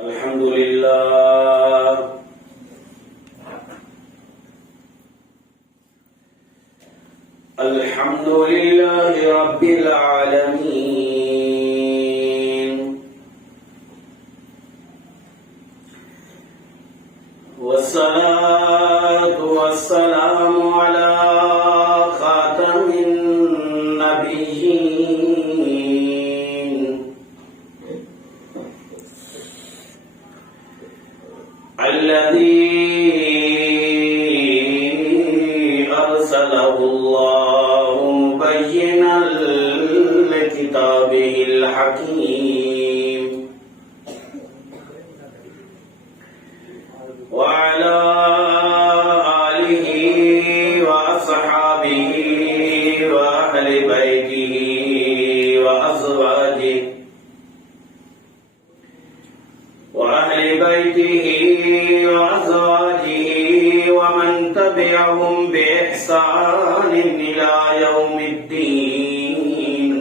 अल्हम्दुलिल्लाह अल्हम्दुलिल्लाहि रब्बिल आलमीन वस्सलातु वस्सलामु अला खातमिन नबिय्यीन الذي أرسله الله مبينا لكتابه الحكيم وعلى آله وأصحابه وأهل بيته وأزواجه وأزواجه ومن تبعهم بإحسان إلى يوم الدين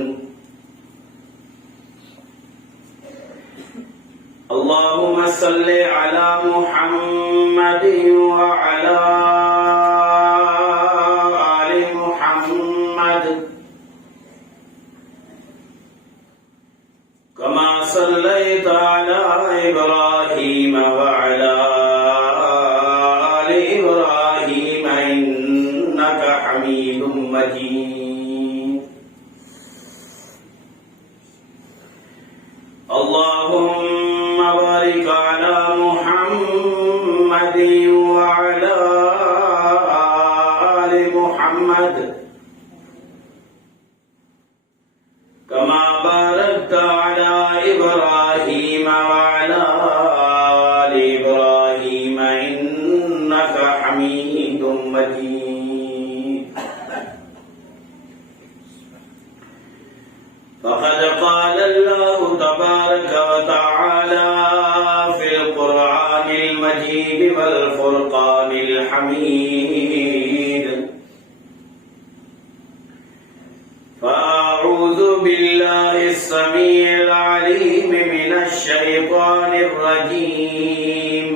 اللهم صل على محمد وعلى آل محمد كما صليت على إبراهيم وعلى آل إبراهيم إنك حميد مجيد اللهم بارك على محمد وعلى آل محمد كما باركت على إبراهيم وعلى آل إبراهيم إنك حميد مجيد فقد قال الله تبارك وتعالى في القرآن المجيد والفرقان الحميد فأعوذ بالله السميع العليم من الشيطان الرجيم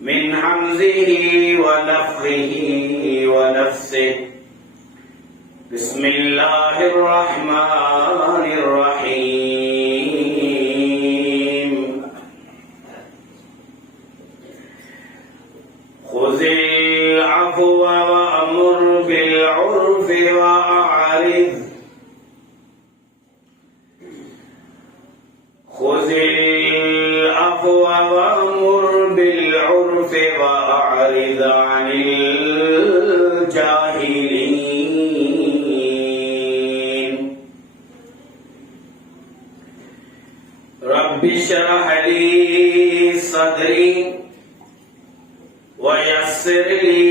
من همزه ونفخه ونفسه بسم الله الرحمن الرحيم خذ العفو وأمر بالعرف وأعرض خذ العفو وأمر بالعرف وأعرض عن الجاهلين رب اشرح لي صدري ويسر لي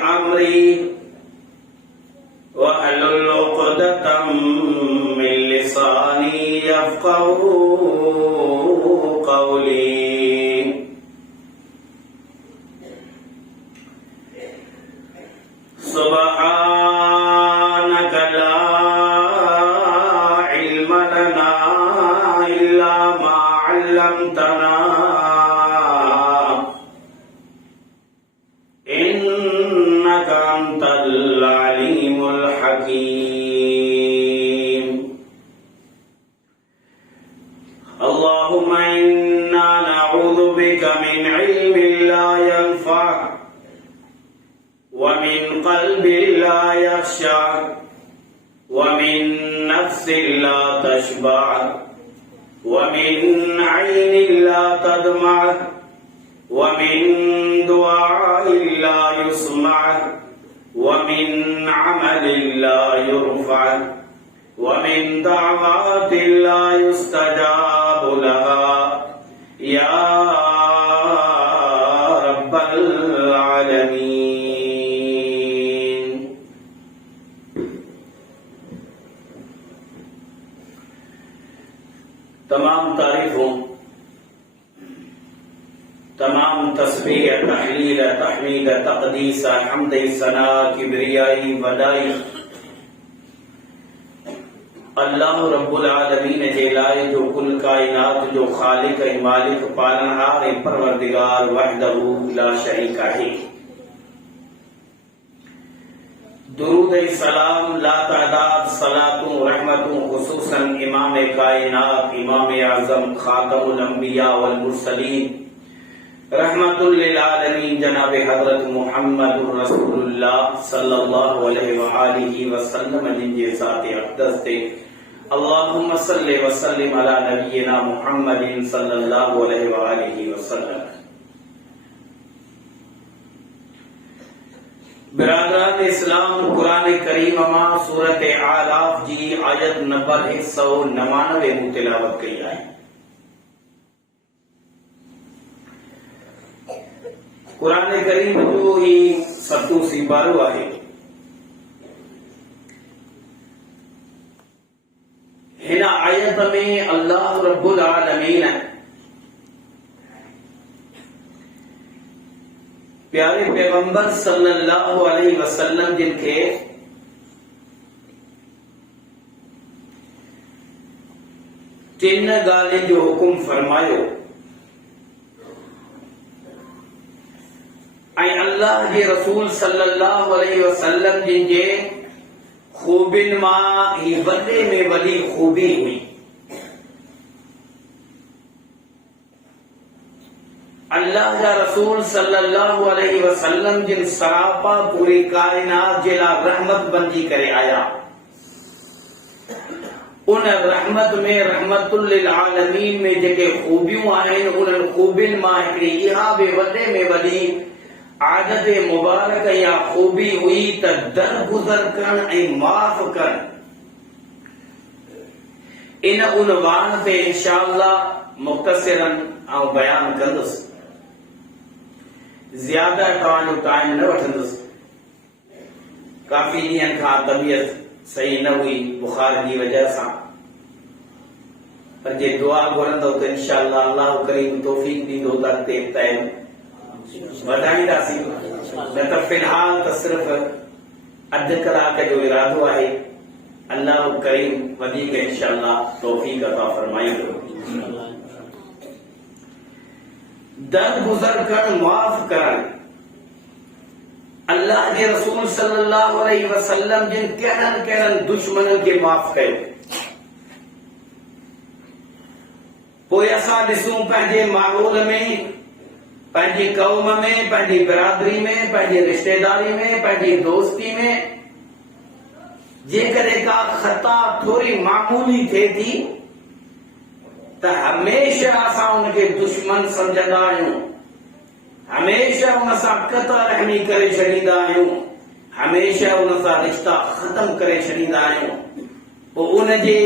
أمري واحلل عقدة من لساني يفقهوا قولي سبحانك لا علم لنا إلا ما علمتنا إنك أنت العليم الحكيم اللهم إنا نعوذ بك من علم لا ينفع ومن قلب لا يخشع ومن نفس لا تشبع ومن عين لا تدمع ومن دعاء لا يسمع ومن عمل لا يرفع ومن دعوات لا يستجاب لها يا رب العالمين तमाम तारीफों तमाम तस्बीह तहलील तहमीद तक़दीस हम्द सना किबरियाई वदाई अल्लाह रब्बुल आलमीन जे लाए जो कुल कायनात जो खालिक ऐं मालिक पालनहार ऐं परवरदिगार वहदहू ला शरीक आहे। दुरूद ऐं सलाम ला तादाद सलातूं रहमतूं खुसूसन इमाम कायनात इमाम आज़म खातमुल अंबिया वल मुरसलीन रहमतुल लिल आलमीन जनाब हजरत मुहम्मदुर रसूलुल्लाह सल्लल्लाहु अलैहि व आलिहि वसल्लम जिनके ज़ात अक़दस थे अल्लाहुम्मा सल्लि व सल्लिम अला नबियिना मुहम्मदिन सल्लल्लाहु अलैहि व आलिहि वसल्लम। बिरादरान इस्लाम कुरान करीम मां सूरत आराफ जी आयत नंबर 199 में तिलावत कई आहे। कुरान करीम जो ही सत्तू सिपारो आहे। हिन आयत में अल्लाह रब्बुल आलमीन प्यारे पैगंबर सल्लल्लाहु अलैहि वसल्लम जिनके टिन ॻाल्हियुनि जो हुकुम फरमायो ऐं अल्लाह जे रसूल सल्लल्लाहु अलैहि वसल्लम जिनके खूबिन मां ही वॾे में वॾी खूबी हुई। अल्लाह जा रसूल सल्लल्लाहु अलैहि वसल्लम जिन सरापा पूरी कायनात जे लाइ रहमत बंदी करे आया। उन रहमत में रहमतुल लिल आलमीन में जेके खूबियूं आहिनि उन खूबिन मां हिकिड़ी इहा बि वॾे में वॾी आदत मुबारक या खूबी हुई त दरगुज़र करण ऐं माफ़ करण। इन उनवान ते इंशाअल्लाह मुख़्तसिरन ऐं बयान कंदुसि, ज्यादा तव्हांजो टाइम न वठंदुसि। काफ़ी ॾींहंनि खां तबियत सही न हुई बुखार जी वजह सां, पर जे दुआ घुरंदो त इंशाअल्लाह अल्लाह करीम तौफ़ीक़ ॾींदो त अॻिते टाइम वधाईंदासीं। न त फिलहाल त सिर्फ़ अधु कलाक जो इरादो आहे। अल्लाह करीम वधीक इंशाअल्लाह तौफ़ीक़ अता फरमाईंदो। दरगुज़र करण माफ़ करण अल्लाह जे रसूल सल्लल्लाहु अलैहि वसल्लम जिन कहिड़नि कहिड़नि दुश्मननि खे माफ़ कयो। पोइ असां ॾिसूं पंहिंजे माहौल में, पंहिंजी कौम में, पंहिंजी बिरादरी में, पंहिंजी रिश्तेदारी में, पंहिंजी दोस्ती में जेकॾहिं का ख़ता थोरी मामूली थिए थी त हमेशह असां उनखे दुश्मन सम्झंदा आहियूं, हमेशह उन सां क़ता रहमी करे छॾींदा आहियूं, हमेशह उन सां रिश्ता ख़त्म करे छॾींदा आहियूं। पोइ उनजे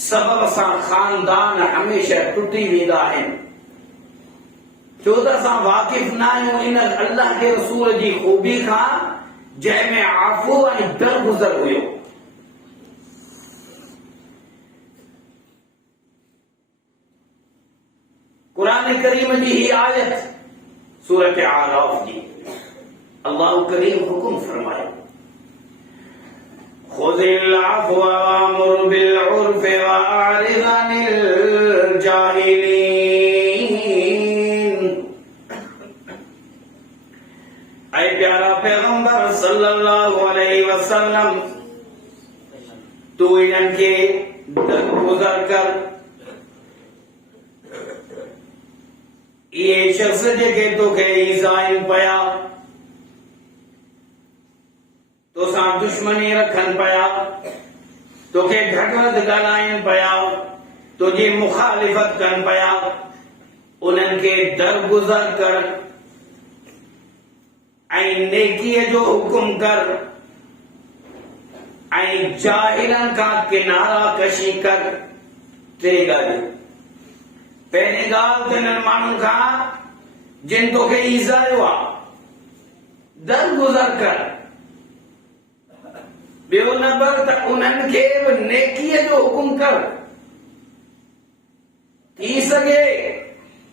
सबब सां खानदान हमेशह टुटी वेंदा आहिनि। छो त असां वाक़िफ़ न आहियूं इन अल्लाह जे रसूल जी खूबी खां जंहिंमें आफ़ू ऐं दरगुज़र हुयो। कुरान करीम जी ही आयत सूरत आराफ जी अल्लाह करीम हुकुम फरमायो, खुज़िल अफ़्व वअमुर बिल उर्फ़ि वअरिज़ अनिल जाहिलीन। ऐ प्यारा पैगंबर सल्लल्लाहु अलैहि वसल्लम तू इन्हनि खे दरगुज़र कर। ये शख्स जेके तोखे ईज़ाइनि पिया, तोसां दुश्मनी रखनि पिया, तोखे घटि वधि ॻाल्हाइनि पिया, तुंहिंजी मुखालिफ़त कनि पिया, उन्हनि खे दरगुज़र कर ऐं नेकीअ जो हुकुम कर ऐं जाहिलनि खां किनारा कशी कर। टे ॻाल्हियूं। पहिरीं ॻाल्हि त हिननि माण्हुनि खां जिन तोखे ईज़ायो आहे दरगुज़र कर। ॿियो नंबर त उन्हनि खे बि नेकीअ जो हुकुम कर। थी सघे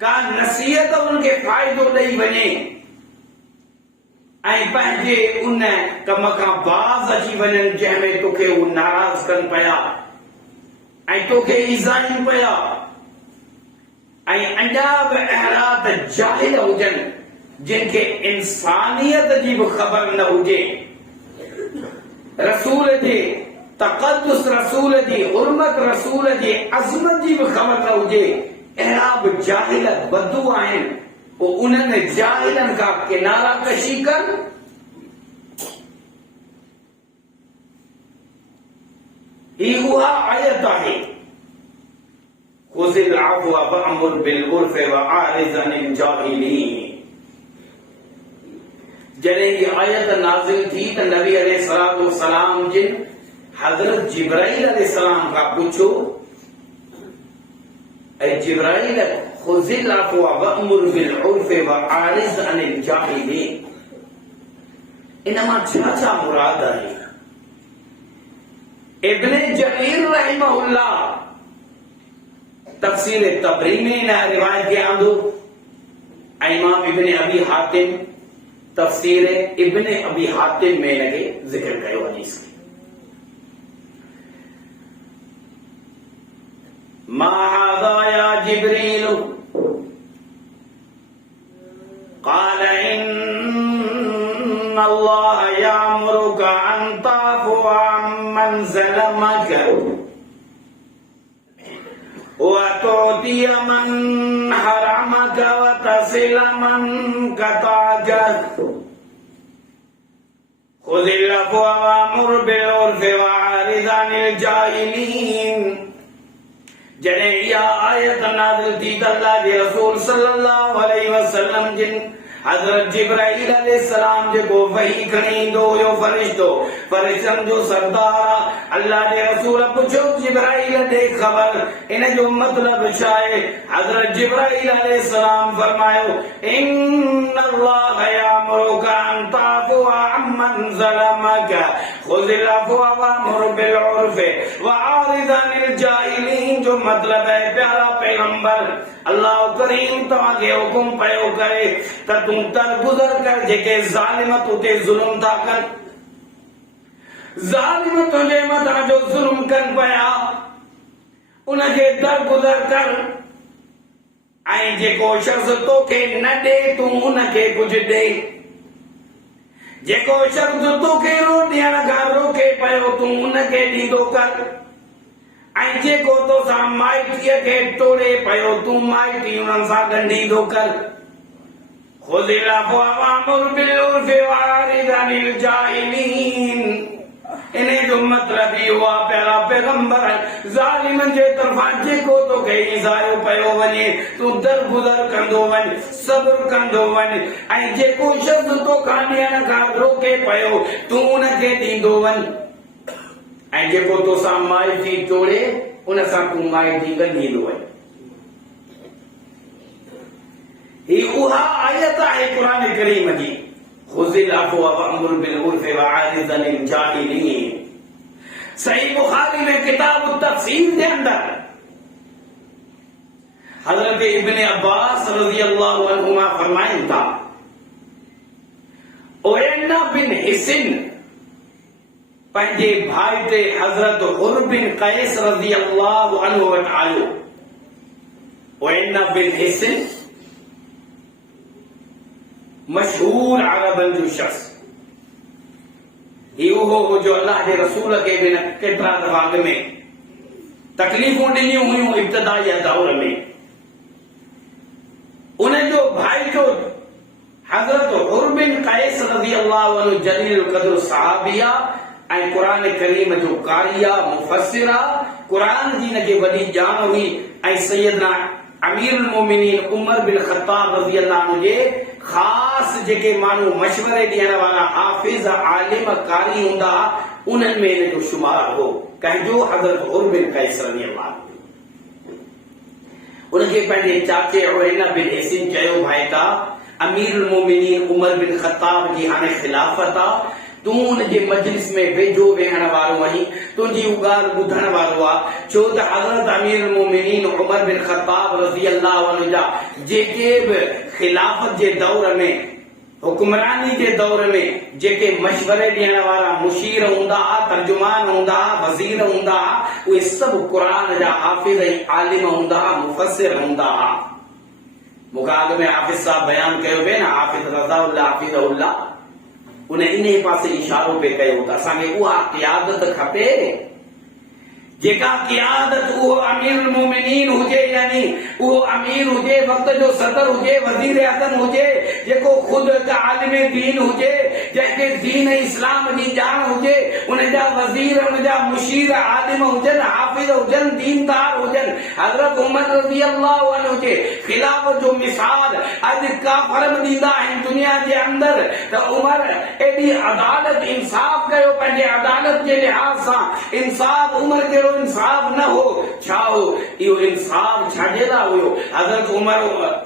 का नसीहत उनखे फ़ाइदो ॾेई वञे ऐं पंहिंजे उन कम खां बाज़ अची वञनि जंहिंमें तोखे हू नाराज़ कनि पिया, ऐं तोखे ईज़ायूं पिया ऐं अञा बि अहिड़ा त जाहिल हुजनि जिनखे इंसानियत जी बि ख़बर न हुजे, रसूल जे तक़द्दुस, रसूल जी हुर्मत, रसूल जी अज़मत जी बि ख़बर न हुजे, अहिड़ा बि जाहिल बदू आहिनि। पोइ उन्हनि जाहिलनि खां किनारा कशी कर। ही उहा आयत आहे, ख़ुज़िल अफ़्व वअमुर बिल उर्फ़ वअरिज़ अनिल जाहिलीन। जॾहिं ही आयत नाज़िल थी त नबी अलैहिस्सलातु वस्सलाम जिन हज़रत जिब्राइल अलैहिस्सलाम खां पुछो, ऐं जिब्राइल ख़ुज़िल अफ़्व वअमुर बिल उर्फ़ वअरिज़ अनिल जाहिलीन, इन मां छा छा मुराद आहे? इब्ने जरीर रहमहुल्लाह तफ़सीर तबरी में इन रिवायत खे आंदो, ऐं इमाम इब्ने अबी हातिम तफ़सीर इब्ने अबी हातिम में इनखे ज़िक्र कयो हदीस खे। मा हाज़ा या जिब्रील क़ाल इन्ना अल्लाह यअमुरुका अन तअफ़ुव अम्मन ज़लमक वतुअती मन हरमक वतसिल मन क़तअक ख़ुज़िल अफ़्व वअमुर बिल उर्फ़ वअरिज़ अनिल जाहिलीन। जॾहिं इहा आयत नाज़िल थी त अल्लाह जे रसूल सल्लल्लाहु अलैहि वसल्लम जिन हज़रत जिब्राइल अलैहिस्सलाम जेको वही खणी ईंदो हुयो फ़रिश्तो, फ़रिश्तनि जो सरदार, अल्लाह जे रसूल पुछो जिब्राइल ॾे ख़बर, इन जो मतिलब छा आहे? हज़रत जिब्राइल अलैहिस्सलाम फरमायो, इन्नल्लाह यअमुरुका अन तअफ़ुव अम्मन ज़लमक ख़ुज़िल अफ़्व वअमुर बिल उर्फ़ वअरिज़ अनिल जाहिलीन। जो मतलब है, प्यारा पैगंबर अल्लाह करीम तव्हांखे हुकुम पियो करे त तूं दरगुज़र कर जेके ज़ालिम तुते ज़ुल्म था कनि, ज़ालिम तुंहिंजे मथां जो ज़ुल्म कनि पिया, उनखे दरगुज़र कर। ऐं जेको शख़्स तोखे न ॾे तूं उनखे कुझु ॾे, जेको शख़्स तोखे ॾियण खां रोके पियो तूं उनखे ॾींदो कर, ऐं जेको तोसां माइटीअ खे तोड़े पियो तूं माइटी उन्हनि सां ॻंढींदो कर। ख़ुज़िल अफ़्व वअमुर बिल उर्फ़ वअरिज़ अनिल जाहिलीन। इन जो मतलब इहो आहे, प्यारा पैगंबर ज़ालिमनि जे तरफ़ां जेको तोखे ईज़ायो पियो वञे तूं दरगुज़र कंदो वञ, सब्र कंदो वञ, ऐं जेको शख़्स तोखां ॾियण खां रोके पियो तूं उनखे ॾींदो वञ, ऐं जेको तोसां माइटी तोड़े उन सां तूं माइटी ॻंढींदो वञ। ही उहा आयत आहे क़ुरान करीम जी, ख़ुज़िल अफ़्व वअमुर बिल उर्फ़ वअरिज़ अनिल जाहिलीन। सही बुखारी में किताब तफ़सीर के अंदर हज़रत इब्ने अब्बास रज़ियल्लाहु अन्हुमा फरमाइनि था, उयैना बिन हिसन पंहिंजे भाई ते हज़रत हुर बिन क़ैस रज़ियल्लाहु अन्हु वटि आयो। उयैना बिन हिसन मशहूर अरबन जो शख्स, ही उहो हो जो अल्लाह जे रसूल खे बि केतिरा दफ़ा अॻ में तकलीफ़ूं ॾिनियूं हुयूं इब्तिदाई दौर में। उन जो भाई जो हज़रत हुर बिन क़ैस रज़ियल्लाहु अन्हु जलील क़द्र सहाबिया ऐं क़ुरान करीम जो कारिया मुफ़स्सिरा, क़ुरान जी हिनखे वॾी ॼाण हुई, ऐं सैयदना अमीरुल मोमिनीन उमर बिन ख़त्ताब रज़ियल्लाहु अन्हु जे ख़ास जेके माण्हू मशवरे ॾियण वारा हाफ़िज़ आलिम कारी हूंदा उन्हनि में हिन जो शुमार हो। कंहिंजो हज़रत हुर बिन क़ैस रज़ियल्लाहु अन्हु उनखे पंहिंजे चाचे उयैना बिन हिसन चयो, भाई का अमीरुल मोमिनीन उमर बिन ख़त्ताब जी हाणे ख़िलाफ़त आहे, तूं उनजे मजलिस में वेझो वेहण वारो आहीं, तुंहिंजी उहा ॻाल्हि ॿुधण वारो आहे, छो त हज़रत अमीरुल मोमिनीन उमर बिन ख़त्ताब रज़ियल्लाहु अन्हु जा जेके बि ख़िलाफ़त जे दौर में हुक्मरानी के दौर में जेके मशवरे ॾियण वारा मुशीर हूंदा, तर्जुमान हूंदा, वज़ीर हूंदा, उहे सभु क़ुरान जा हाफ़िज़ ऐं आलिम हूंदा, मुफ़स्सिर हूंदा। मूंखां अॻु में हाफ़िज़ साहब बयान कयो पिए न, हाफ़िज़ रज़ाउल्लाह हाफ़िज़हुल्लाह, उन इन पासे इशारो पे कयो त असांखे उहा क़ियादत खपे जेका क़ियादत उहो अमीरुल मोमिनीन हुजे, यानी उहो अमीर हुजे, वक़्त जो सदर हुजे, वज़ीर आज़म हुजे, जेको खुद हिकु आलिम दीन हुजे, जंहिंखे दीन इस्लाम जी ॼाण हुजे, उनजा वज़ीर, उनजा मुशीर आलिम हुजनि, हाफ़िज़ हुजनि, दीनदार हुजनि। हज़रत उमर रज़ियल्लाहु अन्हु जे ख़िलाफ़त जो मिसाल अॼु काफ़िर बि ॾींदा आहिनि दुनिया जे अंदरि, त उमर एॾी अदालत इंसाफ़ कयो पंहिंजे अदालत जे लिहाज़ सां। इंसाफ़ उमर कहिड़ो इंसाफ न हो, छा हो इहो इंसाफ छाजे लाइ हुयो? हज़रत उमर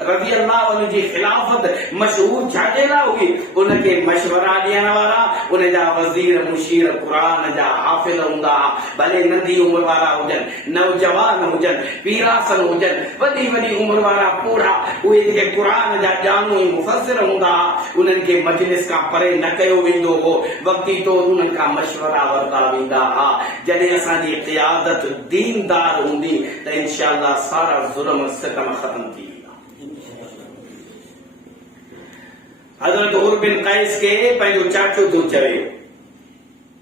रज़ियल्लाहु अन्हु जी ख़िलाफ़त मशहूर छाजे लाइ हुई? उनखे मशवरा ॾियण वारा, उनजा वज़ीर मुशीर क़ुरान जा हाफ़िज़ हूंदा, भले नंढी उमिरि वारा हुजनि, नौजवान हुजनि, पीरासन हुजनि, वॾी वॾी उमिरि वारा बूढ़ा, उहे जेके क़ुरान जा ॼाणू ऐं मुफ़स्सिर हूंदा, उन्हनि खे मजलिस खां परे न कयो वेंदो हो, वक़्ती तौर उन्हनि खां मशवरा वरिता वेंदा हा। जॾहिं असांजी क़ियादत दीनदार हूंदी त इंशाअल्लाह सारा ज़ुल्म सितम ख़त्म थी वेंदा। हज़रत हुर बिन क़ैस के पंहिंजो चाचो थो चवे,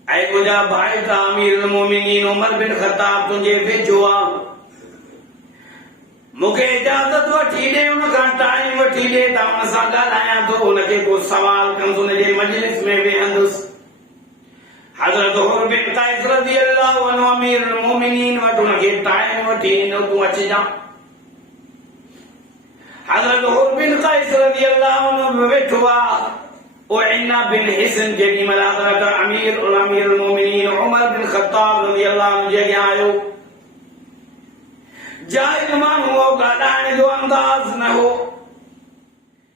ऐं मुंहिंजा भाई त अमीरुल मोमिनीन उमर बिन ख़त्ताब तुंहिंजे वेझो आहे, मूंखे इजाज़त वठी ॾे, उनखां टाइम वठी ॾे त हुन सां ॻाल्हायां थो, हुनखे को सवाल कंदुसि, हुनजे मजलिस में वेहंदुसि। हज़रत हुर बिन क़ैस रज़ियल्लाहु अन्हु अमीरुल मोमिनीन वटि उनखे टाइम वठी ॾिनो, तूं अचिजां। हज़रत हुर बिन क़ैस रज़ियल्लाहु अन्हु वेठो आहे, उइना बिन हिसन जेॾी महिल हज़रत अमीरुल मोमिनीन उमर बिन ख़त्ताब रज़ियल्लाहु अन्हु जे अॻियां आयो, जाहिल माण्हू हो, ॻाल्हाइण जो अंदाज़ न हो,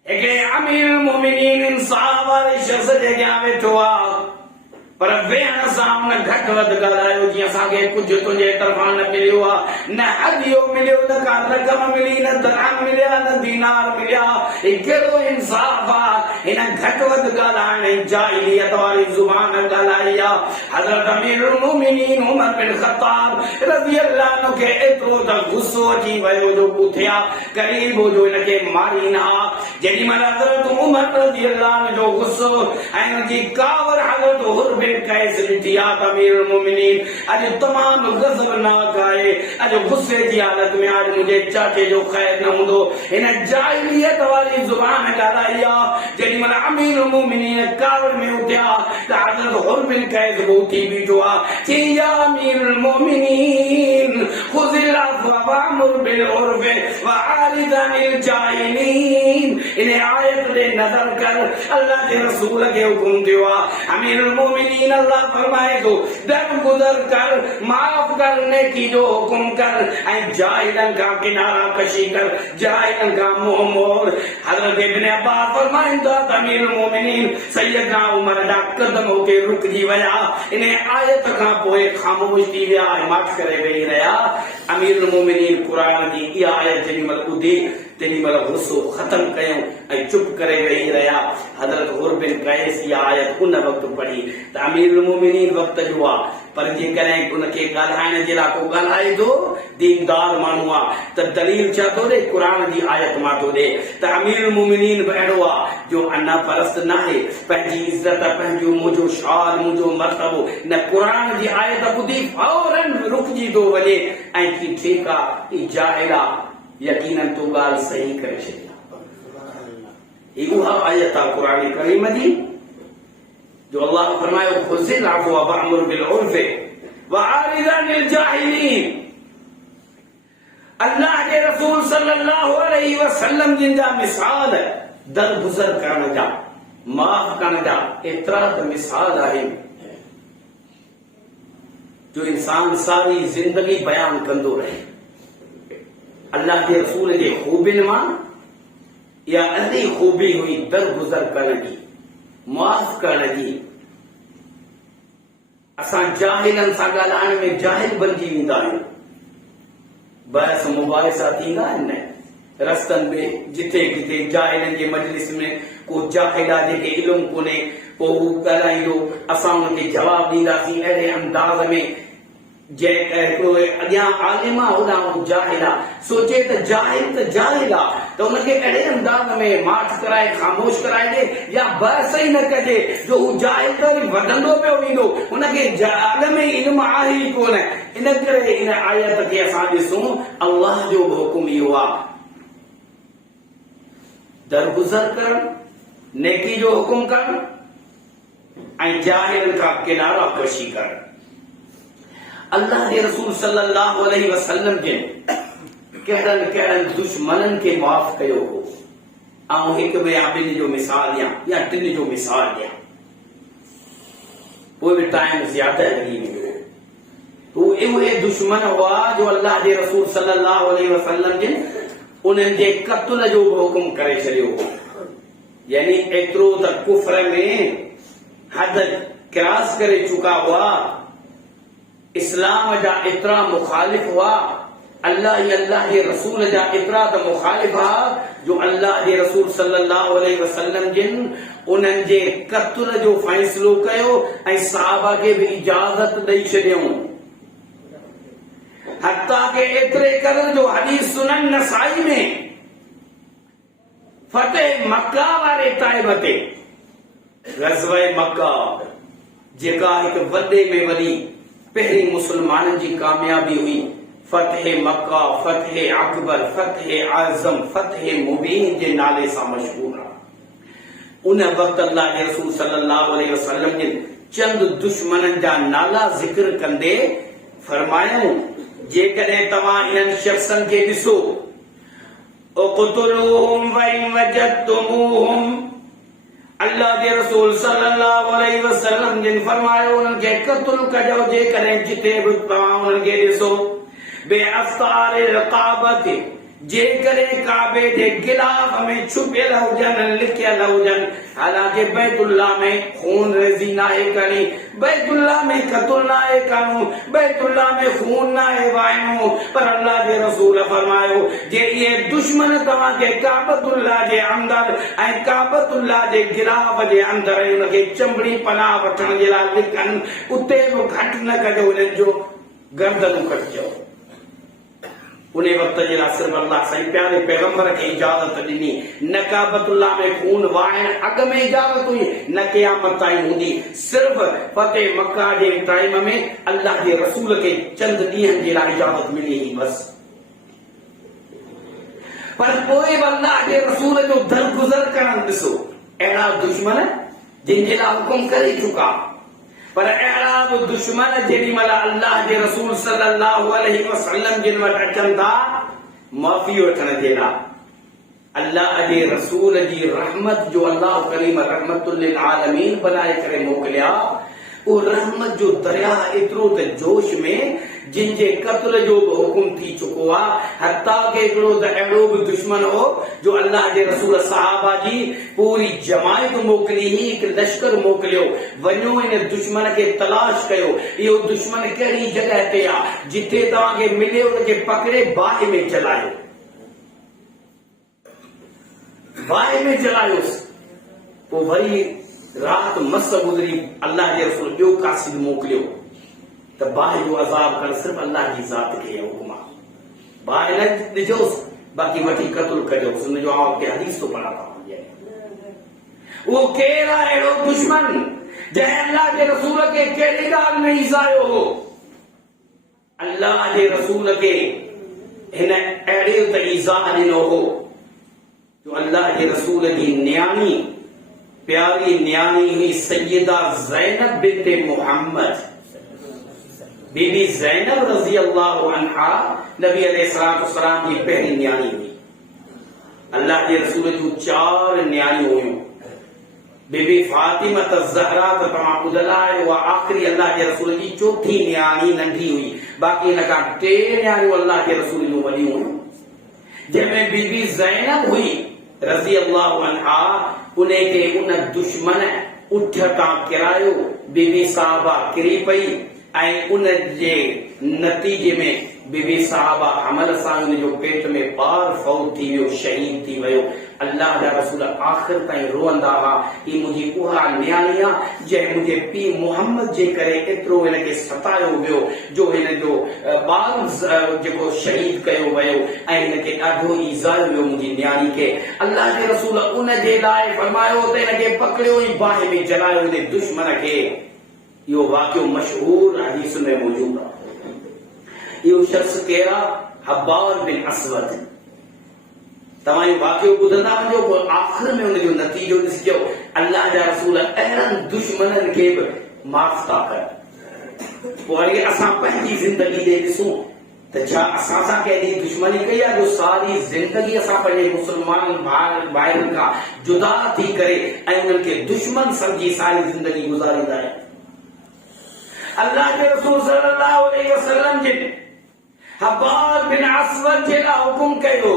हिकिड़े अमीरुल मोमिनीन इंसाफ़ वारे शख़्स जे अॻियां वेठो आहे, पर वेहण सां हुन घटि वधि ॻाल्हायो, जीअं असांखे कुझु तुंहिंजे तरफ़ां न मिलियो आहे, न हदियो मिलियो, न का रक़म मिली, न दरहम मिलिया, न दीनार मिलिया, ही कहिड़ो इंसाफ़ आहे? हिन घटि वधि ॻाल्हाइण ऐं जाहिलियत वारी ज़ुबान ॻाल्हाई आहे। हज़रत अमीरुल मोमिनीन उमर बिन ख़त्ताब रज़ियल्लाहु अन्हु खे एतिरो त गुस्सो अची वियो जो पुठियां क़रीब हो जो हिनखे मारींदा। जेॾी महिल हज़रत उमर रज़ियल्लाहु अन्हु जो गुस्सो ऐं हुनजी कावर हज़रत हुर बिन क़ैस ॾिठी आहे त अमीरुल मोमिनीन अॼु तमामु ग़ज़बनाक आहे, अॼु गुस्से जी हालत में, अॼु मुंहिंजे चाचे जो ख़ैर न हूंदो, हिन जाहिलियत वारी ज़ुबान ॻाल्हाई आहे। जेॾी महिल अमीरुल मोमिनीन कावर में उथिया त हज़रत हुर बिन क़ैस बि उथी बीठो आहे, चई या अमीरुल मोमिनीन ख़ुज़िल अफ़्व वअमुर बिल उर्फ़ वअरिज़ अनिल जाहिलीन। इन आयत ॾे नज़र कर, अल्लाह जे रसूल खे हुकुम दियो आहे, अमीरुल मोमिनीन अल्लाह फरमाए थो दरगुज़र कर, माफ़ कर, नेकी जो हुकुम कर ऐं जाहिलन खां किनारा कशी कर, जाहिलन खां मुंहुं मोड़। हज़रत इब्न अब्बास फरमाइनि था त अमीरुल मोमिनीन सैयदना उमर जा कदम हुते रुकिजी विया, इन आयत खां पोइ ख़ामोश थी विया ऐं माठ करे वेही रहिया। अमीरुल मोमिनीन क़ुरान जी इहा आयत जेॾी महिल ॿुधी तेॾी महिल गुस्सो ख़त्म कयूं ऐं चुप करे वेही रहिया। हज़रत हुर बिन क़ैस इहा आयत उन वक़्तु पढ़ी त अमीरुल मोमिनीन वक़्त जो आहे, पर जेकॾहिं उनखे ॻाल्हाइण जे लाइ को ॻाल्हाए थो, दीनदार माण्हू आहे, त दलील छा थो ॾे? क़ुरान जी आयत मां थो ॾे त अमीरुल मोमिनीन बि अहिड़ो आहे जो अना परस्त नाहे, पंहिंजी इज़त, पंहिंजो मुंहिंजो शान, मुंहिंजो मर्तबो न क़ुरान जी आयत ॿुधी फौरन रुकिजी थो वञे ऐं की ठीकु आहे, ही जाहिल आहे, यकीनन तूं ॻाल्हि सही करे छॾी। ही उहा आयत आहे क़ुरान करीम जी जो अल्लाह फरमायो ख़ुज़िल अफ़्व वअमुर बिल उर्फ़ वअरिज़ अनिल जाहिलीन। अल्लाह के रसूल सल्लल्लाहु अलैहि वसल्लम जिन जा मिसाल दरगुज़र करण जा, माफ़ करण जा एतिरा त मिसाल आहे जो इंसान सारी ज़िंदगी बयान कंदो रहे। अल्लाह के रसूल जे खूबियुनि मां इहा अहिड़ी खूबी हुई दरगुज़र करण जी, माफ़ करण जी। असां जाहिलनि सां ॻाल्हाइण में जाहिल बणिजी वेंदा आहियूं, बहस मुबाहिसा थींदा आहिनि न, रस्तनि में जिथे किथे जाहिलनि जे मजलिस में को जाहिला जेके इल्मु कोन्हे पोइ हू ॻाल्हाईंदो, असां हुनखे जवाबु ॾींदासीं अहिड़े अंदाज़ में जंहिं हिकिड़ो अॻियां आलिम आहे होॾां जाहिल आहे, सोचे त जाहिल आहे त हुनखे अहिड़े अंदाज़ में माठ कराए ख़ामोश कराए ॾे या बहस ई न कजे जो हू जाहिल त वरी वधंदो पियो वेंदो, हुनखे अॻ में इल्मु आहे ई कोन। इन करे इन आयत खे असां ॾिसूं, अल्लाह जो बि हुकुम इहो आहे, दरगुज़र करणु, नेकी जो हुकुम करणु ऐं जाहिलनि खां किनारा कशी करणु। अल्लाह जे रसूल सल्लल्लाहु अलैहि वसल्लम जिन कहिड़नि कहिड़नि दुश्मननि खे माफ़ कयो हो। ऐं हिकु ॿिया ॿिनि जो मिसाल ॾियां या टिनि जो मिसाल ॾियां, पोइ बि टाइम ज़्यादा लॻी वेंदो। उहे दुश्मन हुआ जो अल्लाह जे रसूल सल्लल्लाहु अलैहि वसल्लम जिन उन्हनि जे क़त्ल जो बि हुकुम करे छॾियो हो। यानी एतिरो त कुफ्र में हद क्रॉस करे चुका हुआ, इस्लाम जा एतिरा मुखालिफ हुआ, अल्लाह जे रसूल जा एतिरा त मुखालिफ हुआ जो अल्लाह जे रसूल सल्लल्लाहु अलैहि वसल्लम जिन उन्हनि जे क़त्ल जो फ़ैसिलो कयो ऐं सहाबा खे बि इजाज़त ॾेई छॾियऊं। हत्ता के एतिरे क़दर जो हदीस सुनन नसाई में फतेह मक्का वारे टाइम ते ग़ज़वे मक्का जेका हिकु वॾे में वॾी पहिरीं मुसलमाननि जी कामयाबी हुई, फतेह मक्का, फतेह अकबर, फतेह आज़म, फतेह मुबीन जे नाले सां मशहूर आहे। उन वक़्तु अल्लाह जे रसूल सल्लल्लाहु अलैहि वसल्लम जे चंद दुश्मननि जा नाला ज़िक्र कंदे फरमायूं, जेकॾहिं तव्हां इन्हनि शख़्सनि खे ॾिसो, उक़्तुलूहुम वइन वजदतुमूहुम, अल्लाह जे रसूल सल्लल्लाहु अलैहि वसल्लम जिन फरमायो उन्हनि खे क़त्ल कजो जेकॾहिं जिथे बि तव्हां उन्हनि खे ॾिसो, बेअस्तारिल काबति, जेकॾहिं काबे जे गिलाफ में छुपियल हुजनि, लिखियल हुजनि। हालांकि बैतुल्लाह में खून रेज़ी नाहे करणी, बैतुल्लाह में क़त्ल नाहे करणो, बैतुल्लाह में खून नाहे वाइणो, पर अल्लाह जे रसूल फरमायो जे इहे दुश्मन तव्हांखे काबतुल्लाह जे अंदर ऐं काबतुल्लाह जे गिलाफ जे अंदर उनखे चंबड़ी पनाह वठण जे लाइ लिखनि, उते बि घटि न कजो, उन्हनि जो गर्दनूं कटिजो। उन वक्त जे लाइ सिर्फ अल्लाह सही प्यारे पैगंबर खे इजाज़त ॾिनी, न काबतुल्लाह में खून वाहिण अॻ में इजाज़त हुई, न क़यामत ताईं हूंदी। सिर्फ फतेह मक्का जे टाइम में अल्लाह जे रसूल खे चंद ॾींहंनि जे लाइ इजाज़त मिली हुई बस। पर पोइ बि अल्लाह जे रसूल जो दरगुज़र करणु ॾिसो, अहिड़ा दुश्मन जिन जे लाइ हुकुम करे चुका, पर अहिड़ा बि दुश्मन जेॾी महिल अल्लाह जे रसूल सल्लल्लाहु अलैहि वसल्लम जिन वटि अचनि था माफ़ी वठण जे लाइ, अल्लाह जे रसूल जी रहमत जो अल्लाह करीम रहमतुल लिल आलमीन बनाए करे मोकिलिया, उहो रहमत जो दरिया एतिरो त जोश में जिन जे क़त्ल जो बि हुकुम थी चुको आहे। हत्ता के हिकिड़ो त अहिड़ो बि दुश्मन हो जो अल्लाह जे रसूल सहाबा जी पूरी जमायत मोकिली हुई, हिकु लश्कर मोकिलियो, वञो इन दुश्मन खे तलाश कयो, इहो दुश्मन कहिड़ी जॻह ते आहे, जिथे तव्हांखे मिले उनखे पकड़े बाहि में चलायो, बाहि में चलायोसि। पोइ वरी रात मस गुज़री, अल्लाह जे रसूल ॿियो कासिद मोकिलियो त बाहि जो अज़ाब करणु सिर्फ़ अल्लाह जी ज़ात खे हुकुम आहे, बाहि न ॾिजोसि, बाक़ी वठी क़त्ल कजोसि। हुनजो आपके हदीस तो पढ़ा था, वो केरु आहे अहिड़ो दुश्मन जंहिं अल्लाह जे रसूल खे कहिड़ी ॻाल्हि में ईज़ायो हो। अल्लाह जे रसूल खे हिन अहिड़े त ईज़ा ॾिनो हो जो अल्लाह जे रसूल जी न्याणी, प्यारी न्याणी हुई सैयदा ज़ैनब बिन्ते मुहम्मद, बीबी ज़ैनब रज़ी अल्लाहु अन्हा नबी अलैहिस्सलाम जी पहिरीं न्याणी हुई। अल्लाह जे रसूल जूं 4 न्याणियूं हुयूं। बीबी फातिमा ज़हरा त तव्हां ॿुधल आहे, उहा आख़िरी अल्लाह जे रसूल जी चौथी न्याणी नंढी हुई, बाक़ी हिन खां 3 न्याणियूं अल्लाह जे रसूल जूं वॾियूं हुयूं, जंहिंमें बीबी ज़ैनब हुई रज़ी अल्लाहु अन्हा। उनखे उन दुश्मन उठ तां किरायो, बीबी साहबा किरी पई ऐं उन जे नतीजे में बीबी साहबा हमल सां जो पेट में ॿार फौत थी वियो, शहीद थी वियो। अल्लाह जा रसूल आख़िर ताईं रोअंदा हुआ, ही मुंहिंजी उहा न्याणी आहे जंहिं मुंहिंजे पीउ मोहम्मद जे करे एतिरो हिनखे सतायो वियो, जो हिन जो ॿार जेको शहीद कयो वियो ऐं हिनखे ॾाढो ईज़ायो वियो मुंहिंजी न्याणी खे। अल्लाह जे रसूल उन जे लाइ फरमायो त हिनखे पकड़ियो ऐं बाहि में जलायो हिन दुश्मन खे। इहो वाक़ियो मशहूर हदीस में मौजूद आहे। इहो शख्स केरु आहे? हब्बार बिन अस्वद। तव्हां इहो वाक़ियो ॿुधंदा वञो, पोइ आख़िर में हुनजो नतीजो ॾिसिजो। अल्लाह जा रसूल अहिड़नि दुश्मननि खे बि माफ़ था कनि। पोइ वरी असां पंहिंजी ज़िंदगी ॾे ॾिसूं त छा असां सां कंहिंजी दुश्मनी कई आहे जो सारी ज़िंदगी असां पंहिंजे मुस्लमान भाइरनि खां जुदा थी करे ऐं उन्हनि खे दुश्मन सम्झी सारी ज़िंदगी गुज़ारींदा आहियूं। अल्लाह के रसूल सल्लल्लाहु अलैहि वसल्लम जे हब्बार बिन अस्वद जे लाइ हुकुम कयो,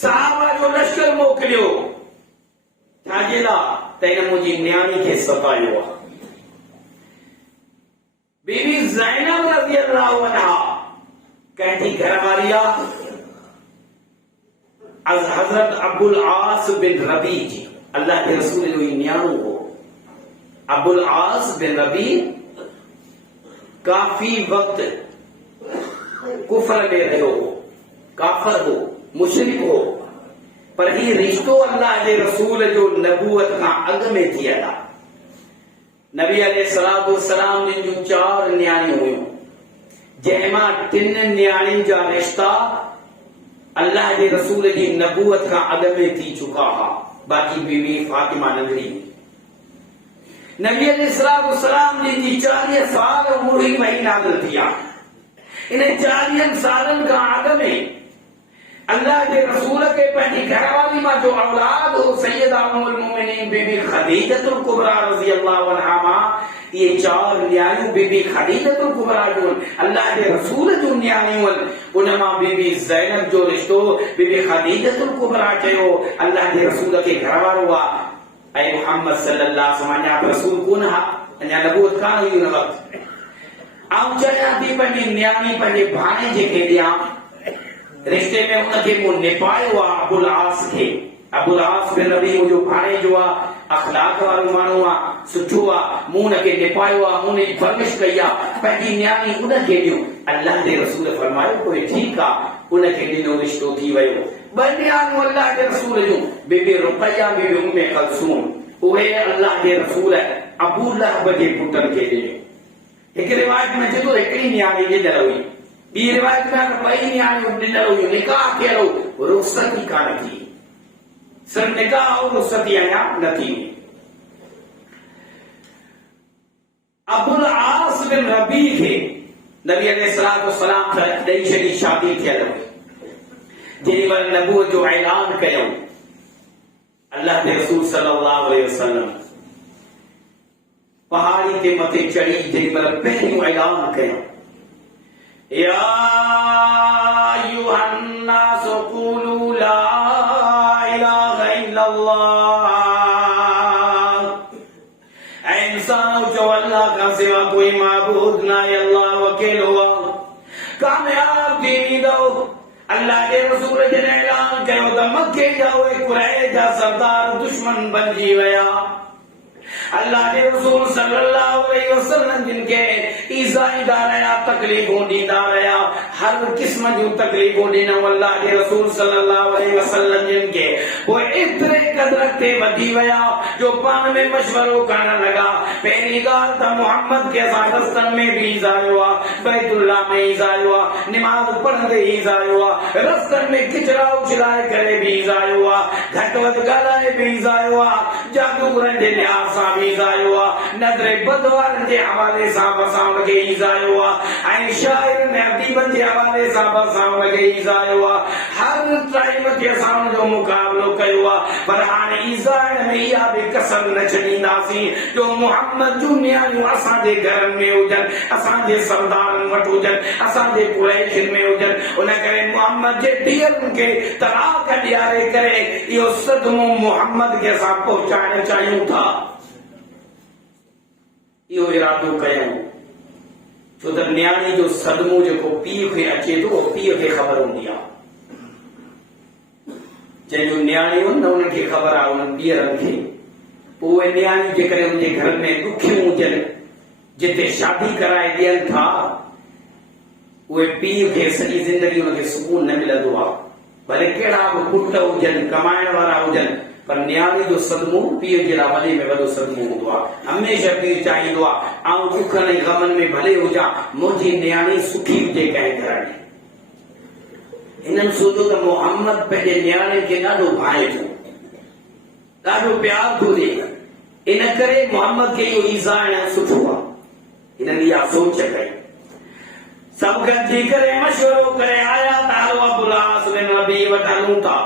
सहाबा जो लश्कर मोकिलियो, छाजे लाइ? त हिन मुंहिंजी न्याणी खे सतायो आहे। बीबी ज़ैनब रज़ियल्लाहु अन्हा कंहिंजी घरवारी आहे? हज़रत अबुल आस बिन रबी जी। अल्लाह के रसूल जो ही न्याणो हो। अबुल आस बिन रबी काफी वक्त कुफर में रहियो हो, काफर हो, मुशरिक हो, पर ही रिश्तो अल्लाह जे रसूल जो नबूवत खां अॻु में थियल आहे। नबी अलैहिस्सलातु वस्सलाम जिन जूं 4 न्याणियूं हुयूं, जंहिंमां 3 न्याणियुनि जा रिश्ता अल्लाह जे रसूल जी नबूवत खां अॻु में थी चुका हुआ। बाक़ी बीवी फातिमा नंढड़ी। नबी अलैहिस्सलाम जी 40 साल उम्र ही वही नाज़िल थी आहे। इन 40 सालनि खां अॻु में अल्लाह जे रसूल के पंहिंजी घरवारी मां जो औलाद हो सैयदा उम्मुल मोमिनीन बीबी खदीजतुल कुबरा रज़ियल्लाहु अन्हा मां ये 4 न्याणियूं बीबी खदीजतुल कुबरा जो अल्लाह जे रसूल जो न्याणियूं उन मां बीबी ज़ैनब जो रिश्तो बीबी खदीजतुल कुबरा चयो अल्लाह जे रसूल के घरवारो आहे। ऐं मोहम्मद सल्लल्लाहु अलैहि वसल्लम रसूल कोन हा, अञा नबूवत कान हुई उन वक़्त। आऊं चाहियां थी पंहिंजी न्याणी पंहिंजे भाणे खे ॾियां। रिश्ते में उनखे मूं निभायो आहे अबुल आस खे। अबुल आस बिन रबी मुंहिंजो भाणे जो आहे, अखलाक वारो माण्हू आहे, सुठो आहे, मूं उनखे निभायो आहे, मूं उनजी परवरिश कई आहे, पंहिंजी न्याणी उनखे ॾियो। अल्लाह जे रसूल फरमायो पोइ ठीकु आहे, उनखे ॾिनो रिश्तो थी वियो। 2 न्याणियूं अल्लाह जे रसूल जूं बीबी रुक़ैया बीबी उम्मे कलसूम, उहे अल्लाह जे रसूल अबू लहब जे पुटनि खे ॾिनो। हिकु रिवायत में चए थो हिकिड़ी न्याणी ॾिनल हुई, ॿी रिवायत में 2 न्याणियूं ॾिनल हुयूं, निकाह कयल हो, रुख़्सती कान थी। सिर्फ़ निकाह और रुख़्सती अञा न थी। अबुल आस बिन रबी खे नबी अलैहिस्सलातु वस्सलाम ॾेई छॾी शादी थियल हुई। जेॾी महिल नबूवत जो ऐलान कयो अल्लाह जे रसूल सल्लल्लाहु अलैहि वसल्लम पहाड़ी के मथे चढ़ी जेॾी महिल पहिरियों ऐलान कयो, या अय्युहन्नास क़ूलू ला इलाहा इल्लल्लाह, ऐ इंसानो चओ अल्लाह खां सिवा कोई माबूद न आहे, अल्लाह अकेलो आहे, कामयाब थी वेंदो। अल्लाह के रसूल जन ऐलान कयो त मके जा उहे कुरैश जा सरदार दुश्मन बणिजी विया। अल्लाह के रसूल सल्लल्लाहु अलैहि वसल्लम जिनके ईज़ा ईंदा रहिया, तकलीफ़ूं ॾींदा रहिया, हर क़िस्म जूं तकलीफ़ूं ॾिनऊं अल्लाह के रसूल सल्लल्लाहु अलैहि वसल्लम जिनके उहे एतिरे क़दर ते वधी विया जो पाण में मशवरो करण लॻा। पहिरीं ॻाल्हि त मोहम्मद खे असां रस्तनि में बि ईज़ायो आहे, बैतुल्लाह में ईज़ायो आहे, निमाज़ पढ़ंदे ईज़ायो आहे, रस्तनि में किचरा उछलाए करे बि ईज़ायो आहे, घटि वधि ॻाल्हाए बि ईज़ायो आहे, जादूगरनि जे लिहाज़ सां बि ईज़ायो आहे, नज़रे बद वारनि जे हवाले सां असां उनखे ईज़ायो आहे, ऐं शाइरनि ऐं अदीबनि जे हवाले सां असां उनखे ईज़ायो आहे। हर टाइम ते असां उनजो मुक़ाबिलो कयो आहे, पर हाणे ईज़ाइण में इहा बि कसर न छॾींदासीं जो मोहम्मद जूं न्याणियूं असांजे घरनि में हुजनि, असांजे सरदारनि वटि हुजनि, असांजे कुरैशियुनि में हुजनि। उन करे मोहम्मद जे धीअरुनि खे तलाक ॾियारे करे इहो सदमो मोहम्मद खे असां पहुचाइण चाहियूं था। इहो इरादो कयूं छो त न्याणी जो सदमो जेको पीउ खे अचे थो उहो पीउ खे ख़बर हूंदी आहे। जंहिंजो न्याणियूं न उनखे ख़बर आहे उन्हनि ॿीहरनि खे। पोइ उहे न्याणी जेकॾहिं उनजे घर में ॾुखियूं हुजनि जिते शादी कराए ॾियनि था उहे पीउ खे सॼी ज़िंदगी उनखे सुकून न मिलंदो आहे। भले कहिड़ा बि पुट हुजनि कमाइण वारा हुजनि पर न्याणी जो सदमो पीउ जे लाइ वॾे में वॾो सदमो हूंदो आहे। हमेशह पीउ चाहींदो आहे आऊं दुखनि ऐं ग़मनि में भले हुजां मुंहिंजी न्याणी सुखी हुजे कंहिं घर में। हिननि सोचियो त मोहम्मद पंहिंजे न्याणे खे ॾाढो भाए थो, ॾाढो प्यार थो ॾे, इन करे मोहम्मद खे इहो ईज़ाइण सुठो आहे। हिननि इहा सोच कई। सभु गॾिजी करे मशवरो करे आया त हलो अबुल आस बिन रबी वटि हलूं था।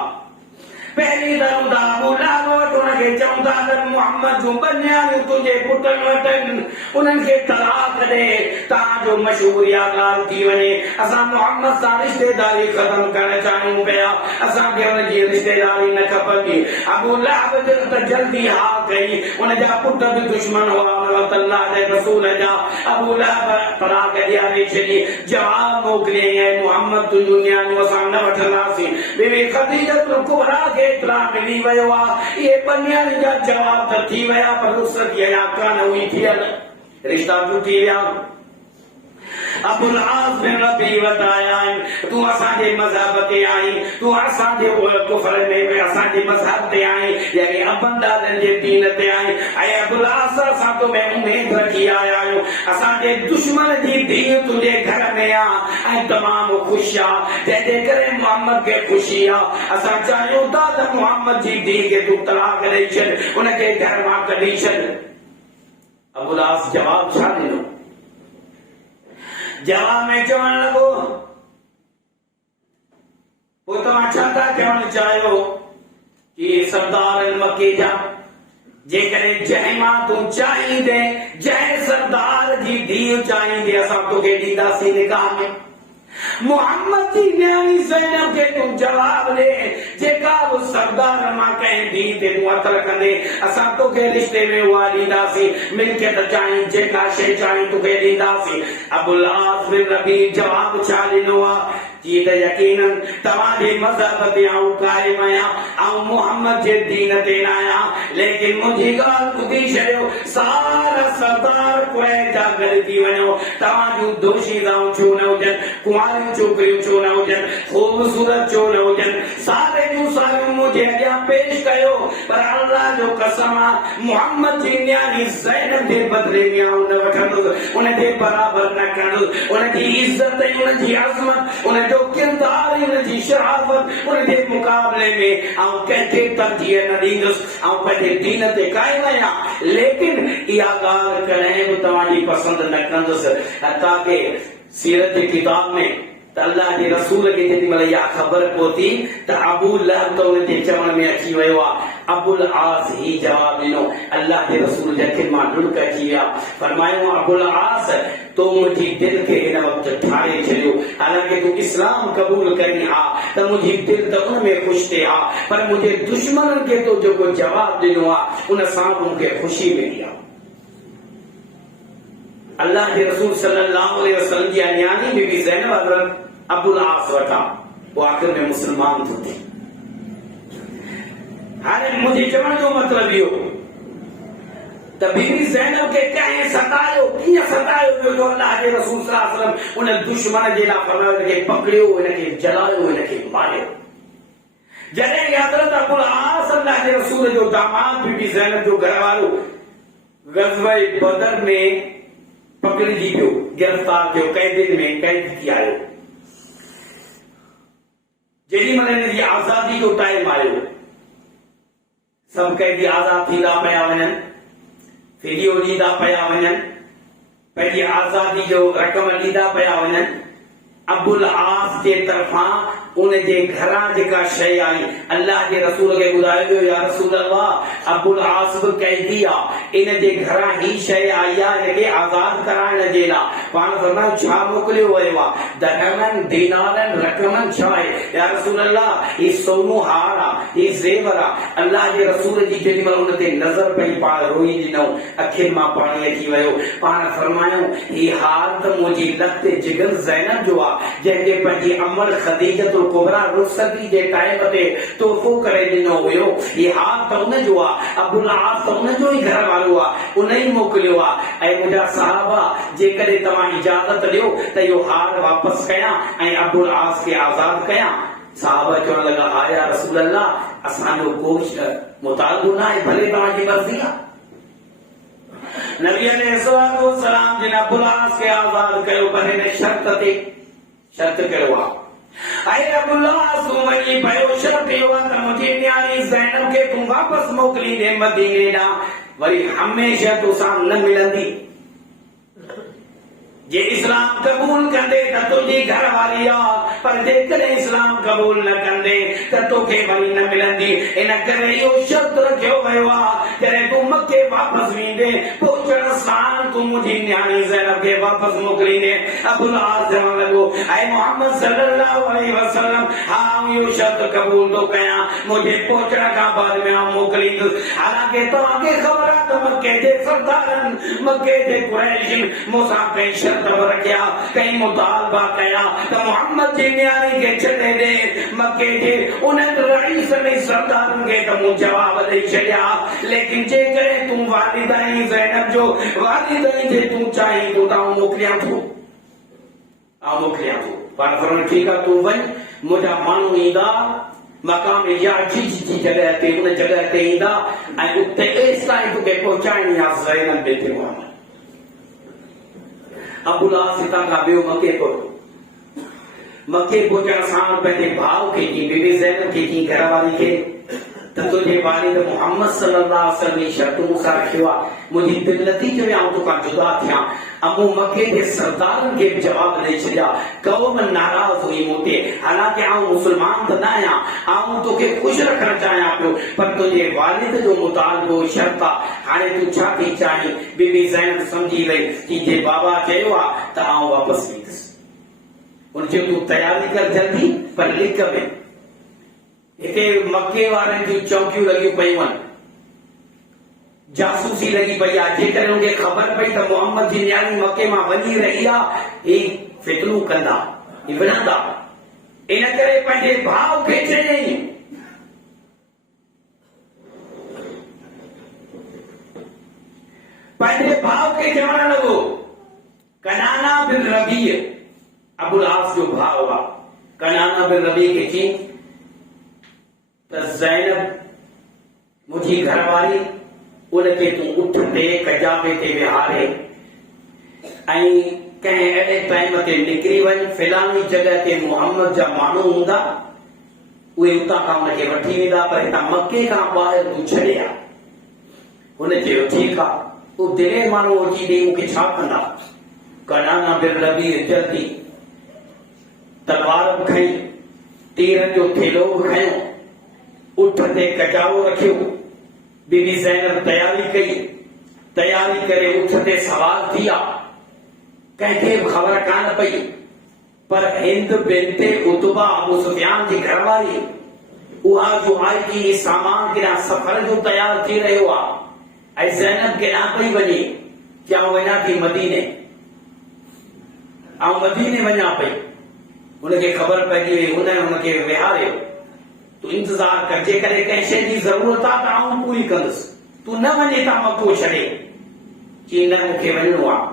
पहिरीं दफ़ो त अबू लहब वटि उनखे चऊं था त मोहम्मद जूं ॿ न्याणियूं तुंहिंजे पुटनि वटि आहिनि, उन्हनि खे तलाक ॾे तव्हांजो मशहूर इहा ॻाल्हि थी वञे। असां मोहम्मद सां रिश्तेदारी ख़तमु करणु चाहियूं पिया, असांखे हुनजी रिश्तेदारी न खपंदी। अबू लहब त जल्दी हा कई। उनजा पुट बि दुश्मन हुआ अल्लाह जे रसूल जा। अबू लहब तलाक ॾियारे छॾी। जवाब मोकिलियईं मोहम्मद तुंहिंजूं न्याणियूं असां न वठंदासीं। बीबी ख़दीजतुल कुबरा खे इतला मिली वियो आहे। इहे ॿ न्याणियुनि जा जवाब त थी विया पर नुसरत अञा कान हुई थियल, रिश्ता टुटी विया। अबुल आस बिन रबी वटि आया आहिनि। तूं असांजे मज़हब ते आई, तूं असांजे कुफर में असांजे मज़हब ते आई, यानी अबंदादनि जे दीन ते आई। ऐं अबुल आस असां तोमें उमेद रखी आया आहियूं। असांजे दुश्मन जी धीउ तुंहिंजे घर में आहे ऐं तमामु ख़ुशि आहे, जंहिंजे करे मोहम्मद खे ख़ुशी आहे। असां चाहियूं था त मोहम्मद जी धीउ खे तूं तलाक ॾेई छॾ, उनखे घर मां कढी छॾ। अबुल आस जवाब छा ॾिनो? जवाब में चवण लॻो पोइ तव्हां छा था चवणु चाहियो कि सरदार मके जा जेकॾहिं जंहिं मां तूं चाहींदे, जंहिं सरदार जी धीउ चाहींदे असां तोखे ॾींदासीं निकाह में। मोहम्मद जी न्याणी ज़ैनब खे तूं जवाब ॾे जेका बि सरदार मां कंहिं धीउ ते तूं हथ रखंदे असां तोखे रिश्ते में उहा ॾींदासीं। मिल्कियत चाहीं जेका शइ चाहीं तोखे ॾींदासीं। अबुल आस बिन रबी जवाब छा ॾिनो आहे? जी त यकीनन तव्हांजे मज़हब ते आऊं क़ाइम आहियां, आऊं मोहम्मद जे दीन ते न आहियां, लेकिन मुंहिंजी ॻाल्हि ॿुधी छॾियो। सारा सरदार कुरैश जा गॾु थी वञो, तव्हां जूं दोशीदाऊं छो न हुजनि, कुंवारियूं छोकिरियूं छो न हुजनि, ख़ूबसूरत छो न हुजनि, सारे जूं सारियूं मुंहिंजे अॻियां पेश कयो। पर अल्लाह जो कसम आहे मोहम्मद जी न्याणी ज़ैनब जे बदिले में आऊं न वठंदुसि, उनजे बराबरि न कंदुसि। उनजी इज़त ऐं उनजी अज़मत, उनजो किरदार ऐं उनजी शराफ़त, उनजे मुक़ाबले में आऊं कंहिंखे तरजीह न ॾींदुसि। आऊं पंहिंजे दीन ते क़ाइम आहियां, लेकिन इहा ॻाल्हि कॾहिं बि तव्हांजी पसंदि न कंदुसि। हता के सीरत जे किताब में त अल्लाह जे रसूल खे जेॾी महिल इहा ख़बर पहुती त अबू लहब त उनजे चवण में अची वियो आहे। अबुल आस ही जवाब ॾिनो, अल्लाह जे रसूल जे अखियुनि मां ढुड़क अची विया। फरमायो अबुल आस तो मुंहिंजी दिलि खे हिन वक़्तु ठाहे छॾियो। हालांकि तूं इस्लाम क़बूल करी हा त मुंहिंजी दिलि त उन में ख़ुशि थिए हा, पर मुंहिंजे दुश्मननि खे तो जेको जवाब ॾिनो आहे उन सां बि मूंखे ख़ुशी मिली आहे। अल्लाह जे रसूल सल्लल्लाहु अलैहि वसल्लम जी न्याणी बीबी ज़ैनब हज़रत अबुल आस वटा वो आखिर में मुसलमान थो थिए। हाणे मुंहिंजे चवण जो मतिलबु इहो त बीबी ज़ैनब खे कंहिं सतायो, कीअं सतायो वियो जो अल्लाह जे रसूल सल्लल्लाहु अलैहि वसल्लम उन दुश्मन जे लाइ फरमायो हिनखे पकड़ियो, हिनखे जलायो, हिनखे मारियो। जॾहिं हज़रत अबुल आस अल्लाह जे रसूल जो दामाद बीबी ज़ैनब जो घरवारो ग़ज़वे बदर में पकड़िजी वियो, गिरफ़्तार थियो, कैदियुनि में कैद थी आयो। जेॾी महिल हिनजी आज़ादी जो टाइम आयो, सभु कैदी आज़ाद थींदा पिया वञनि, फिडियो ॾींदा पिया वञनि, पंहिंजी आज़ादी जो रक़म ॾींदा पिया वञनि। अबुल आस जे तरफ़ां उनजे घरां जेका शइ आई अल्लाह जे रसूल खे ॿुधायो वियो या रसूल अल्लाह अबुल आस बि कैदी आहे, इनजे घरां ही शइ आई आहे, इनखे आज़ाद कराइण जे लाइ। पाण फरमायो छा मोकिलियो वियो आहे? दरहमनि दीनारनि रक़मनि छा आहे? या रसूल अल्लाह ही सोनो हार आहे, ही ज़ेवर आहे। अल्लाह जे रसूल जी जेॾी महिल उन ते नज़र पई पाण रोई ॾिनो, अखियुनि मां पाणी अची वियो। पाण फरमायूं ही हार त मुंहिंजी लत जिगर ज़ैनब जो आहे, जंहिंजे पंहिंजी अमर ख़दीजतुल कुबरा रुख़सती जे टाइम ते तोहफ़ो करे ॾिनो हुयो। ही हार त उनजो आहे, अबुल आस त उनजो ई घर वारो आहे, उन ई मोकिलियो आहे। ऐं मुंहिंजा साहबा जेकॾहिं तव्हां इजाज़त ॾियो त इहो हार वापसि कयां ऐं अबुल आस खे आज़ाद कयां। साहबा चवण लॻा हा या रसूल अल्लाह, असांजो को मुतालबो न आहे, भले तव्हांजी मर्ज़ी आहे। नबी अलैहिस्सलातु वस्सलाम जिन अबुल आस खे आज़ाद कयो, पर हिन शर्त ते, शर्त कयो आहे। ऐं अबुल आस वञी पियो, शर्त इहो आहे त मुंहिंजी न्याणी ज़ैनब खे तूं वापसि मोकिलींदे मदीने ॾांहुं, वरी हमेशह तोसां न मिलंदी। जे इस्लाम कबूल कंदे त तुंहिंजी घर वारी आहे, पर जेकॾहिं इस्लाम कबूल न कंदे त तोखे वरी न मिलंदी। इन करे इहो शर्त रखियो वियो आहे, जॾहिं तूं मके वापसि वेंदे पहुचण सां तूं मुंहिंजी न्याणी ज़ैनब खे वापसि मोकिलींदे। अबुल आस चवण लॻो ऐं मोहम्मद सल्लल्लाहु अलैहि वसल्लम, हा इहो शर्त कबूल थो कयां, मुंहिंजे पहुचण खां बाद में आउं मोकिलींदुसि। हालांकि तव्हांखे ख़बर आहे त मके जे सरदारनि, मके जे कुरैशियुनि मूंसां कंहिं शर्त रखिया, कई मुतालबा कया त मोहम्मद जी न्याणी खे छॾे ॾे। मके जे उन्हनि रईसनि सरदारनि खे त मूं जवाब ॾेई छॾिया, लेकिन जेकॾहिं तूं वालिदाई ज़ैनब जो वालिदाई खे तूं चाहीं थो त आउं मोकिलियां थो, आउं मोकिलियां थो। पाण फरमायो ठीकु आहे, तूं वञ, मुंहिंजा माण्हू ईंदा मकाम याजीज जी जॻह ते, उन जॻह ते ईंदा ऐं उते एसि ताईं तोखे पहुचाइणी आहे ज़ैनब बिंत मोहम्मद। अबुल आस हितां खां ॿियो मके पहुतो। मके पहुचण सां पंहिंजे भाउ खे चई, बीबी ज़ैनब खे चई, घर वारी खे, त तुंहिंजे वालिद मोहम्मद सल्लल्लाहु अलैहि वसल्लम जी शर्त मूंसां रखियो आहे, मुंहिंजी दिलि नथी चवे आउं तोखां जुदा थियां। अबू मके जे सरदारनि खे जवाब ॾेई छॾिया, क़ौम नाराज़ हुई मूं ते, हालांकि आउं मुस्लमान त न आहियां, आउं तोखे ख़ुशि रखणु चाहियां पियो, पर तुंहिंजे वालिद जो मुतालबो शर्त आहे, हाणे तूं छा थी चाहीं? बीबी ज़ैनब सम्झी वई कि जे बाबा चयो आहे त आउं वापसि वेंदुसि। उन चयो तूं तयारी कर जल्दी, पर लिक में हिते मके वारनि जूं चौकियूं लॻियूं पयूं आहिनि, जासूसी लगी पई आहे। जेकॾहिं उनखे ख़बर पई त मोहम्मद जी न्याणी मके मां वञी रही आहे, ही फितनू कंदा, ही विढ़ंदा। इन करे पंहिंजे भाउ खे चयईं, पंहिंजे भाउ खे चवण लॻो, कनाना बिन रबी, अबुल आस जो भाउ आहे, कनाना बिन रबी खे चयईं त ज़ैनब मुंहिंजी घरवारी, उनखे तूं उठ ते कजाबे ते विहारे ऐं कंहिं अहिड़े टाइम ते निकिरी वञ, फिलानी जॻह ते मोहम्मद जा माण्हू हूंदा, उहे उतां खां उनखे वठी वेंदा, पर हितां मके खां ॿाहिरि तूं छॾे आ। हुन चयो ठीकु आहे, तूं दिले माण्हू अची ॾे, मूंखे छा कंदा? कनाना बिन रबी जल्दी तलवार बि खई, तीर जो थेलो बि खयो, उठ ते कजाओ रखियो। बीबी ज़ैनब तयारी कई, तयारी करे उठ ते सवार थी आ, कंहिंखे बि ख़बर कान पई, पर हिंद बिनते उतबा अबू सुफियान जी घरवारी, उहा जो आई कि सामान केॾां सफ़र जो तयार थी रहियो आहे, ऐं ज़ैनब केॾां पई वञे, कि आउं वञा थी मदीने, आउं मदीने वञा पई। हुनखे ख़बर पइजी वई, हुन हुनखे विहारियो, तूं इंतज़ार कर, जेकॾहिं कंहिं शइ जी ज़रूरत आहे त आउं पूरी कंदुसि, तूं न वञे था मको छॾे। चई न मूंखे वञिणो आहे।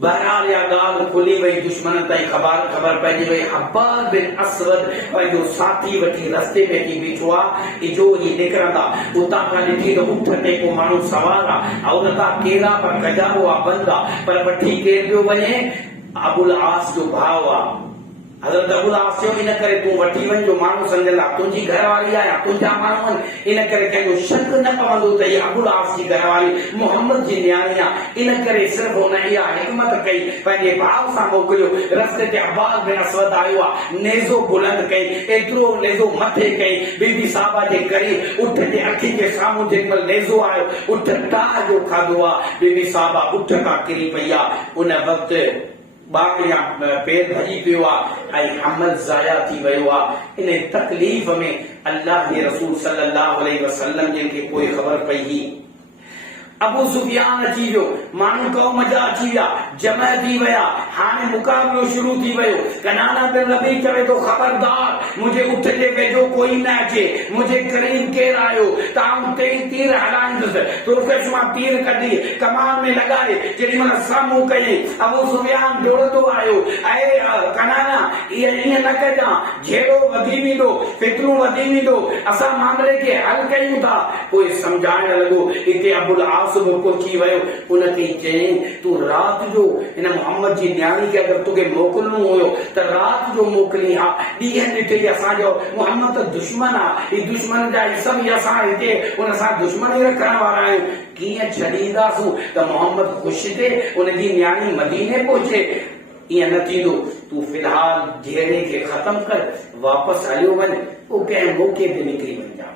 बहरहाल इहा ॻाल्हि खुली वई, दुश्मन ताईं ख़बर पइजी वई, अब्बास बिन असवद पंहिंजो साथी वठी रस्ते में अची बीठो आहे, इजो ई निकिरंदा, उतां खां ॾिठी त उठ ते को माण्हू सवार आहे, ऐं उन तां केरा पर कजारो आहे, बंदि आहे, पर वठी केरु पियो वञे? अबुल आस जो भाउ आहे, हज़रत अबू आस चयो इन करे तूं वठी वञ जो माण्हू सम्झंदा तुंहिंजी घरवारी आहे या तुंहिंजा माण्हू आहिनि, इन करे कंहिंजो शक न पवंदो त हीअ अबू आस जी घरवारी मोहम्मद जी न्याणी आहे। इन करे सिर्फ़ हुन इहा हिकमत कई, पंहिंजे भाउ सां मोकिलियो। रस्ते ते अब्बास बिन असवद आयो आहे, नेज़ो बुलंद कई, एतिरो नेज़ो मथे कई बीबी साहबा जे करे उठ जे अखि जे साम्हूं जेमहिल नेज़ो आयो, उठ टाह जो खाधो आहे, बीबी साहबा उठ खां किरी पई आहे। उन वक़्तु बाकिया पेर भॼी पियो आहे ऐं अमल ज़ाया थी वियो आहे। इन तकलीफ़ में अल्लाह जे रसूल सल्लल्लाहु अलैहि वसल्लम जिन खे कोई ख़बर पई ही। अबू सुफियान अची वियो, माण्हू क़ौम जा अची विया, जमा थी विया, हाणे मुक़ाबिलो शुरू थी वियो। कनाना बिन रबी चवे थो ख़बरदार मुंहिंजे उठ जे वेझो कोई न अचे, मुंहिंजे करीब केरु आयो त आउं तेई तीर हलाईंदुसि। तोखे मां तीर कढी कमान में लॻाए जेॾी महिल साम्हूं कई, अबू सुफियान डोड़ंदो आयो, ऐं कनाना ईअं न कजां, झेड़ो वधी वेंदो, फितरूं वधी वेंदो, असां मामले खे हल कयूं था। पोइ सम्झाइण लॻो, हिते अबुल आस पहुची वियो, उनखे चयईं तूं राति जो इन मोहम्मद जी न्याणी खे अगरि तोखे मोकिलणो हुयो त राति जो मोकिली हा, ॾींहं ॾिठे असांजो मोहम्मद त दुश्मन आहे, ही दुश्मन जा सभु असां हिते हुन सां दुश्मनी रखण वारा आहियूं, कीअं छॾींदासूं त मोहम्मद ख़ुशि थिए, उनजी न्याणी मदीने पहुचे। ईअं न थींदो, तूं फिलहाल झेड़े खे ख़तम कर, वापसि हलियो वञ, पोइ कंहिं मौक़े ते निकिरी वञा।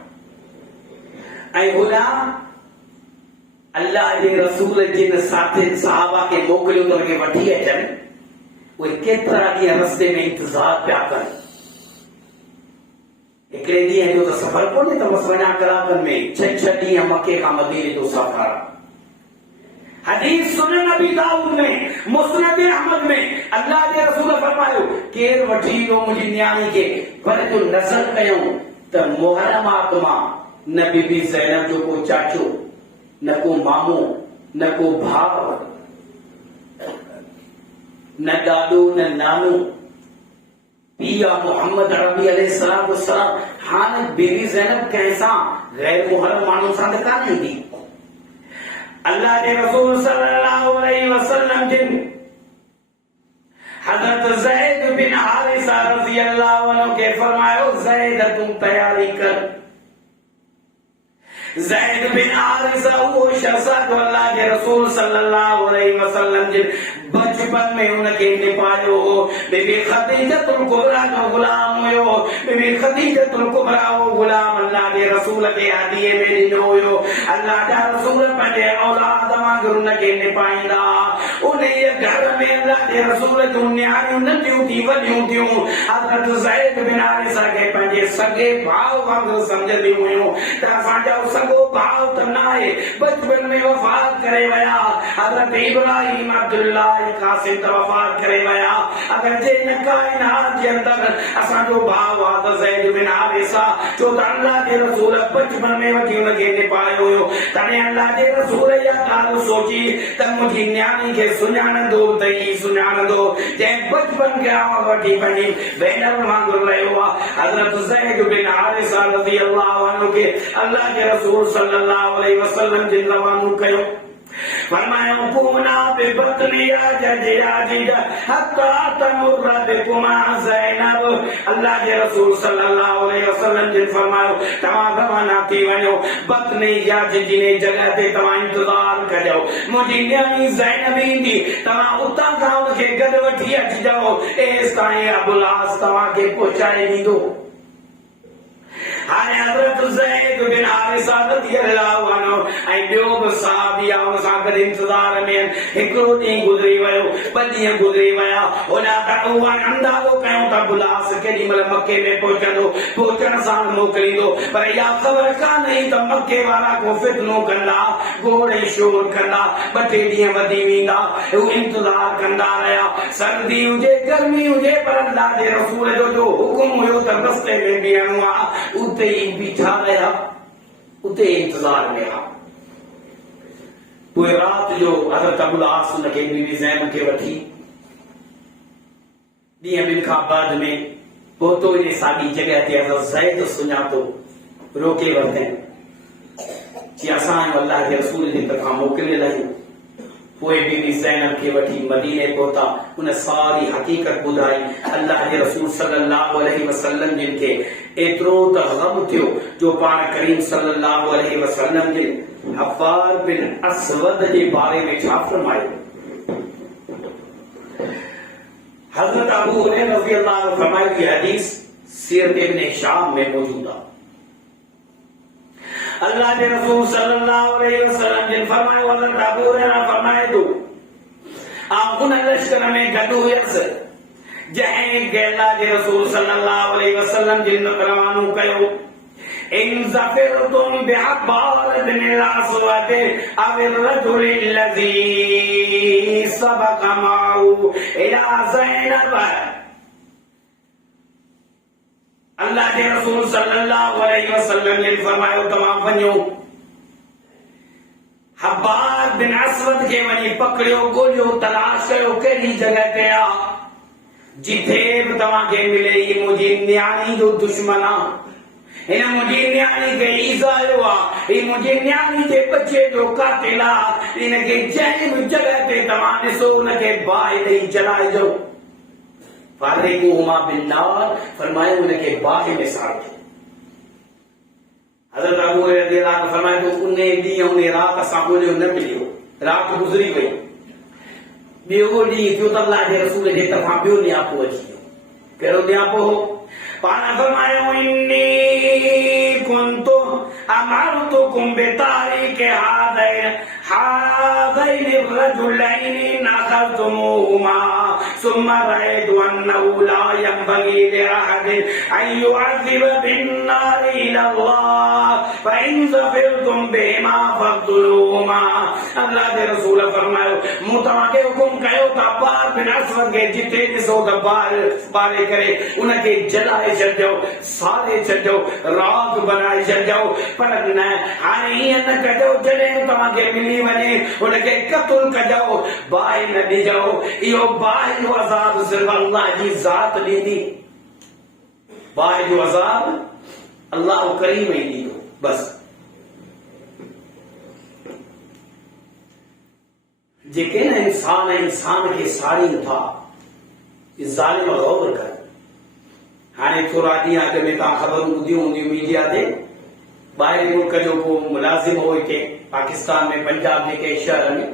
ऐं गुलाम अल्लाह जे रसूल जिन साथी सहाबा खे मोकिलियो त उनखे वठी अचनि, उहे केतिरा ॾींहं रस्ते में इंतज़ार पिया कनि। हिकिड़े ॾींहं जो त सफ़र कोन्हे त बसि वञा कलाकनि में, 6 ॾींहं मके खां मदीने जो सफ़र। हदीस सुनन अबी दाऊद में, मुस्नद अहमद में अल्लाह जे रसूल फरमायो केरु वठी वियो मुंहिंजी न्याणी खे, पर जो नज़र कयूं त मुहर्रमात मां न बीबी ज़ैनब जो को चाचो, न को मामो, न को भाउ, न ॾाॾो न नानो, पीउ मोहम्मद अरबी अलैहिस्सलाम वसलाम। हाणे बीबी ज़ैनब कंहिंसां गैर मुहर्रम माण्हू सां त कान ईंदी। अल्लाह के रसूल सल्लल्लाहु अलैहि वसल्लम जिन हज़रत ज़ैद बिन हारिसा रज़ी अल्लाहु अन्हु के फरमायो ज़ैद तुम तैयारी कर। ज़ैद बिन हारिसा वो शख्स जो अल्लाह के रसूल सल्लल्लाहु अलैहि वसल्लम जिन बचपन में उनके निपायो हो। बीबी खदीजतुल कुबरा जो गुलाम हुयो, बीबी खदीजतुल कुबरा वो गुलाम अल्लाह के रसूल के हदीए में ॾिनो हुयो। अल्लाह जा रसूल पंहिंजे औलाद वांगुरु उनखे निपाईंदा। उन घर में अल्लाह के रसूल जूं न्याणियूं नंढियूं थी वॾियूं थियूं हज़रत ज़ैद बिन हारिसा खे पंहिंजे सॻे भाउ वांगुरु सम्झंदियूं हुयूं त असांजो सॻो भाउ त न आहे, बचपन में वफ़ात करे विया। हज़रत इब्राहिम अब्दुल्लाह कासिम त वफ़ात करे विया। अगरि जे हिन काइनात जे अंदरि असांजो भाउ आहे त ज़ैद बिन हारिसा, छो त अल्लाह जे रसूल बचपन में वठी हुनखे निपायो हुयो। तॾहिं अल्लाह जे रसूल इहा ॻाल्हि सोची त मुंहिंजी न्याणी खे सुञाणंदो त ई सुञाणंदो, जंहिं बचपन खां वठी पंहिंजी भेनरुनि वांगुरु रहियो आहे। हज़रत ज़ैद बिन हारिसा रज़ी अल्लाहु अन्हु खे अल्लाह जे रसूल सल्लल्लाहु अलैहि वसल्लम जिन रवानो कयो। फरमाया कुना बिबतनी राजिद हत्ता तमुर बिकुमा ज़ैनब। अल्लाह के रसूल सल्लल्लाहु अलैहि वसल्लम जिन फरमायो तव्हां रवाना थी वञो बतनी याज जिने जगह ते तव्हां इंतज़ार कजो, मुंहिंजी न्याणी ज़ैनब ईंदी, तव्हां उतां खां उनखे गॾु वठी अचिजो, एसि ताईं अबुल आस तव्हांखे पहुचाए ॾींदो। हाणे हज़रत ज़ैद बिन हारिसा रज़ी अल्लाहु अन्हु ऐं ॿियो बि सहाबी हुन सां गॾु इंतज़ार में हिकिड़ो ॾींहुं गुज़री वियो, 2 ॾींहं गुज़री विया। हुन उहा अंदाज़ो कयूं त अबुल आस केॾी महिल मके में पहुचंदो, पहुचण सां मोकिलींदो, पर इहा ख़बर कान्हे त मके वारा को फितनो कंदा, घोड़े शोर कंदा, 2-3 ॾींहं वधी वेंदा। हू इंतज़ार कंदा रहिया, सर्दी हुजे गर्मी हुजे, पर अल्लाह जे रसूल जो हुकुम हुयो त रस्ते में बीहणो आहे। उते ही बीठा रहा, उते इंतजार में रहा। पोइ रात जो हज़रत अबुल आस उनखे बीबी ज़ैनब खे वठी ॾींहं ॿिनि खां बाद में पहुतो। इन साॻी जॻह ते हज़रत ज़ैद सुञातो, रोके वरितईं, चई असां अल्लाह जे रसूल जी तरफ़ां मोकिलियल आहियूं, पोइ बीबी ज़ैनब खे वठी मदीने पहुता, उन सारी हक़ीक़त ॿुधाई। अल्लाह जे रसूल सल्लल्लाहु अलैहि वसल्लम जिन खे एतिरो त ग़म थियो जो पाण करीम सल्लल्लाहु अलैहि वसल्लम जिन हब्बार बिन असवद जे बारे में छा फरमायो। हज़रत अबू हुरैरा रज़ी अल्लाह अन्हु फरमायो, ये हदीस सीरत इब्न हिशाम में मौजूद है। अल्लाह के रसूल सल्लल्लाहु अलैहि वसल्लम जिन फरमायो, हज़रत अबू हुरैरा फरमाए तो आप उन लश्कर में गॾु हुयसि जंहिं खे अल्लाह के रसूल सल्लल्लाहु अलैहि वसल्लम जिन रवानो कयो। इन ज़फ़रतुम बिअब्बार बिन असवद अव रजुल लज़ी सबक़ माउ इला ज़ैनब। अल्लाह के रसूल सल्लल्लाहु अलैहि वसल्लम ने फरमायो, तमाम वञो हब्बार बिन असवद के वञी पकड़ियो, ॻोल्हियो, तलाश कयो कहिड़ी जॻह ते आहे जिथे बि तव्हांखे मिले ही मुंहिंजी न्याणी जो दुश्मन आहे, हिन मुंहिंजी न्याणी खे ईज़ायो आहे, ही मुंहिंजी न्याणी जे बचे जो कातिल आहे, हिनखे जंहिं बि जॻह ते तव्हां ॾिसो हुनखे बाहि ॾेई जलाइजो। फारिक़ुहुमा बिन्नार, फरमाए उनके बाहि में साड़ दो। हज़रत अबू हुरैरा रज़ियल्लाहु अन्हु फरमाए तो उन ॾींहुं उन रात असां ॻोल्हियो न मिलियो, रात गुज़री वई। ॿियो ॾींहुं थियो त अल्लाह जे रसूल जे तरफ़ां ॿियो नियापो अची वियो। कहिड़ो नियापो हो? पाण फरमायो, इन्नी कुन्तु अमरतुकुम बितारिक हाज़ैनि रजुलैनि नख़ज़तुमूहुमा सुम्मा रअयतु अन्नहु ला यंबग़ी लिअहदिन अन युअज़्ज़िब बिन्नारि इलल्लाह फ़इन ज़फ़रतुम बिहिमा फ़क़्तुलूहुमा। अल्लाह के रसूल फरमायो, मूं तव्हांखे हुकुम कयो त अब्बार बिन असवद खे जिथे ॾिसो त ॿारे करे उनखे जलाए छॾियो, साड़े छॾियो, राख बनाए छॾियो। पर न, हाणे ईअं न कजो, जॾहिं तव्हांखे मिली वञे उनखे क़त्ल कजो, बाहि न ॾिजो। इहो बाहि जो अज़ाब सिर्फ़ अल्लाह जी ज़ात ॾींदी। बाहि जो अज़ाब अल्लाह करीम ई ॾींदो बस। जेके न इंसान खे साड़ीनि था, ज़ालिम गौर कर। हाणे थोरा ॾींहं अॻु में तव्हां ख़बरूं ॿुधियूं हूंदियूं मीडिया ते, ॿाहिरि मुल्क जो को मुलाज़िम हो हिते पाकिस्तान में पंजाब जेके शहर में,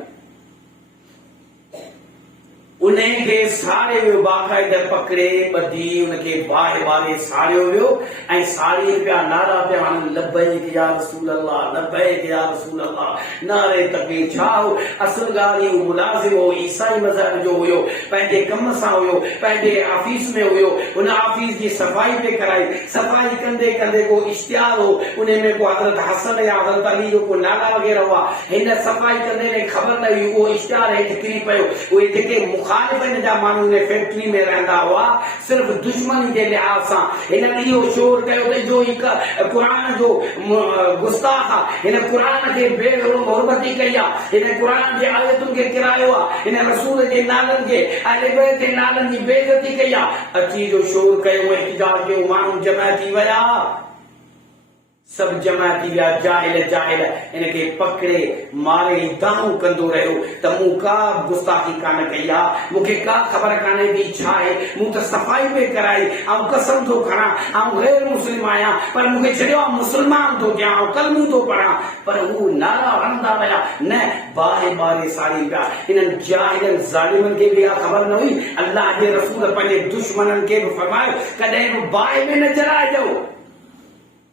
उनखे साड़े वियो, बाक़ाइदा पकड़े ॿधी उनखे बाहि ॿारे साड़ियो वियो ऐं साड़ी पिया नारा पिया हणनि, लब्बैक या रसूल अल्लाह, लब्बैक या रसूल अल्लाह, नारे तकबीर। छा हो? असुल ॻाल्हि हू मुलाज़िम हो, ईसाई मज़हब जो हुयो, पंहिंजे कम सां हुयो, पंहिंजे ऑफिस में हुयो, उन ऑफिस जी सफ़ाई पे कराई। सफ़ाई कंदे कंदे को इश्तिहार हो, उन में को हज़रत हसन या हज़रत अली जो को नाला वग़ैरह हुआ। हिन सफ़ाई कंदे में ख़बर न हुई, उहो इश्तिहार हेठि किरी पियो। उहे जेके मुखालिफ़ जा माण्हू फैक्ट्री में रहंदा हुआ, सिर्फ़ दुश्मनी जे लिहाज़ सां हिननि इहो शोर कयो त जो हिकु क़ुरान जो गुस्ताख़ आहे, हिन क़ुरान खे बेहुरमती कई आहे, हिन क़ुरान जे आयतुनि खे किरायो आहे, हिन रसूल जे नालनि खे अहले बैत जे नालनि जी बेइज़ती कई आहे। अची जो शोर कयो, एहतिजाज कयो, माण्हू जमा थी विया, सब जमा थी विया, जाहिल इनके पकड़े मारे दाऊं कंदो रहियो त मूं का गुस्ताखी कान कई आहे, मूंखे का ख़बर कान्हे कि छा आहे, मूं त सफ़ाई पे कराई, ऐं कसम थो खणा ऐं गैर मुस्लिम आहियां, पर मूंखे चयो आहे मुस्लमान थो थियां, कलमू थो पढ़ां। पर हू नारा हणंदा विया, न बाहि ॿारे साड़ी पिया। इन्हनि जाहिलनि ज़ालिमनि खे बि इहा ख़बर न हुई। अल्लाह जे रसूल पंहिंजे दुश्मननि खे बि फरमायो, कॾहिं बि बाहि में न जलाइजो।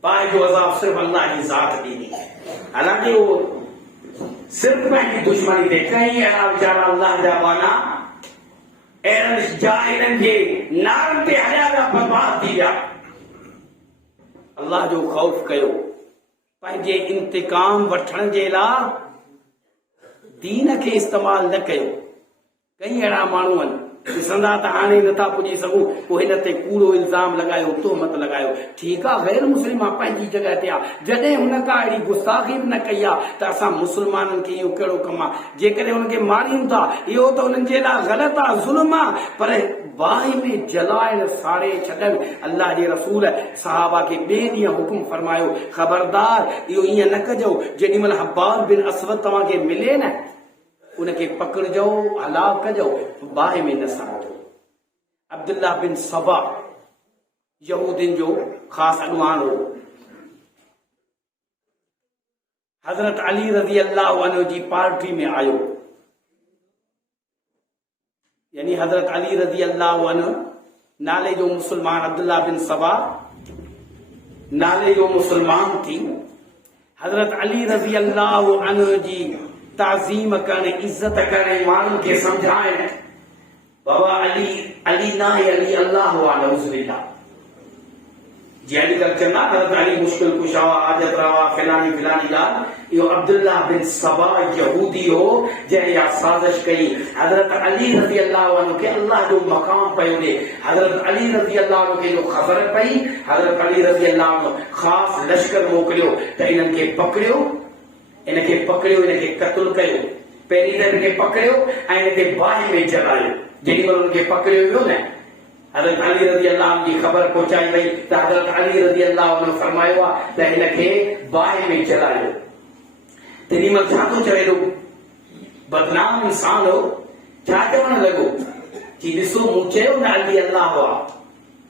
बाहि जो अज़ाब सिर्फ़ अल्लाह जी ज़ात ॾींदी। हालांकि वो सिर्फ़ पंहिंजी दुश्मनी ते कई अहिड़ा वीचारा अल्लाह जा बाना अहिड़नि जाहिलनि खे नारनि ते हलिया विया, बर्बाद थी विया। अल्लाह जो ख़ौफ़ कयो, पंहिंजे इंतिकाम वठण जे लाइ दीन खे इस्तेमाल न कयो। कई अहिड़ा माण्हू आहिनि, ॾिसंदा त हाणे नथा पुॼी सघूं, पोइ हिन ते कूड़ो इल्ज़ाम लॻायो, तोहमत लॻायो। ठीकु आहे, गैर मुस्लिम आहे, पंहिंजी जॻह ते आहे। जॾहिं हुन का अहिड़ी गुस्ताखी बि न कई आहे त असां मुस्लमाननि खे इहो कहिड़ो कमु आहे। जेकॾहिं हुनखे मारियूं था, इहो त हुननि जे लाइ ग़लति आहे, ज़ुल्म आहे, पर बाहि में जलाइण, साड़े छॾनि। अल्लाह जे रसूल सहाबा खे ॿिए ॾींहुं हुकुम फरमायो, ख़बरदार इहो ईअं न कजो, जेॾी महिल हब्बार बिन असवद तव्हांखे मिले न, उनके पकड़जो, हलाक कजो, बाहि में न साड़ो। अब्दुल्लाह बिन सबा यहूदिन जो खास अगवान हो। हजरत अली रज़ी अल्लाह अन्हु जी पार्टी में आयो, यानी हजरत अली रज़ी अल्लाह अन्हु नाले जो मुसलमान, अब्दुल्लाह बिन सबा नाले जो मुसलमान थी। हजरत अली रज़ी अल्लाह अन्हु जी ताज़ीम करने, इज्जत करने, माण्हुनि खे समझाइण, बाबा अली अली ना अली अल्लाह वाला जी अॼुकल्ह चवंदा हज़रत अली मुश्किल कुशा, हाजत रवा, फिलानी फिलानी ॻाल्हि। इहो अब्दुल्लाह बिन सबा यहूदी हो जंहिं इहा साज़िश कई। हज़रत अली रज़ी अल्लाह अन्हु खे अल्लाह जो मक़ाम पियो ॾे। हज़रत अली रज़ी अल्लाह अन्हु खे जो ख़बर पई, हज़रत अली रज़ी अल्लाह अन्हु ख़ासि लश्कर मोकिलियो त इन्हनि खे पकड़ियो, इनखे पकड़ियो, इनखे क़त्ल कयो। पहिरीं त इनखे पकड़ियो ऐं इनखे बाहि में जलायो। जेॾी महिल उनखे पकड़ियो वियो न, हज़रत अली रज़ी अल्लाह अन्हु जी ख़बर पहुचाई वई त हज़रत अली रज़ी अल्लाह अन्हु फरमायो आहे त हिनखे बाहि में जलायो। तेॾी महिल छा थो चवे, एॾो बदनाम इंसान हो, छा चवण लॻो कि ॾिसो मूं चयो न अली अल्लाह हुआ,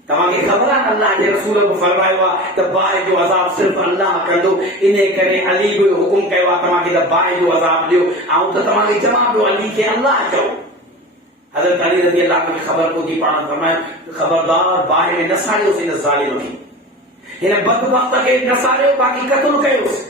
तव्हांखे ख़बर आहे अल्लाह जे रसूल बि फरमायो आहे त बाहि जो अज़ाब सिर्फ़ अल्लाह कंदो। इन करे अली बि हुकुम कयो आहे तव्हांखे त बाहि जो अज़ाब ॾियो। ऐं त तव्हांखे चवां पियो अली खे अल्लाह चओ। हज़रत अली रज़ी अल्लाह खे ख़बर पहुती, पाण फरमायो ख़बरदार बाहि में न साड़ियोसि हिन ज़ालिम खे, हिन बदबख्त खे न साड़ियो, बाक़ी क़त्ल कयोसि।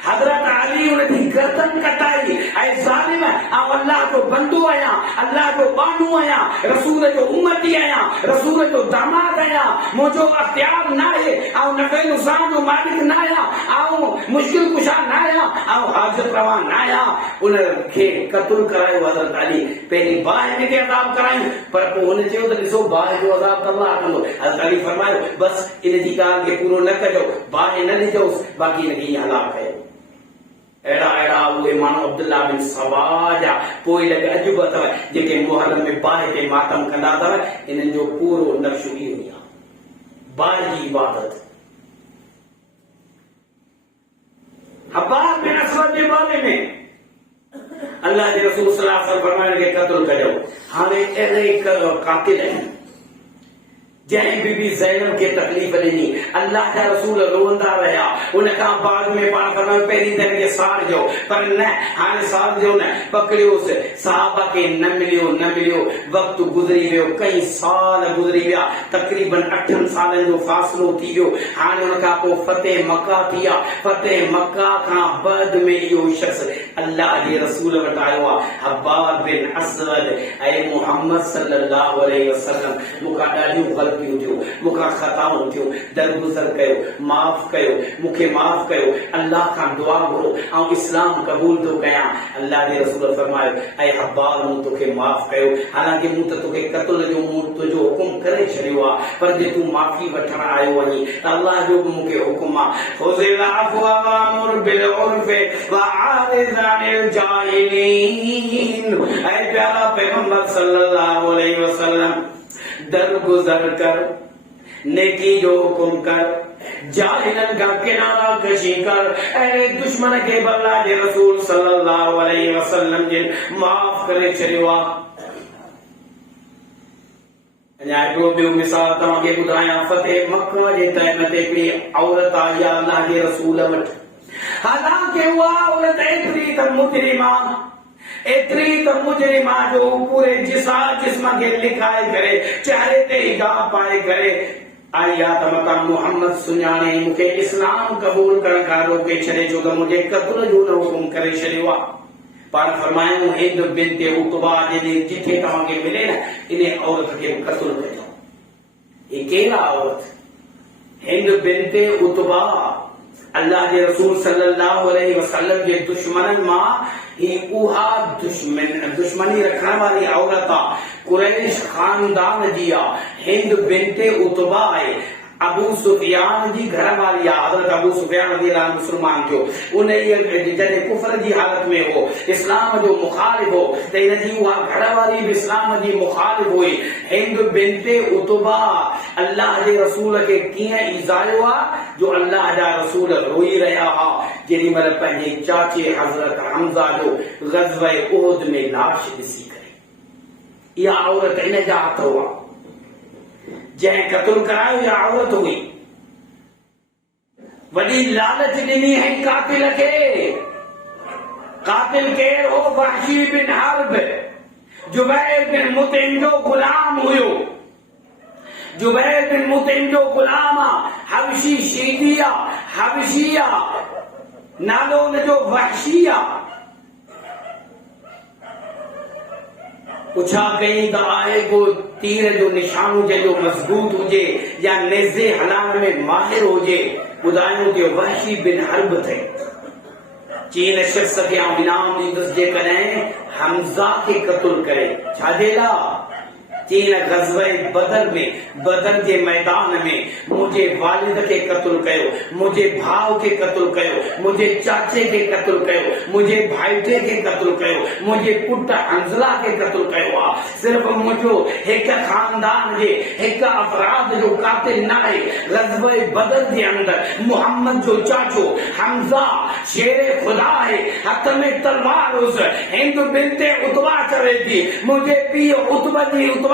हज़रत अली उनजी गर्दन कटाई। ऐं ज़ालिम, आउं अल्लाह जो बंदो आहियां, अल्लाह जो बानू आहियां, रसूल जो उम्मती आहियां, रसूल जो दामाद आहियां, मुंहिंजो अख्तियार न आहे, ऐं नफ़े नुक़सान जो मालिक न आहियां, ऐं मुश्किल कुशा न आहियां, ऐं हाज़िर रवा न आहियां। उनखे क़त्ल करायो हज़रत अली। पहिरीं बाहि में अज़ाब करायूं, पर पोइ हुन चयो त ॾिसो बाहि जो अज़ाब त अल्लाह कंदो। हज़रत अली फरमायो बसि इन जी ॻाल्हि खे पूरो न कजो, बाहि न ॾिजोसि, बाक़ी हिनखे ईअं हलाक कयो। अहिड़ा अहिड़ा उहे माण्हू अब्दुल्लाह बिन सबा जा पोइ लॻे अॼु बि अथव जेके मुहर्रम में बाहि ते मातम कंदा अथव। इन्हनि जो पूरो नक्श इहो ई आहे, बाहि जी इबादत। हब्बाब बिन असवद जे बारे में अल्लाह जे रसूल सल्लल्लाहु अलैहि वसल्लम फरमाइण खे क़त्ल कयो। हाणे अहिड़े कातिल आहिनि जंहिं बीबी ज़ैनब खे तकलीफ़ ॾिनी, अल्लाह जा रसूल रोअंदा रहिया। उनखां बाद में पाण फरमायो पहिरीं त हिनखे साड़िजो, पर न, हाणे साड़िजो न, पकड़ियोसि। सहाबा खे न मिलियो, न मिलियो, वक़्तु गुज़री वियो, कई साल गुज़री विया, तक़रीबन 8 सालनि जो फ़ासिलो थी वियो। हाणे उनखां पोइ फ़तेह मक्का थी आहे। फ़तेह मक्का खां बाद में इहो शख़्स अल्लाह जे रसूल वटि आयो आहे, हब्बाब बिन असवद। ऐं मुहम्मद सल्लल्लाहु अलैहि वसल्लम, मूंखां ॾाढियूं ग़लतियूं थियो, मूंखां ख़ताऊं थियूं, दरगुज़र कयो, माफ़ कयो, मूंखे माफ़ कयो, अल्लाह खां दुआ घुरो, ऐं इस्लाम क़बूल थो कयां। अल्लाह जे रसूल फरमायो ऐं हब्बाब मूं तोखे माफ़ कयो, हालांकि मूं त तोखे क़त्ल जो मूं तुंहिंजो हुकुम करे छॾियो आहे, पर जे तूं माफ़ी वठण आयो वञी त अल्लाह जो बि मूंखे हुकुम आहे, ख़ुज़िल अफ़्व वअमुर बिल उर्फ़ि वअरिज़ अनिल जाहिलीन। ऐं प्यारा पैगंबर सल्लल्लाहु अलैहि वसल्लम, दरगुज़र कर, नेकी जो हुकुम कर, जाहिलन का किनारा कशी कर। अरे दुश्मन के अल्लाह जे रसूल सल्लल्लाहु अलैहि वसल्लम जे माफ़ करे छॾियो आहे। अञा हिकिड़ो ॿियो मिसाल तव्हांखे ॿुधायां। फ़तेह मक्का जे टाइम ते हिकिड़ी औरत आई आहे अल्लाह जे रसूल वटि। हालांकि उहा औरत एतिरी त मुजरिमा, एतिरी त मुजरिमा जो पूरे जिस्म खे लिखाए करे, चेहरे ते ई गाह पाए करे आई आहे त मता मुहम्मद सुञाणे मूंखे इस्लाम क़बूल करण खां रोके छॾे, छो त मुंहिंजे क़त्ल जो हुकुम करे छॾियो आहे। पाण फरमायूं हिंद बिन्त उतबा जिथे तव्हांखे मिले न, इन औरत खे क़त्ल कयो। ही कहिड़ा औरत? हिंद बिन्त उतबा, अल्लाह जे रसूल सल्लल्लाहु अलैहि वसल्लम जे दुश्मननि मां ही उहा दुश्मनी रखण वारी औरत आहे, कुरैश खानदान जी आहे। हिंद बिन्त उतबा आहे, अबू सुफियान जी घर वारी आहे। हज़रत अबू सुफियान रज़ियल्लाहु अन्हु मुस्लमान थियो, उन जॾहिं कुफर जी हालत में हो, इस्लाम जो मुखालिफ हो, त हिन जी उहा घर वारी बि इस्लाम जी मुखालिफ हुई। हिंद बिनते उतबा अल्लाह जे रसूल के कीअं ईज़ायो आहे जो अल्लाह जा रसूल रोई रहिया हुआ जेॾी महिल पंहिंजे चाचे हज़रत हमज़ा जो ग़ज़वे उहद में लाश ॾिसी करे। इहा औरत इन जा हथ हुआ, जंहिं क़त्ल करायो इहा औरत हुई। वॾी लालच ॾिनी है कातिल खे। कातिल केरु हो? वहशी बिन हर्ब, जुबैर बिन मुतिम जो गुलाम हुयो। जुबैर बिन मुतिम जो गुलाम हबशी शीदिया हबशिया नालो उनजो वहशिया। पुछा कई त आहे को तीर जो निशानो जंहिंजो मज़बूत हुजे या नेज़े हलाइण में माहिर हुजे? ॿुधायूं कि वहशी बिन हर्ब थे। चीन शख्स खे इनाम ॾींदुसि जेकॾहिं हमज़ा खे क़त्ल करे। छाजे लाइ? चीन ग़ज़वे बदर में, बदर के मैदान में मुझे वालिद के क़त्ल कयो, मुझे भाव के क़त्ल कयो, मुझे चाचे के क़त्ल कयो, मुझे भाईटे के क़त्ल कयो, मुझे पुट हंज़ला के क़त्ल कयो आ। सिर्फ मुझो एक खानदान जे एक अफराद जो कातिल न आहे। ग़ज़वे बदर के अंदर मोहम्मद जो चाचो हमज़ा शेरे खुदा है, हथ में तलवार उस हिंद बिनते उतबा चवे थी मुझे पीउ उतबा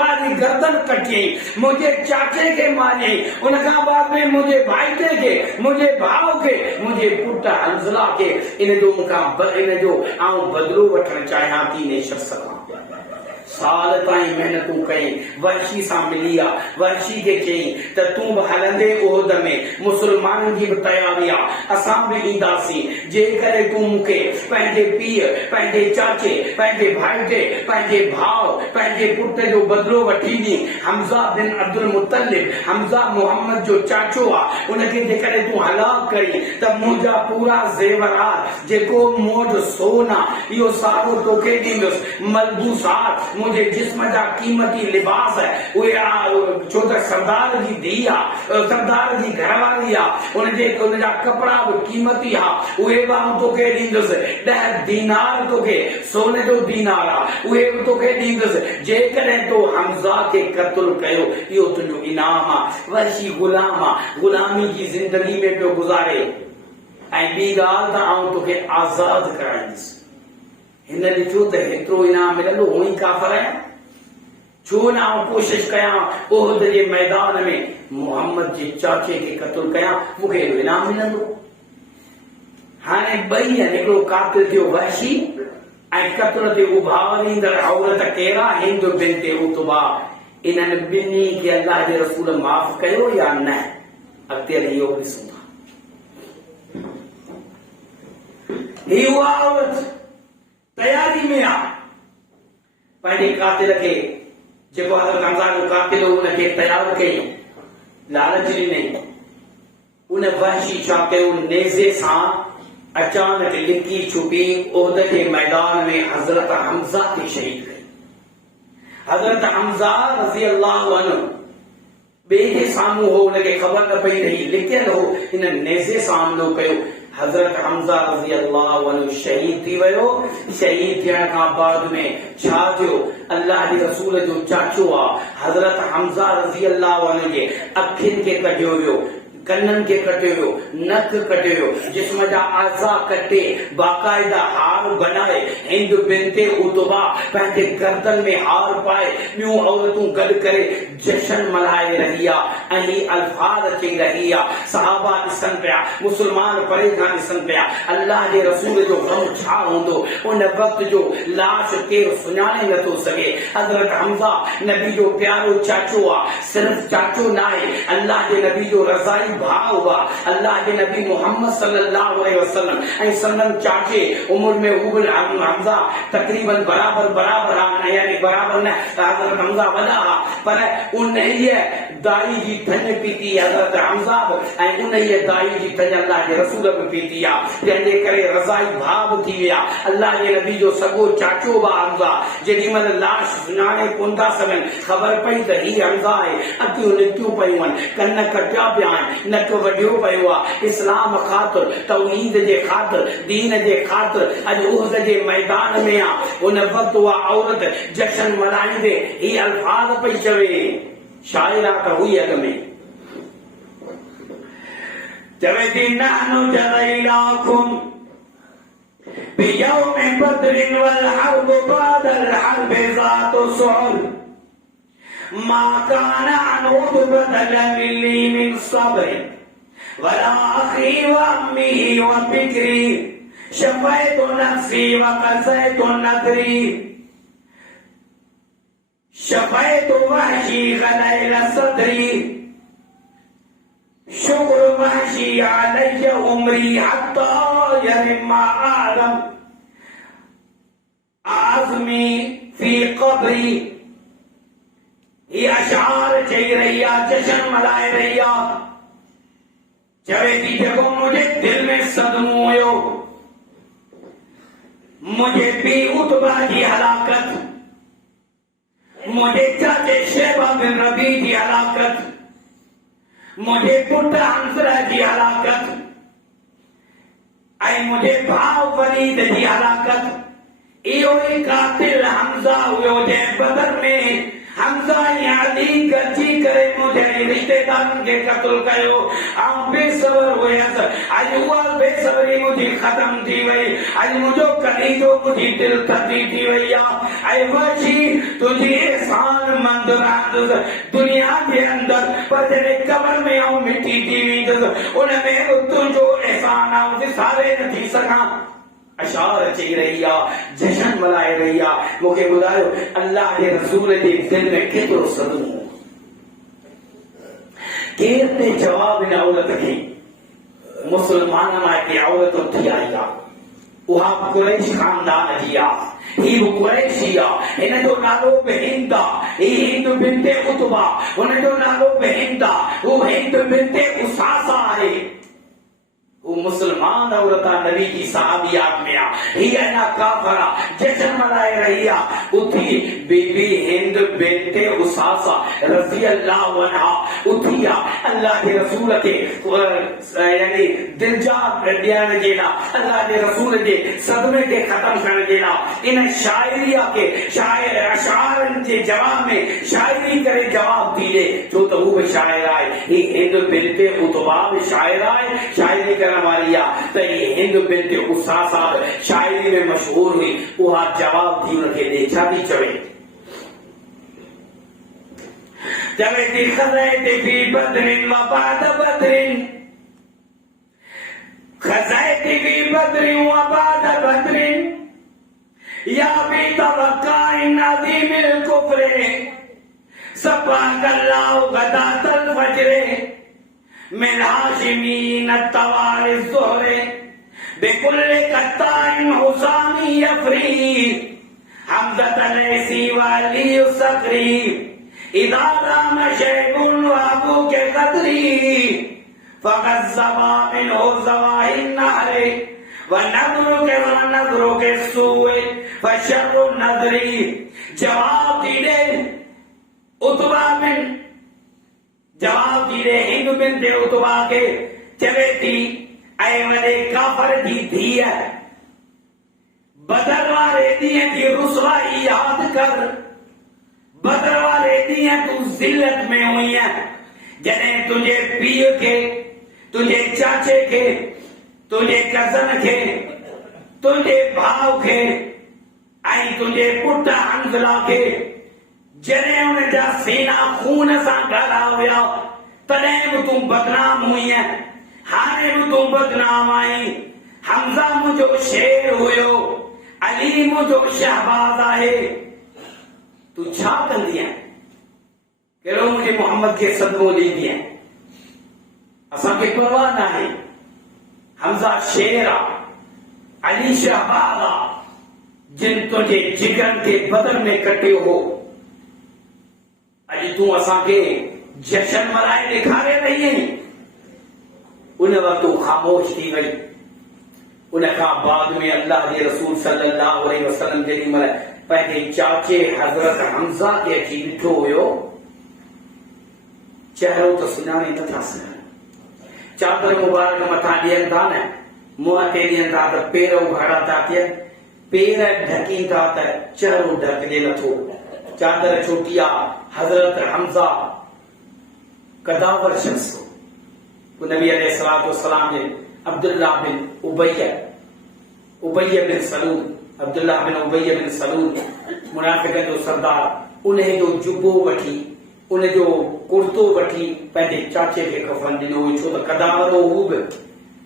जी गर्दन कटी, मुझे चाचे के मारे, उनका बाद में मुझे भाईटे के, मुझे भाव के, मुझे पुट हंज़ला के। इन जो आऊं बदलो वठण चाहियां थी इन शख्स खां। साल ताईं मेहनतूं कई, वहशी सां मिली आहे। वहशी खे चई त तूं बि हलंदे उहद में, मुसलमाननि जी बि तयारी आहे, असां बि ईंदासीं जेकॾहिं तूं मूंखे पंहिंजे पीउ, पंहिंजे चाचे, पंहिंजे भाईटे, पंहिंजे भाउ, पंहिंजे पुट जो बदिलो वठी ॾी। हमज़ा बिन अब्दुल मुतलिब, हमज़ा मोहम्मद जो चाचो आहे, उनखे जेकॾहिं तूं हलाक कई त मुंहिंजा पूरा ज़ेवरात जेको मूं वटि सोन आहे इहो सारो तोखे ॾींदुसि। मलबूसात मुझे जिस्म जा कीमती लिबास है उहे छो त सरदार जी धीउ आहे, सरदार जी घरवारी आहे, उनजा कपड़ा बि कीमती आहे, उहे बि आऊं तोखे ॾींदुसि। 10 दीनार तोखे सोने जो दीनार आहे उहे बि तोखे ॾींदुसि जेकॾहिं तो हमज़ा खे क़त्ल कयो। इहो तुंहिंजो इनाम आहे। वहशी गुलाम आहे, गुलामी जी ज़िंदगी में पियो गुज़ारे। ऐं ॿी ॻाल्हि त आऊं तोखे आज़ाद कराईंदुसि। हिन ॾिठो त हेतिरो इनाम मिलंदो, हुई काफ़िर आहियां। छो न आऊं कोशिश कयां उहद जे मैदान में मोहम्मद जे चाचे खे क़त्ल कयां, मूंखे हेॾो इनाम मिलंदो। हाणे ॿई आहिनि, हिकिड़ो कातिल थियो वहशी ऐं क़त्ल ते उभारींदड़ औरत केरु आहे? हिंद बिनते उतबा। इन्हनि ॿिन्ही खे अल्लाह जे रसूल माफ़ कयो या न? अॻिते हली इहो ॾिसूं था। ही उहा औरत तयारी में आ, पंहिंजे कातिल खे जेको हज़रत हमज़ा जो कातिल हो उनखे तयार कई, लालच ॾिनई। उन वहशी छा कयो? नेज़े सां अचानक लिकी छुपी उहद के मैदान में हज़रत हमज़ा खे शहीद कई। हज़रत हमज़ा रज़ी अल्लाह अन्हु ॿिए जे साम्हूं हो, उनखे ख़बर न पई रही, लिकियल हो, इन नेज़े सां हमलो कयो। हज़रत हमज़ा रज़ी अल्लाह अन्हु शहीद थी वियो। शहीद थियण खां बाद में छा थियो? अल्लाह जे रसूल जो चाचो आहे हज़रत हमज़ा रज़ी अल्लाह अन्हु जे अखियुनि खे कढियो वियो, कन्ननि खे कटियो वियो, नक कटियो वियो, जिस्म जा आज़ा कटे बाक़ाइदा हार बनाए हिंद बिनते उतबा पंहिंजे गर्दन में हार पाए ॿियूं औरतूं गॾु करे जश्न मल्हाए रही आहे ऐं ही अल्फाज़ चई रही आहे। सहाबा ॾिसनि पिया, मुस्लमान परे खां ॾिसनि पिया, अल्लाह जे रसूल जो ग़म छा हूंदो। उन वक़्त जो लाश केरु सुञाणे नथो सघे। हज़रत हमज़ा नबी जो प्यारो चाचो आहे, सिर्फ़ चाचो न आहे, अल्लाह जे नबी जो रज़ाई भाउ हुआ। अल्लाह के नबी मोहम्मद सल्लल्लाहु अलैहि वसल्लम ऐं संदन चाचे उम्र में उबल हमज़ा तकरीबन बराबर यानी बराबर न, हज़रत हमज़ा वॾा पर उन दाई जी थन पीती हज़रत हमज़ा ऐं उन दाई जी थन अल्लाह जे रसूल बि पीती आहे, जंहिंजे करे रज़ाई भाउ थी विया। अल्लाह जे नबी जो सॻो चाचो बि हमज़ा। जेॾी महिल लाश सुञाणे कोन था सघनि, ख़बर पई त ही हमज़ा आहे, अखियूं निकियूं पयूं आहिनि, कन कटिया पिया आहिनि, नक वडियो पियो आहे इस्लाम ख़ातिर, तौहीद जे ख़ातिर, दीन जे ख़ातिर। अॼु उहद जे मैदान में आहे। उन वक़्तु उहा औरत जशन मल्हाईंदे ही अल्फाज़ पई चवे, शाइरा त हुई अॻ में चवे थी, नहनु जज़ैनाकुम बियौमि बद्रिन वल हर्ब बअदल हर्ब ज़ातु सुअल मा कान अनुतबतल मिली मिन सब्र वला अखी व अम्मी व बिक्री शफैतु नफ्सी व क़ज़ैतु नदरी शफैतु वहशी गलैल सदरी शुक्र वहशी अलैय उमरी हत्ता यरिम्मा आदम आज़मी फी क़ब्री। ये अशार चई रही आहे, जशन मल्हाए रही आहे। चवे थी जेको मुंहिंजे दिल में सदमो हुयो, मुंहिंजे पीउ उतबा जी हलाकत, मुंहिंजे चाचे शेबा बिन रबी जी हलाकत, मुंहिंजे पुट हंसरा जी हलाकत ऐं मुंहिंजे भाउ वलीद जी हलाकत। इहो ई कातिल हमज़ा हुयो जंहिं बदर में हमज़ा या अली गॾिजी करे मुंहिंजे रिश्तेदारनि खे क़त्ल कयो। ऐं बेसबर हुयसि। अॼु उहा बेसबरी मुंहिंजी ख़तम थी वई। अॼु मुंहिंजो कलीजो मुंहिंजी दिलि थधी थी वई आहे। ऐं वशी तुंहिंजी एहसान मंद रहंदुसि दुनिया जे अंदरि, पर जॾहिं कब्र में आऊं मिटी थी वेंदुसि उन में तुंहिंजो एहसान आऊं विसारे नथी सघां। अशार चई रही आहे, जशन मल्हाए रही आहे। मूंखे ॿुधायो अल्लाह जे रसूल जे दिल में केतिरो सदमो। केर ते जवाब हिन औरत खे, मुस्लमाननि मां हिकु औरत उथी आई आहे। उहा कुरैश ख़ानदान जी आहे। ही बि कुरैशी आहे। हिन जो नालो बि हिंद आहे। ही हिंद बिन्ते उतबा, हुन जो नालो बि हिंद आहे। हू हिंद बिन्ते उसासा आहे। वो मुसलमान औरत नबी की साहबियात में आ। ही अना काफरा जश्न मनाए रही आ। उठी बीबी हिंद बिन्ते उसासा रज़ी अल्लाह अन्हा उठिया अल्लाह के रसूल के यानी दिलजाब ॾियण जे लाइ, अल्लाह के रसूल जे सदमे के खत्म करण जे लाइ इन शाइरिया के शायर अशारनि जे जवाब में शायरी करे जवाब दी ॾे, छो त हू बि शाइर आहे। ही हिंद बिन्ते उतबा बि शाइर आहे, शायरी करण वाली आहे। त ही हिंद बिन्ते उसासा शायरी में मशहूर हुई। उहा जवाब दी उनखे ॾे। छा थी चवे? चवे थी ख़ज़ैत फी बदरिन व बाद बदरिन, ख़ज़ैत फी बदरिन व बाद बदरिन या बी तवक्काइन अज़ीमिल कुफ्रे सफ़ाकल्लाहु गदातल फज्रे मिन हाशिमीन तवारिस ज़ोहरे बिकुल्ल कत्ताइन हुसानी यफ्री हमज़त लैसी वाली सकरी इदा राम शैबुन वाबू के कदरी फकत ज़वा मिन हो ज़वाहिन नहरे व नज़रों के सूए फशर्रु नज़री। जवाब दी दे उतबा बिन, जवाब दी दे हिंद बिन्ते उतबा के। चवे थी ऐं वॾे काफ़र जी धीअ, बदर वारे ॾींहं जी रुसवाई यादि कर। बदर वारे ॾींहं तूं ज़िल्लत में हुईं जॾहिं तुंहिंजे पीउ खे, तुंहिंजे चाचे खे, तुंहिंजे कज़न खे, तुंहिंजे भाउ खे ऐं तुंहिंजे पुट हंज़ला खे जॾहिं हुन जा सीना खून सां ॻाढ़ा हुया तॾहिं बि तूं बदनाम हुईं। हाणे बि तूं बदनाम आहीं। हमज़ा मुंहिंजो शेर हुयो, अली मुंहिंजो शहबाज़ आहे। तूं छा कंदी आहीं? कहिड़ो मुंहिंजे मोहम्मद खे सदमो ॾींदी आहीं? असांखे परवाह न आहे। हमज़ा शेर आहे, अली शहबाज़ आहे, जिन तुंहिंजे जिगरनि खे बदर में कटियो हो। अॼु तूं असांखे जशन मल्हाए ॾेखारे रही आहीं। उन वक़्त तूं ख़ामोश थी वई। उन खां बाद में अल्लाह जे रसूल सल्लल्लाहु अलैहि वसल्लम जेॾी महिल पंहिंजे चाचे हज़रत हमज़ा खे अची ॾिठो हुयो, चहिरो त सुञाणे नथा सघनि। चादर मुबारक मथा ॾियनि था न, मुंहं ते ॾियनि था त पेर उघाड़ा था थियनि, पेर ढकीनि था त चेहरो ढकजे नथो। चादर छुटी आहे। हज़रत हमज़ा कदावर शख्स हो। नबी अलैहिस्सलाम ने अब्दुल्लाह बिन उबैय बिन सलूल, अब्दुल्लाह बिन उबैय बिन सलूल मुनाफिकनि जो सरदार, उन्हें जो जुबो वठी, उन जो कुर्तो वठी पंहिंजे चाचे खे कफन ॾिनो हुई, छो त कदावर हो हू बि।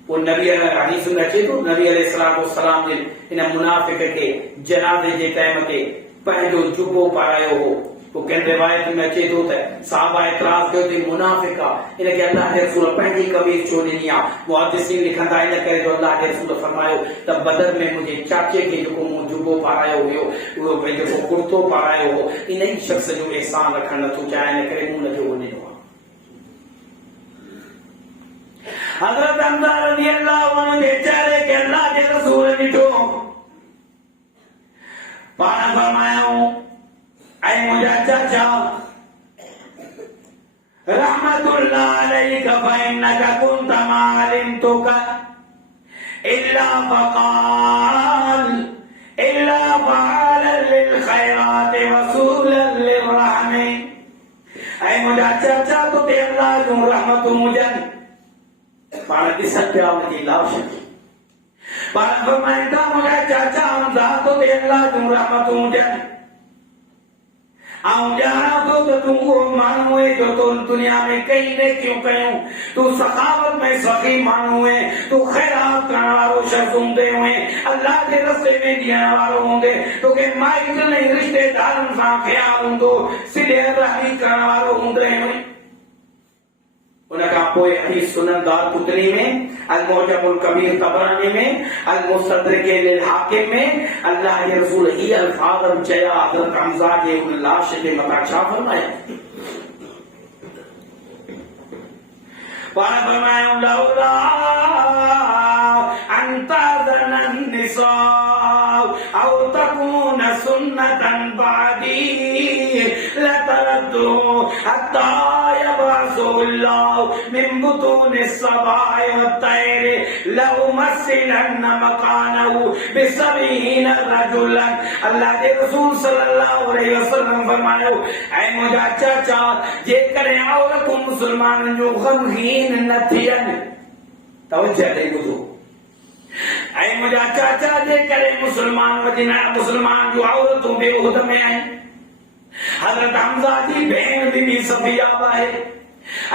पोइ नबी हदीस में अचे थो, नबी अलैहिस्सलाम ने इन मुनाफिक खे जनाज़े जे टाइम ते पंहिंजो जुबो पारायो हो। पोइ कंहिं रिवायत में अचे थो त साहबा एतराज़ कयो त मुनाफिक आहे, इनखे अल्लाह जे रसूल पंहिंजी कमीज़ छो ॾिनी आहे। मुहद्दिसीन लिखंदा इन करे जो अल्लाह जे रसूल फरमायो त बदर में मुंहिंजे चाचे खे जेको मूं जुबो पारायो हुयो, उहो जेको कुर्तो पारायो हो, इन ई शख़्स जो एहसान रखणु नथो चाहे, इन करे मूं हुनखे उहो ॾिनो आहे। हज़रत हमज़ा रज़ियल्लाहु अन्हु जे चेहरे खे अल्लाह जे रसूल ॾिठो, पाण फरमायूं ऐं मुंहिंजा चाचा रहमतुल्लाह अलैक फइन्नक कुन्त मा अलिमतुक इल्ला फअलन लिल खैरात वसूलन लिर्रहम। ऐं मुंहिंजा चाचा तो ते अल्लाह जूं रहमतूं हुजनि। पाण ॾिसनि पिया उनजी लाश खे, पाण फरमाइनि था मुंहिंजा चाचा हमज़ा तो ते अल्लाह जूं रहमतूं हुजनि। आऊं ॼाणां थो त तूं उहो माण्हू आहे जो तूं दुनिया में कई नेकियूं कयूं, तूं सखावत में सखी माण्हू आहे, तूं ख़ैरात करण वारो शख़्स हूंदे हुए, अल्लाह जे रस्ते में ॾियण वारो हूंदे, तोखे माइटनि ऐं रिश्तेदारनि सां ख़्यालु हूंदो, सिले रहमी करण वारो हूंदे हुए। उन खां पोइ हदीस सुनन दारक़ुतनी में, अल मुअजमुल कबीर तबरानी में, अल मुस्तदरक लिल हाकिम में अल्लाह के रसूल ही अल्फाज चया हज़रत हमज़ा के उन लाश के मथा छा फरमाया। पाण फरमाया लौला अंता ज़नन निसा औ तकून सुन्नतन बादी लतरद्दु हत्ता मिन बुतून सबाए वतैर लौ मस्सिलन मकानहु बिसबीन रजुलन। अल्लाह के रसूल सल्लल्लाहु अलैहि वसल्लम फरमायो, ऐ मुंहिंजा चाचा जेकॾहिं औरतूं मुस्लमाननि जो ग़मगीन न थियनि, तवजह ॾेई ॿुधो, ऐं मुंहिंजा चाचा जेकॾहिं मुस्लमान जूं औरतूं बेउहद में आहिनि। हज़रत हमज़ा जी भेण बीबी सफिया आहे।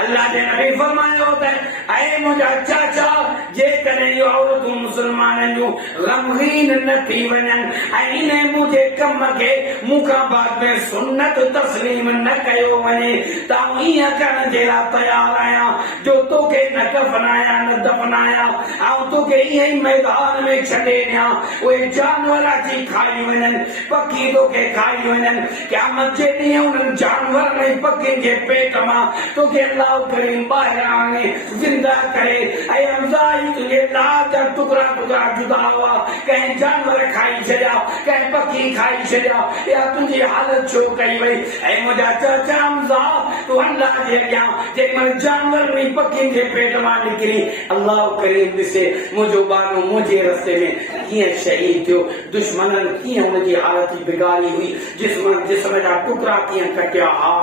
अल्लाह के नबी फरमायो त ऐ मुंहिंजा चाचा जेकॾहिं इहो औरतूं मुस्लमाननि जूं ग़मगीन न थी वञनि ऐं इन मुंहिंजे कम खे मूंखां बाद में सुन्नत तस्लीम न कयो वञे त आऊं ईअं करण जे लाइ तयारु आहियां जो तोखे न कफनाया न दफनाया, ऐं तोखे ईअं ई मैदान में छॾे ॾियां, उहे जानवर अची खाई वञनि, पखी तोखे खाई वञनि। क़यामत जे ॾींहुं उन्हनि जानवरनि ऐं पखियुनि जे पेट मां तोखे अल्लाह करीम ॿाहिरि आणे ज़िंदा करे। ऐं हमज़ा ई तुंहिंजे लाश जा टुकड़ा टुकड़ा जुदा हुआ, कंहिं जानवर खाई छॾिया, कंहिं पखी खाई छॾिया, या तुंहिंजी हालत छो कई वई। ऐं मुंहिंजा चाचा हमज़ा तूं अल्लाह जे अॻियां जेमहिल जानवर ऐं पखियुनि जे पेट मां निकिरी, अल्लाह करीम ॾिसे मुंहिंजो ॿारु मुंहिंजे रस्ते में कीअं शहीद थियो, दुश्मननि कीअं हुनजी हालत बिगाड़ी हुई, जिस्म जा टुकड़ा कीअं कटिया। हा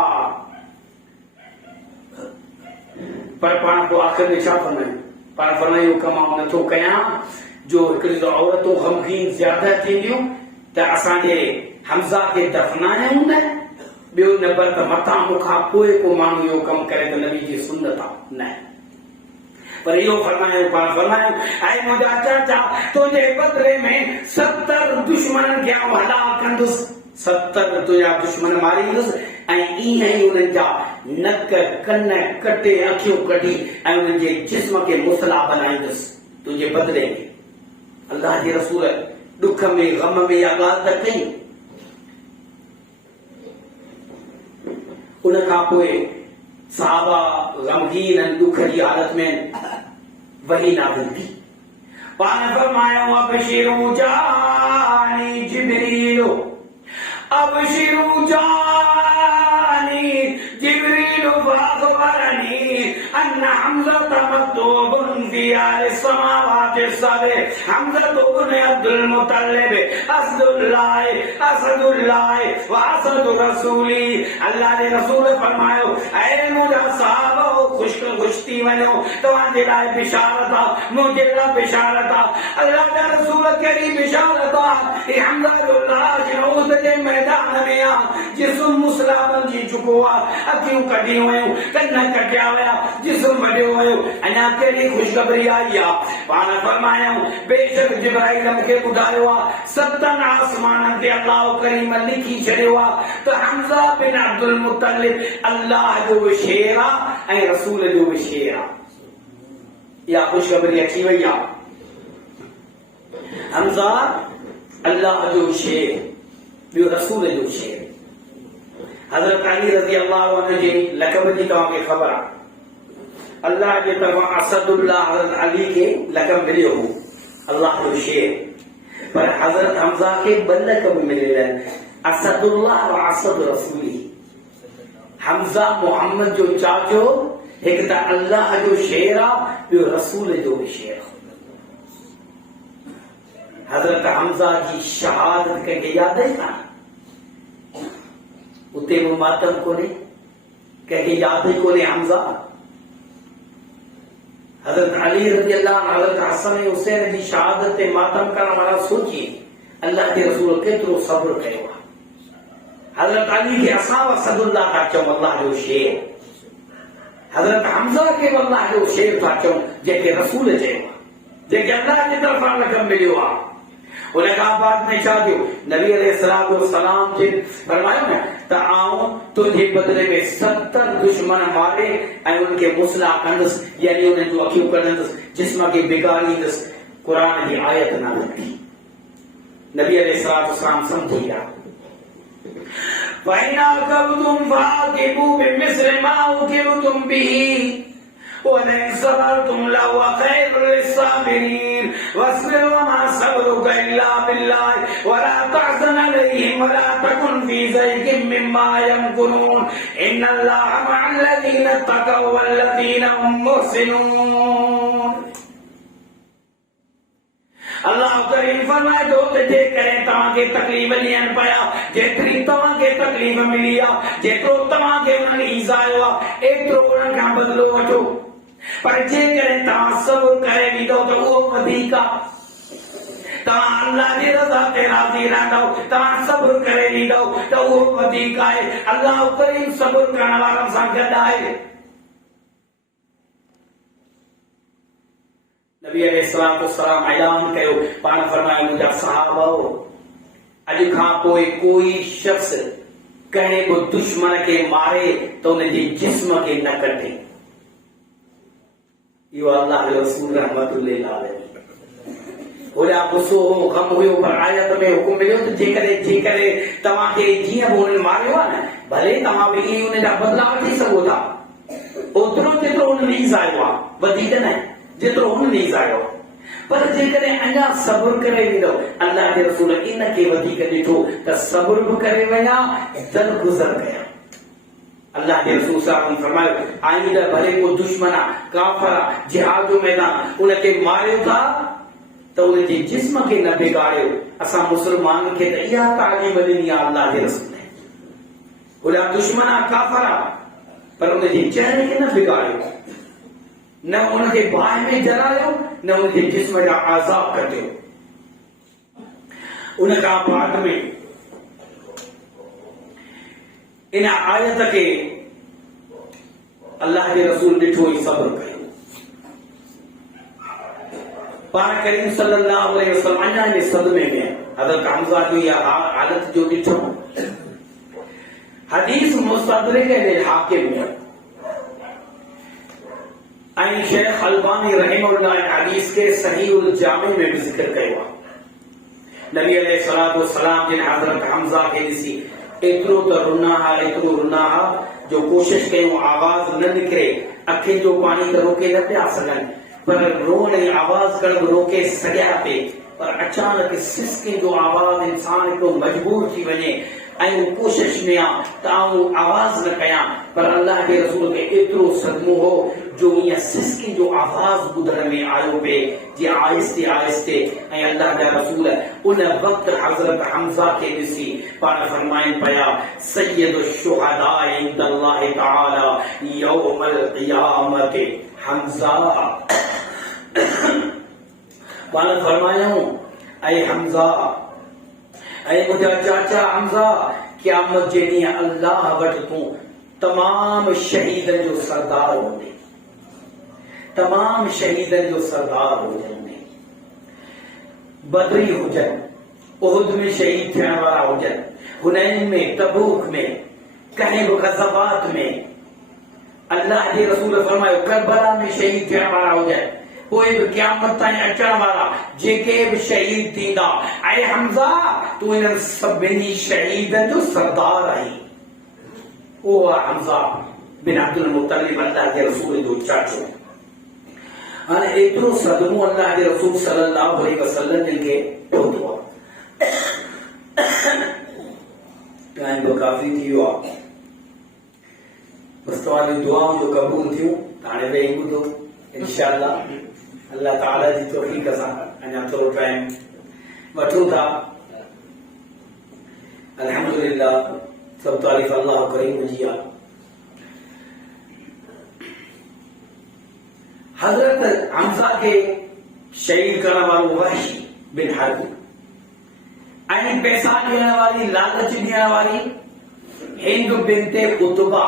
पर पाण पोइ आख़िर में छा फरमायूं, पाण फरमायूं कम आऊं नथो कयां जो हिकिड़ी त औरतूं ग़मगीन ज़्यादा थींदियूं त असांजे हमज़ा खे दफ़नायूं न, ॿियो नंबर त मथां मूंखां पोइ को माण्हू इहो कमु करे त नबी जी सुन्नत आहे न। पर इहो फरमायूं, पाण फरमायूं ऐं मुंहिंजा चाचा तुंहिंजे बदिले में 70 दुश्मननि खे आऊं हलाक कंदुसि, 70 तुंहिंजा दुश्मन मारींदुसि ऐं ईअं ई उन्हनि जा नक कन कटे अखियूं कढी ऐं उन्हनि जे जिस्म खे मुसला बनाईंदुसि तुंहिंजे बदिले में। अल्लाह जे रसूल दुख में ग़म में इहा ॻाल्हि त कई। उन खां पोइ सहाबा ग़मगीन दुख जी हालत में वही नाज़िल थी। पाण फरमायो अबशिरू जानी जिब्रील, अबशिरू जानी जिब्रील फअख़बरनी अन्न हमजा तमत्तुबुन फी आल समावाति साबे हमजा इब्न अब्दुल मुत्तलिब असदुल्लाह व असद रसूली। अल्लाह ने रसूल फरमायो ऐ मुंहिंजा सहाबो खुश थी वञो तव्हांजे लाइ बिशारत आहे मुंहिंजे लाइ बिशारत आहे। अल्लाह जा रसूल कहिड़ी बिशारत आहे हमजा जो लाश उहद जे मैदान में आहे जिस्म मुसला बणिजी चुको आहे अखियूं कढियूं वयूं कन कटिया विया जिस्म वॾियो वियो अञा कहिड़ी ख़ुशख़बरी आई आहे। पाण फरमायूं बेशक जिब्राइल मूंखे ॿुधायो आहे 7 आसमाननि ते अल्लाह करीम लिखी छॾियो आहे त हमज़ा बिन अब्दुल मुत्तलिब अल्लाह जो बि शेर आहे ऐं रसूल जो बि शेर आहे। इहा ख़ुशख़बरी अची वई आहे। हमज़ा अल्लाह जो शेर ॿियो रसूल जो शेर। हज़रत अली रज़ी अल्लाह अन्हु जे लक़ब जी तव्हांखे ख़बर आहे। अल्लाह जे तरफ़ां असदुल्लाह हज़रत अली खे लक़ब मिलियो हो अल्लाह जो शेर, पर हज़रत हमज़ा खे 2 लक़ब मिलियल आहिनि असदुल्लाह व असद रसूली। हमज़ा मोहम्मद जो चाचो हिकु त अल्लाह जो शेर आहे ॿियो रसूल जो बि शेर आहे। हज़रत हमज़ा जी शहादत कंहिंखे यादि आहे कान? उते बि मातम कोन्हे कंहिंखे यादि ई कोन्हे हमज़ा। हज़रत अली रज़ी अल्लाह अन्हु हज़रत हसन ऐं हुसैन जी शहादत ते मातम करण वारा सोचिए अल्लाह जे रसूल केतिरो सब्र कयो आहे। हज़रत अली खे असां असदुल्लाह था चऊं अल्लाह जो शेर, हज़रत हमज़ा खे अल्लाह जो शेर था चऊं जंहिंखे रसूल चयो आहे जंहिंखे अल्लाह जी तरफ़ां लक़ब मिलियो आहे। उन खां बाद में छा थियो नबी अलैहिस्सलातु वस्सलाम जे फरमायो न त आऊं तुंहिंजे बदिले में 70 दुश्मन मारे ऐं उनखे मुसला कंदुसि यानी उन्हनि जूं अखियूं कढंदुसि जिस्म खे बिगाड़ींदुसि। क़ुरान जी आयत नाज़िल थी। नबी अलैहिस्सलातु वस्सलाम सम्झी विया فإن عاقبتم فعاقبوا بمثل ما عوقبتم به ولئن صبرتم لهو خير للصابرين واصبر وما صبرك إلا بالله ولا تحزن عليهم ولا تكن في ضيق مما يمكرون إن الله مع الذين اتقوا والذين هم محسنون। अल्लाह करीम फरमाए थो त जेकॾहिं तव्हांखे तकलीफ़ ॾियनि पिया जेतिरी तव्हांखे तकलीफ़ मिली आहे जेतिरो तव्हांखे उन्हनि ईज़ायो आहे एतिरो उन्हनि खां बदिलो वठो, पर जेकॾहिं तव्हां सब्र करे वींदो त उहो वधीक आहे। तव्हां अल्लाह जी रज़ा ते राज़ी रहंदव तव्हां सब्र करे वींदो त उहो वधीक आहे। अल्लाह करीम सब्र करण वारनि सां गॾु आहे। नबी अलैहिस्सलातु वस्सलाम ऐलान कयो पाण फरमायो मुंहिंजा सहाबा अॼु खां पोइ कोई शख़्स कंहिं बि दुश्मन खे मारे त उनजे जिस्म खे न कटे। इहो अल्लाह जो रसूल रहमतुल्लिल अलैहि होॾा गुस्सो हो ग़म हुयो पर आयत में हुकुम मिलियो त जेकॾहिं तव्हांखे जीअं बि उन्हनि मारियो आहे न भले तव्हां बि ईअं उनजा बदिला वठी सघो था ओतिरो जेतिरो उन्हनि ईज़ायो आहे वधीक न जेतिरो उन्हनि ईज़ायो आहे। पर जेकॾहिं अञा सब्र करे वेंदो अल्लाह जे रसूल इन खे वधीक ॾिठो त सब्र बि करे विया दरगुज़र कया। अल्लाह जे रसूल साहब फरमायो आईंदा भले को दुश्मन आहे काफ़िर आहे जिहाद जो मैदान उनखे मारियो था त उनजे जिस्म खे न बिगाड़ियो। असां मुस्लमान खे त इहा तालीम ॾिनी आहे अल्लाह जे रसूल ने। होॾा दुश्मन आहे काफ़िर आहे पर उनजे चहिरे खे न बिगाड़ियो न उनखे बाहि में जरायो न उनजे जिस्म जा आज़ाब कटियो। उन खां बाद में इन आयत खे अल्लाह जे रसूल ॾिठो ई सब्र कयो। पाण करीम सल्लल्लाहु अलैहि वसल्लम अञा जे सदमे में हज़रत हमज़ा जो इहा हालत जो ॾिठो। हदीस मुस्तदरक ऐं हाकिम में ऐं शेख अलबानी रहमहुल्लाह हदीस के सहीहुल जामे में भी जिक्र कयो आहे। नबी अलैहिस्सलातु वस्सलाम जिन हज़रत हमज़ा खे ॾिसी एतिरो त रुना हा जो कोशिश कयूं आवाज़ न निकिरे अखियुनि जो पाणी त रोके न पिया सघनि पर रोअण ऐं आवाज़ करणु रोके सघिया पे पर अचानक सिसके जो आवाज़ इंसान हिकिड़ो मजबूर थी वञे ऐं कोशिश में आहे त आऊं आवाज़ न कयां पर अल्लाह जे रसूल खे एतिरो सदमो हो जो ईअं सिसकी जो आवाज़ ॿुधण में आयो पे जे आहिस्ते आहिस्ते ऐं अल्लाह जा रसूल उन वक़्त हज़रत हमज़ा खे ॾिसी पाण फरमाइनि पिया सय्यदु शुहदा इंदल्लाहि तआला यौमल क़ियामति हमज़ा। पाण फरमायूं ऐं हमज़ा ऐं मुंहिंजा चाचा हमज़ा क़यामत जे ॾींहुं अल्लाह वटि तूं तमाम शहीदनि जो सरदार हूंदे, तमाम शहीदनि जो सरदार हुजनि, बदरी हुजनि, उहुद में शहीद थियण वारा हुजनि, हुनैन में, तबूक में, कंहिं बि ग़ज़वात में। अल्लाह जे रसूल फरमायो करबला में शहीद थियण वारा हुजनि, कोई भी क़यामत ताईं अचण वारा जेके भी शहीद थींदा। ऐं हमज़ा तूं इन्हनि सभिनी शहीदनि जो सरदार आहीं। वो हमज़ा बिन अब्दुल मुत्तलिब अल्लाह के रसूल जो चाचो। हाणे एतिरो सदमो अल्लाह के रसूल सल्लल्लाहु अलैहि वसल्लम जिनके पहुतो टाइम तो काफी थी वियो आहे। बस तव्हांजी दुआऊं जो क़बूल थियूं। हाणे वेही ॿुधो इंशाअल्लाह अल्लाह ताला जी तौफीक सां अञा थोरो टाइम वठूं था। अल्हम्दुलिल्लाह सब तारीफ़ अल्लाह करीम जी आहे। हजरत हमज़ा के शहीद करण वारो वहशी बिन हर्ब ऐं पैसा ॾियण वारी लालच ॾियण वारी हिंद बिनते उतबा।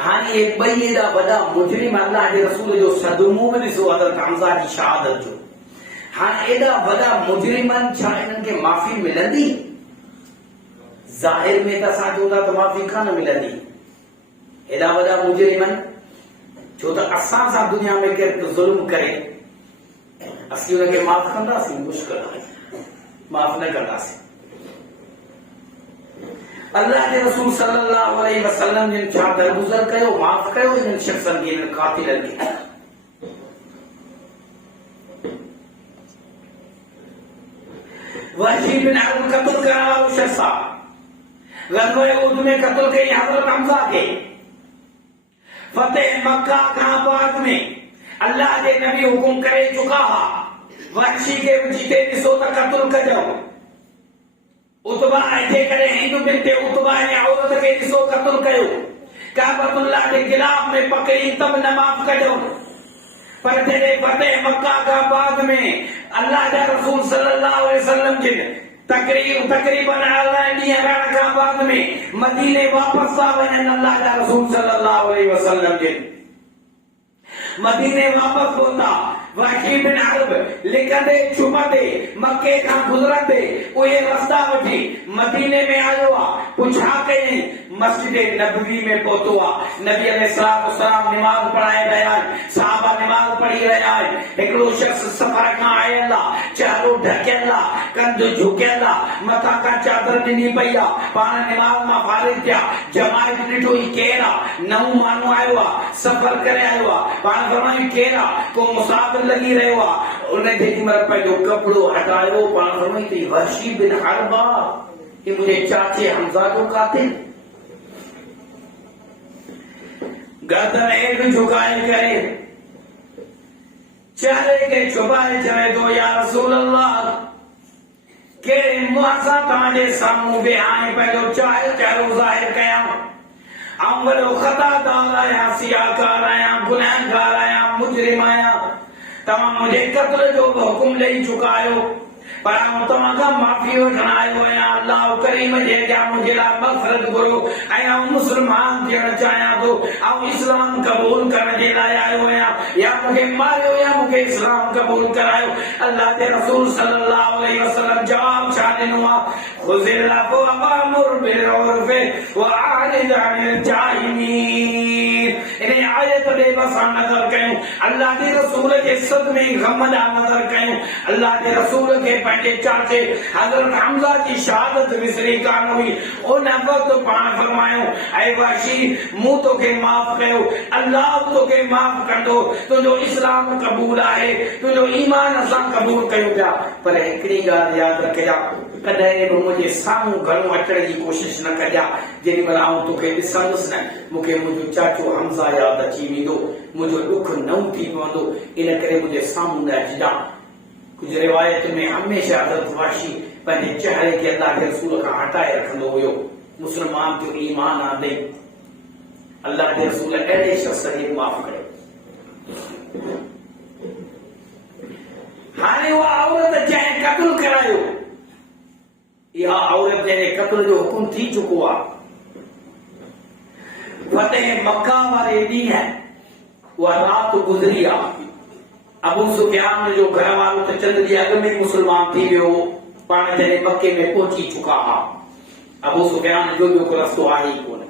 हाणे ये ॿई एॾा वॾा मुजरिम अल्लाह जे रसूल जो सदमो में ॾिसो हजरत हमज़ा जी शहादत जो। हाणे एॾा वॾा मुजरिमनि छा इन्हनि खे माफ़ी मिलंदी? ज़ाहिर में त असां चऊं था त माफ़ी कान मिलंदी। एॾा वॾा मुजरिमनि छो त असां सां दुनिया में केरु ज़ुल्म करे असीं हुनखे माफ़ कंदासीं? मुश्किल आहे, माफ़ न कंदासीं। अल्लाह जे रसूल सल्लल्लाहु अलैहि वसल्लम जिन छा दरगुज़र कयो, माफ़ कयो इन्हनि शख़्सनि खे, इन्हनि क़ातिलनि खे। वहशी बिन हर्ब क़त्ल करण वारो शख़्स आहे। ग़ज़वे उहद में क़त्ल कई हज़रत हमज़ा के। फतेह मक्का खां बाद में अल्लाह जे नबी हुकुम करे चुका हा वहशी के जिते ॾिसो त क़त्ल कजो। उतबा जे करे हिंद बिनते उतबा ने औरत के ॾिसो क़त्ल कयो। काबतुल्लाह के गिलाफ में पकड़ी तब न माफ़ कजो। पर जॾहिं फतेह मक्का खां बाद में अल्लाह जा रसूल सल्लल्लाहु अलैहि वसल्लम जिन तकरीबन 11 ॾींहं रहण खां बाद में मदीने वापस था वञनि। अल्लाह जा रसूल सल्लल्लाहु अलैहि वसल्लम जिन मदीने वापस पहुता। वहशी बिन हर्ब लिखंदे छुपंदे मक्के खां गुज़रंदे उहे रस्ता वठी मदीने में आयो आहे। पुछा कयईं मस्जिद नबवी में पहुतो आहे। नबी अलैहिस्सलाम नमाज़ पढ़ाए रहिया आहिनि, सहाबा नमाज़ पढ़ी रहिया आहिनि। हिकिड़ो शख़्स सफ़र खां आयल आहे, चहिरो ढकियल आहे, कंध झुकियल आहे, मथां खां चादर ॾिनी पई आहे। पाण नमाज़ मां फारिग़ थिया, जमायत ॾिठो ही केरु आहे? नओं माण्हू आयो आहे, सफ़र करे आयो आहे। पाण फरमायूं केरु आहे? को मुसाफ़िर लॻी रहियो आहे। उन जेॾी महिल पंहिंजो कपिड़ो हटायो, पाण फरमायूं त वहशी बिन हर्ब आहे, कि मुंहिंजे चाचे हमज़ा जो क़ातिल। गर्दन हेठ झुकाए करे चेहरे के छुपाए चवे तो या रसूल अल्लाह कहिड़े मुंहं सां तव्हांजे साम्हूं वेहा आहियां, पंहिंजो चहिरो ज़ाहिर कयां। ऐं वॾो ख़तादार आहियां, सियाकार आहियां, गुनहगार आहियां, मुजरिम आहियां। तव्हां मुंहिंजे क़त्ल जो बि हुकुम ॾेई चुका आहियो, पर आउं तव्हां खां माफ़ी वठण आयो आहियां। अल्लाह करीम जे अॻियां मुंहिंजे लाइ मग़फ़िरत घुरो ऐं आउं मुस्लमान थियण चाहियां थो। आउं इस्लाम क़बूल करण जे लाइ आयो आहियां। या मूंखे मारियो या मूंखे इस्लाम क़बूल करायो। अल्लाह जे रसूल सल्लल्लाहु अलैहि वसल्लम जवाब छा ॾिनो आहे? ख़ुज़िल अफ़्व वअमुर बिल-उर्फ़ि वअअरिज़ अनिल जाहिलीन। इन आयत ॾे असां नज़र कयूं, अल्लाह जे रसूल जे सदमे ग़म ॾांहुं नज़र कयूं। अल्लाह जे रसूल खे पंहिंजे चाचे हज़रत हमज़ा जी शहादत विसरी कान हुई। उन वक़्तु पाण फरमायो ऐं वहशी मूं तोखे माफ़ कयो, अल्लाह तोखे माफ़ कंदो। तुंहिंजो इस्लाम क़बूल आहे, तुंहिंजो ईमान असां क़बूल कयूं पिया। पर हिकिड़ी ॻाल्हि यादि रखिजां, कॾहिं बि मुंहिंजे साम्हूं घणो अचण जी कोशिशि न कजां। जेॾी महिल आऊं तोखे ॾिसंदुसि न, मूंखे मुंहिंजो चाचो हमज़ा यादि अची वेंदो, मुंहिंजो ॾुख नओं थी पवंदो। इन करे मुंहिंजे साम्हूं न अचिजां। कुझु रिवायत में हमेशह हज़रत वाशी पंहिंजे चेहरे खे अल्लाह जे रसूल खां हटाए रखंदो हुयो। मुस्लमान जो ईमान आंदे अल्लाह जे रसूल अहिड़े शख़्स खे माफ़ कयो। हाणे उहा औरत जंहिं क़त्ल करायो, इहा औरत जंहिं क़त्ल जो हुकुम थी चुको आहे, फतेह मक्का वारे ॾींहुं उहा राति गुज़री आहे। अबू सुफियान जो घर वारो त चंद ॾींहं अॻु में मुस्लमान थी वियो, पाण जॾहिं मके में पहुची चुका हुआ। अबू सुफियान जो ॿियो को रस्तो आहे ई कोन,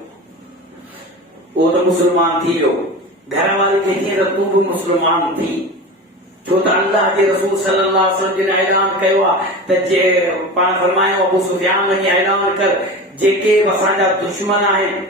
उहो त मुस्लमान थी वियो। घर वारी खे कीअं त तूं बि मुस्लमान थी, छो त अल्लाह जे रसूल सल्लल्लाहु अलैहि वसल्लम जिन ऐलान कयो आहे त जे पाण फरमायो अबू सुफियान वञी ऐलान कर, जेके असांजा दुश्मन आहिनि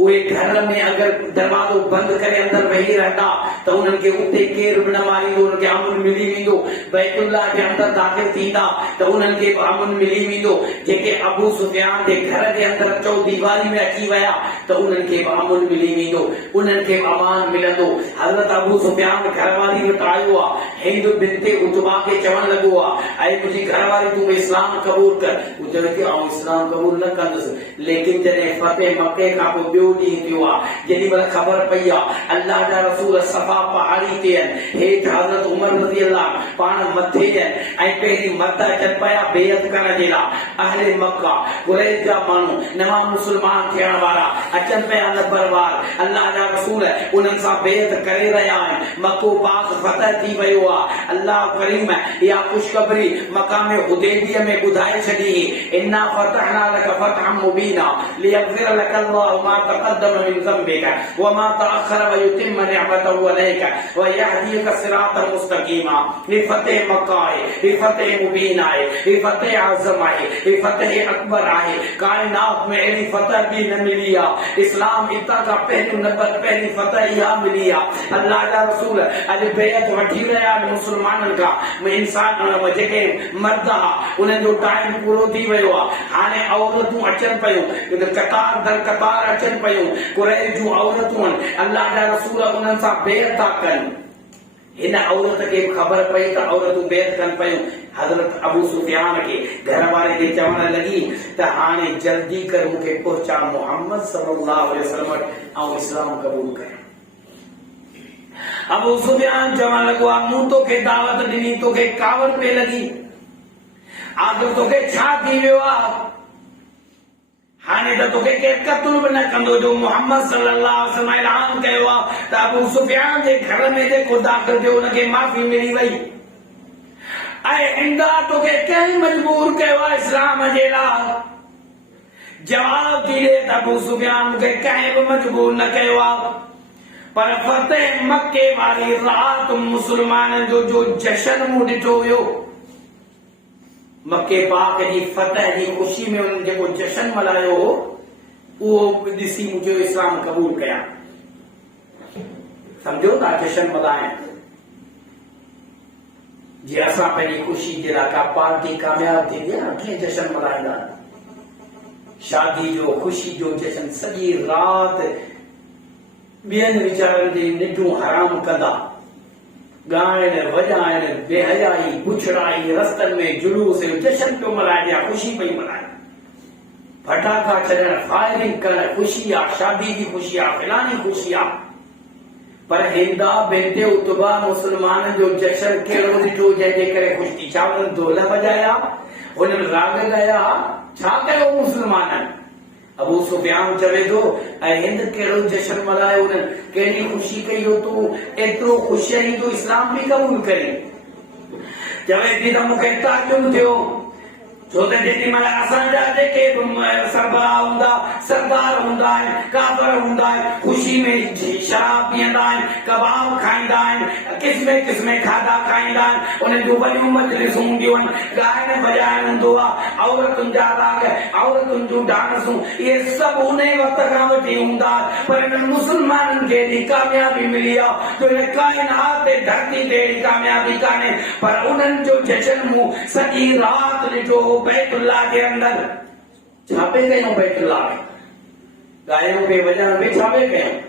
उहे घर में अगरि दरवाज़ो बंदि करे अंदरि वेही रहंदा त उन्हनि खे उते केरु बि न मारींदो, उन्हनि खे अमन मिली वेंदो। बैतुल्लाह जे अंदरि दाख़िल थींदा त उन्हनि खे अमन मिली वेंदो। जेके अबू सुफियान जे घर जे अंदरि चौदीवारी में अची विया त उन्हनि खे अमन मिली वेंदो, उन्हनि खे अमान मिलंदो। हज़रत अबू सुफियान घरवारी वटि आयो आहे, हिंद बिनते उतबा खे चवण लॻो आहे, ऐं मुंहिंजी घरवारी तूं इस्लाम क़बूल कर। हू चवे थी आउं इस्लाम क़बूल न कंदुसि, लेकिन जॾहिं फतेह मके खां पोइ ॿियो ॾींहुं थियो आहे, जेॾी महिल ख़बर पई आहे अल्लाह जा रसूल सफ़ा पहाड़ी ते आहिनि, हेठि हज़रत उमर रज़ियल्लाहु पाण मथे आहिनि, ऐं पहिरीं मर्द अचनि पिया बेअत करण जे लाइ। अहले मक्का कुरैश जा माण्हू नवां मुस्लमान थियण वारा अचनि पिया नंबरवार, अल्लाह जा रसूल उन्हनि सां बेअत करे रहिया आहिनि। मको पाक फतह थी वियो आहे। अल्लाह करीम इहा ख़ुशख़बरी मक़ाम हुदैबिया में ॿुधाए छॾी, इन्ना फ़तहना लक फ़तहन मुबीना लियग़फ़िर लक अल्लाहु मा तक़द्दम मिन ज़ंबिक व मा तअख़र व युतिम निअमतहु अलैक व यहदीक सिरातन मुस्तक़ीमा। ये फतेह मक्का है, ये फतेह मुबीन है, ये फतेह आज़म है, ये फतेह अकबर है। कायनात में अहिड़ी फतह बि न मिली आहे। इस्लाम इतां खां पहिरियों नंबर पहिरीं फतह इहा मिली आहे। अल्लाह जा रसूल अॼु बेअत वठी रहिया आहिनि मुस्लमाननि खां। इंसान जेके मर्द आहे उन्हनि जो टाइम पूरो थी वियो आहे। हाणे औरतूं अचनि पियूं, कतार दर कतार अचनि पियूं। कुरैश जूं औरतूं आहिनि, अल्लाह जा रसूल उन्हनि सां बेअत था कनि। हिन औरत खे ख़बर पई त औरतूं बेअत कनि पियूं। हज़रत अबू सुफियान खे घर वारे खे चवण लॻी त हाणे जल्दी कर मूंखे पहुचा मोहम्मद सल्लल्लाहु अलैहि वसल्लम वटि ऐं इस्लाम क़बूल कर। अबू सुफियान चवण लॻो आहे मूं तोखे दावत ॾिनी, तोखे कावड़ पे लॻी, आख़िर तोखे छा थी वियो आहे? हाणे त तोखे केरु क़त्ल बि न कंदो। जो मोहम्मद सल्लल्लाहु अलैहि वसल्लम ऐलान कयो आहे त अबू सुफियान जे घर में जेको दाख़िल थियो उनखे माफ़ी मिली वई, ऐं इंदा तोखे कंहिं मजबूर कयो आहे इस्लाम जे लाइ? जवाब थी ॾे त अबू सुफियान मूंखे कंहिं बि मजबूर न कयो आहे, पर फतेह मके वारी राति मुस्लमाननि जो जश्न मूं ॾिठो हुयो, मके पाक जी फतह जी ख़ुशी में उन्हनि जेको जश्न मल्हायो हो उहो ॾिसी मुंहिंजो इस्लाम क़बूल कया। सम्झो था जश्न मल्हाइण जीअं असां पंहिंजी ख़ुशी जे लाइ का पार्टी कामयाब थींदी आहे, कीअं जश्न मल्हाईंदा आहिनि। शादी जो ख़ुशी जो जश्न सॼी राति ॿियनि वीचारनि जी निंडूं हराम कंदा, ॻाइण वॼाइण बेहयाई बुछड़ाई रस्तनि में जुलूस जश्न पियो मल्हाइजे, ख़ुशी पई मल्हाए, फटाका छॾण फायरिंग करण ख़ुशी आहे, शादी जी ख़ुशी आहे, फिलानी ख़ुशी आहे। पर हिंदा बिनते उतबा मुस्लमान जो जश्न कहिड़ो ॾिठो जंहिंजे करे ख़ुशि थी? छा उन्हनि ढोल वॼाया, उन्हनि राग ॻाया, छा कयो मुस्लमाननि? अबू सुफियान चवे थो ऐं हिंद कहिड़ो जश्न मल्हायो, उन्हनि कहिड़ी ख़ुशी कई हो, तूं एतिरो ख़ुशि आहीं तूं इस्लाम बि क़बूल करी? चवे थी त मूंखे ताजुब थियो, छो त जेॾी महिल असांजा जेके सरबराह हूंदा, सरदार हूंदा आहिनि, काफ़र हूंदा आहिनि, ख़ुशी में शराब पीअंदा आहिनि, कबाब खाईंदा आहिनि, क़िस्मे क़िस्मे खाधा खाईंदा आहिनि, उन्हनि जूं वॾियूं मजलिसूं हूंदियूं आहिनि, ॻाइण वॼाइण हूंदो आहे, औरतुनि जा राग, औरतुनि जूं डांसूं, इहे सभु उन वक़्त खां वठी हूंदा। पर हिननि मुस्लमाननि खे एॾी कामयाबी मिली आहे जो हिन काइनात ते धरती ते एॾी कामयाबी कान्हे, पर उन्हनि जो जश्न मूं सॼी राति ॾिठो हो। बैतुल्लाह के अंदर छापे गए बैतुल्लाह में गायों के वजन में छापे गए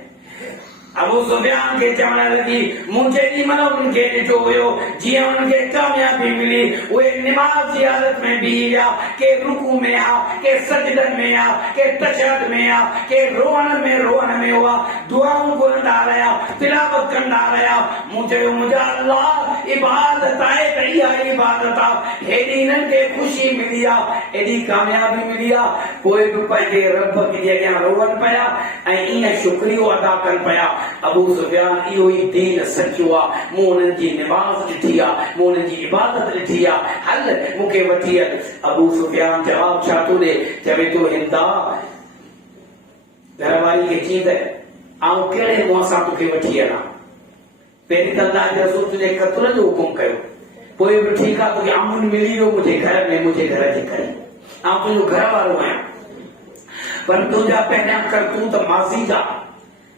अबू सुफियान के चवण लगी मुझे नहीं मनो उनके ॾिठो हुयो जीअं उनखे कामयाबी मिली उहे निमाज़ जी हालत में भी या के रुकू में आ के सजदन में आ के तशहद में आ के रोअण में हुआ दुआऊं घुरंदा रहिया तिलावत कंदा रहिया मुझे मुंहिंजा अल्लाह इबादत आहे त इहा इबादत आहे हेॾी हिननि खे ख़ुशी मिली आहे एॾी कामयाबी मिली आहे पोइ बि पंहिंजे रब खे अॻियां रोअनि पिया ऐं ईअं शुक्रियो अदा कनि पिया अबू सुफियान इहो ई दीन सचो आहे मूं उन्हनि जी निमाज़ ॾिठी आहे मूं उन्हनि जी इबादत ॾिठी आहे हल मूंखे वठी हल अबू सुफियान जवाब छा थो ॾे चवे थो हिंदा घरवारी खे चई त आउं कहिड़े मुंहं सां तोखे वठी हलां पहिरीं त अल्लाह जे रसूल तुंहिंजे क़त्ल जो हुकुम कयो पोइ बि ठीकु आहे तोखे अमुन मिली वियो मुंहिंजे घर में मुंहिंजे घर जे करे आउं तुंहिंजो घर वारो आहियां पर तुंहिंजा पहिरियां करतूत माज़ी जा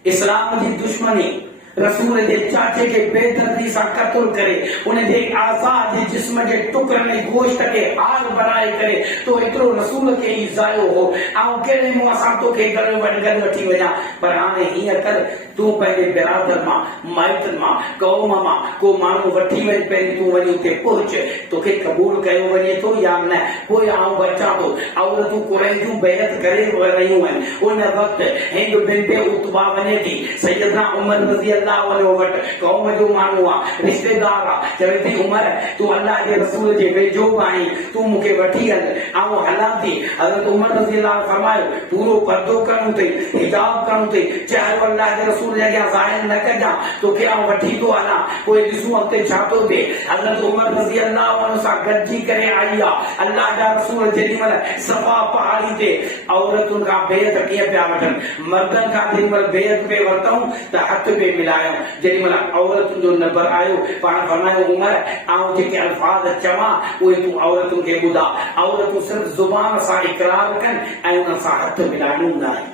इस्लाम जी दुश्मनी रसूल जे चाचे के बेदर्दी सां क़त्ल करे उनजे आज़ाद जे जिस्म जे टुकड़नि गोश्त खे हाल बनाए करे तो एतिरो रसूल खे ई ज़ायो हो ऐं कहिड़े मुंहं सां तोखे गॾु वठी वञा पर हाणे हीअं कर तूं पंहिंजे बिरादर मां माइटनि मां क़ौम मां को माण्हू वठी वञ पहिरीं तूं वञी उते पहुच तोखे क़बूल कयो वञे थो या न पोइ आउं बचा थो औरतूं कुरैश जूं बेअत करे रहियूं आहिनि उन वक़्तु हिंद बिन्त उतबा वञे थी सैयदना उमर रज़ी अल्लाह अन्हु वटि क़ौम जो माण्हू आहे रिश्तेदार आहे चवे थी उमर तूं अल्लाह जे रसूल जे वेझो आहीं तूं मूंखे वठी हल आउं हलां थी हज़रत उमर रज़ी अल्लाह फरमायो पूरो पर्दो करणो अथई हिजाब करणो अथई चयो अल्लाह जे रसूल जे अॻियां ज़ाहिर न कजां तोखे आउं वठी थो हलां पोइ ॾिसूं अॻिते छा थो थिए हज़रत उमर रज़ी अल्लाह अन्हु सां गॾिजी करे आई आहे अल्लाह जा रसूल जेॾीमहिल सफ़ा पहाड़ी ते औरतुनि खां बेअत कीअं पिया वठनि मर्दनि खां जेॾीमहिल बेअत पे वरितऊं त हथ पे मिलायूं जेॾीमहिल औरतुनि जो नंबर आयो पाण फरमायो उमर आउं जेके अल्फाज़ चवां उहे तूं औरतुनि खे ॿुधा औरतूं सिर्फ़ ज़ुबान सां इक़रार कनि ऐं उन्हनि सां हथ मिलाइणो न आहे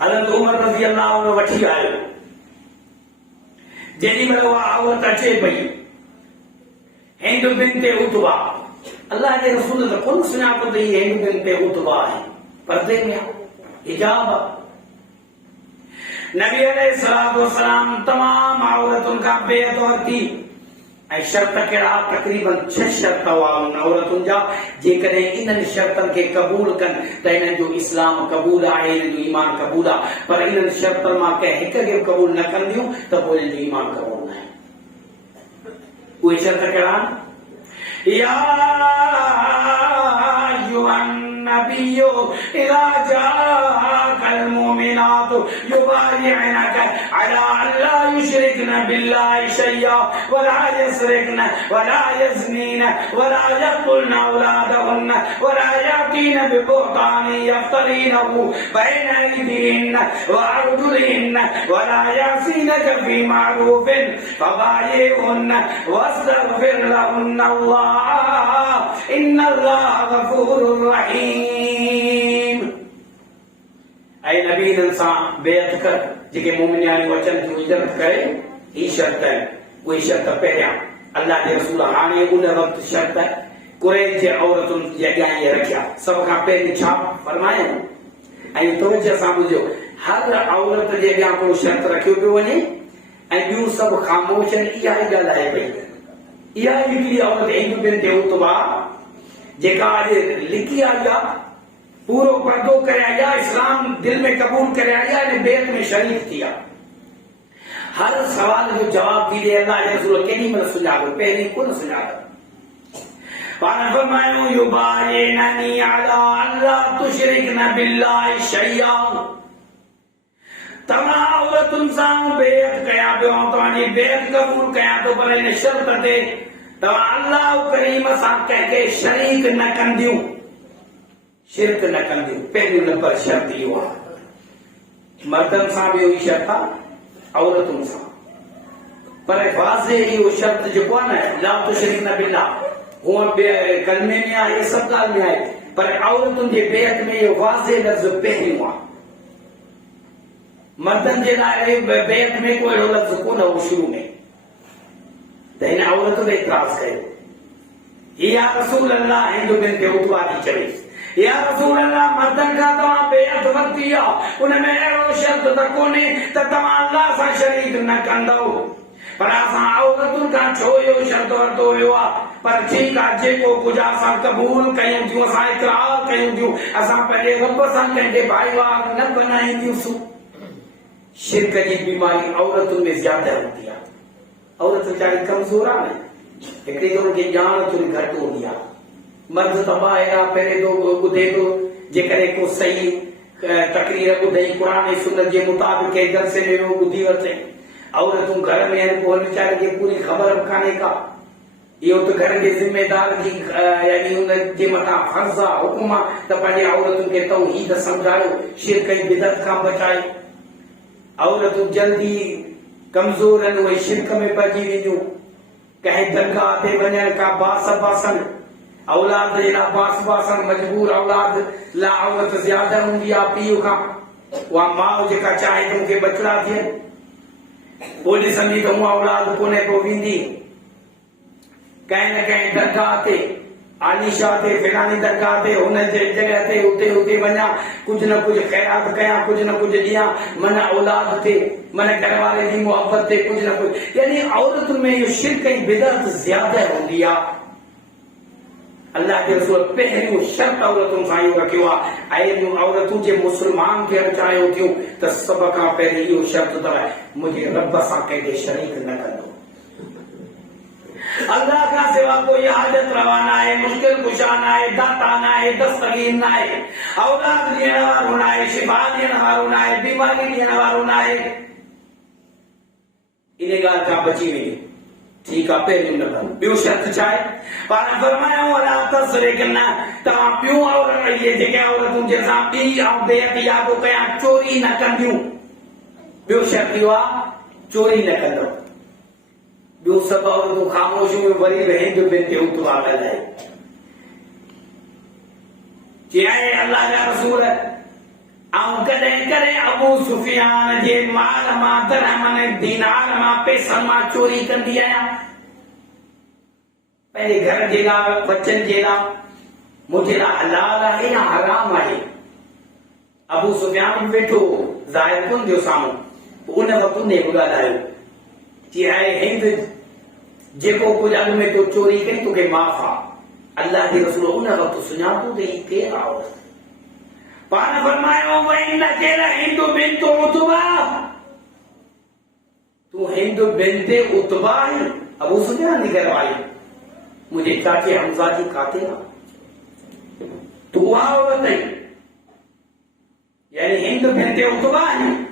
हज़रत उमर रज़ी अल्लाह अन्हु वठी आयो जेॾीमहिल उहा औरत अचे पई हिंद बिन्त उतबा अल्लाह जे रसूल त कोन सुञातो त हीअ हिंद बिन्त उतबा आहे पर्दे में हिजाब नबी अलैहिस्सलातु वस्सलाम तमाम औरतुनि खां बेअत वरिती ऐं शर्त कहिड़ा तक़रीबन 6 शर्त हुआ उन औरतुनि जा जेकॾहिं इन्हनि शर्तनि खे क़बूल कनि त इन्हनि जो इस्लाम क़बूल आहे इन्हनि जो ईमान क़बूल आहे पर इन्हनि शर्तनि मां कंहिं हिक खे क़बूल न कंदियूं त पोइ इन्हनि जो ईमान क़बूल न आहे उहे शर्त कहिड़ा या अय्युहन नबिय्यु इज़ा जाअकल मुमिनातु युबायिअनका अला अल्ला युश्रिकन बिल्लाहि शय्या वला यसरिकन वला यज़नीन वला यक़तुलन औलादहुन्न वला यातीन बिबुहतान यफ्तरीनहु बैन अयदीहिन्न व अर्जुलिहिन्न वला यासीनक फी मारूफिन फबायिहुन्न वस्तगफिर लहुन्न अल्लाह इन्नल्लाह गफूरुर रहीम ऐ नबी इन्हनि सां बेअत कर जेके मोमिनियाणियूं अचनि थियूं इज़त करे ही शर्त आहे उहे शर्त पहिरियां अल्लाह जे रसूल हाणे उन वक़्तु शर्त कुरैश जे औरतुनि जे अॻियां इहे रखिया सभ खां पहिरीं छा फरमायूं ऐं तवजह सां ॿुधो हर औरत जे अॻियां को शर्त रखियो पियो वञे ऐं ॿियूं सभु ख़ामोश आहिनि इहा ई ॻाल्हाए पई इहा ई हिकिड़ी औरत हिंद बिन्त उतबा जेका अॼु लिखी आई आहे पूरो पर्दो करे आई आहे इस्लाम दिल में क़बूल करे आई आहे ऐं बेअत में शरीक थी आहे हर सवाल जो जवाब ॾींदे अल्लाह जे रसूल केॾी महिल सुञातो पहिरीं कोन सुञातो पाण फरमायो युबायिअनी अला अल्ला तुश्रिकन बिल्लाहि शय्या तव्हां औरतुनि सां बेअत कयां पियो तव्हांजी बेअत क़बूल कयां थो पर हिन शर्त ते तव्हां अल्लाह करीम सां कंहिंखे शरीक न कंदियूं शिरक न कंदियूं पहिरियों नंबर शर्त इहो आहे मर्दनि सां बि इहो शर्त आहे औरतुनि सां पर वाज़ेह इहो शर्त जेको आहे न ला तुश्रिकन बिल्लाह हूअं कलमे में आहे इहे सभु ॻाल्हि में आहे पर औरतुनि जे बेअत में इहो वाज़ेह लफ़्ज़ पहिरियों आहे मर्दनि जे लाइ बेअत में कोई अहिड़ो लफ़्ज़ कोन हो शुरू में त हिन औरत ते इतराज़ कयो, या रसूल अल्लाह, हिंदू बिन ते उतवा थी चवे, या रसूल अल्लाह, मर्दन खां तव्हां बेअत वरिती आहे, उनमें अहिड़ो शर्त त कोन्हे त तव्हां अल्लाह सां शरीक न कंदव, पर असां औरतुनि खां छो इहो शर्त वरितो वियो आहे? पर ठीकु आहे, जेको कुझु असां क़बूल कयूं थियूं, असां इक़रार कयूं थियूं, असां पंहिंजे रब सां कंहिंखे भाईवार न बनाईंदियूं। शिरक जी बीमारी औरतुनि में ज्यादा हूंदी आहे। औरत वीचारी कमज़ोर आहे न, हिकिड़ी त उनखे ॼाण थोरी घटि हूंदी आहे। मर्द तबाह अहिड़ा पहिरें थो ॿुधे थो, जेकॾहिं को सही तकरीर ॿुधई क़ुरान ऐं सुन्नत जे मुताबिक़ कंहिं जलसे में ॿुधी वरितई। औरतूं घर में आहिनि, पोइ वीचारे खे पूरी ख़बर कान्हे का। इहो त घर जे ज़िम्मेदार जी यानी हुन जे मथां फर्ज़ आहे, हुकुम आहे त पंहिंजे औरतुनि खे तौहीद सम्झायो, शिरक ऐं बिदअत खां बचाए। औरतूं जल्दी कमज़ोर आहिनि, उहे शिरक में पइजी वेंदियूं। कंहिं दरगाह ते वञण का बास बासन, औलाद जे लाइ बास बासन, मजबूर औलाद लाइ औरत ज्यादा हूंदी आहे पीउ खां। उहा माउ जेका चाहे त मूंखे बचड़ा थियनि, पोइ ॾिसंदी त उहा औलाद कोन्हे, पोइ वेंदी कंहिं न कंहिं दरगाह ते, आलिशा ते, फिलानी दरगाह ते, हुन जे जॻह ते, उते उते वञा, कुझु न कुझु ख़ैरात कयां, कुझु न कुझु ॾियां, मन औलाद ते, मन घर वारे जी मोहबत ते, कुझु न कुझु। यानी औरतुनि में इहो शिरक ऐं बिदअत ज्यादा हूंदी आहे। अल्लाह के रसूल पहिरियों शर्त औरतुनि सां इहो रखियो आहे, ऐं औरतूं जे मुस्लमान थियणु चाहियो थियूं त सभ खां पहिरीं इहो शर्त अथव, मुंहिंजे रब सां कंहिंखे शरीक न कंदो। अल्लाह का सिवा कोई हाजत रवा ना है, मुश्किल कुशा ना है, दाता ना है, दस्तगीर ना है, औलाद ॾियण वारो ना है, शिफा ॾियण वारो ना है, बीमारी ॾियण वारो ना है। इन ॻाल्हि खां बची वेंदी, ठीकु आहे, पहिरियों न कनि। ॿियो शर्त छा आहे? पाण फरमायो वला तस्रिक न, तव्हां ॿियूं औरत, इहे जेके औरतूं जंहिंसां ॿी ऐं बेअत यादो कयां, चोरी न कंदियूं। ॿियो शर्त इहो आहे, चोरी न कंदो। ॿियो सभु औरतूं ख़ामोशियूं, वरी हिंद बिन ते उतवा ॻाल्हाए, चई अल्लाह जा रसूल, ऐं कॾहिं कॾहिं अबू सुफियान जे माल मां, दरहमन दीनार मां, पैसनि मां चोरी कंदी आहियां, पंहिंजे घर जे लाइ, बचनि जे लाइ, मुंहिंजे लाइ हलाल आहे या हराम आहे। अबू सुफियान वेठो, ज़ाहिर कोन थियो साम्हूं, उन वक़्तु उन ॻाल्हायो, चई हिंद, जेको कुझु अॻु में तो चोरी कई तोखे माफ़ आहे। अल्लाह जे रसूल उन वक़्तु सुञातो त ही केरु आहे? पाण फरमायो, वइन केर हिंदू बिन तो उतबा, तू हिंदू बिन ते उतबा है, अबू सुफियान जी घर वारी, मुझे चाचे हमजा जी खाते ना, तू उहा औरत है, यानी हिंदू बिन ते उतबा है।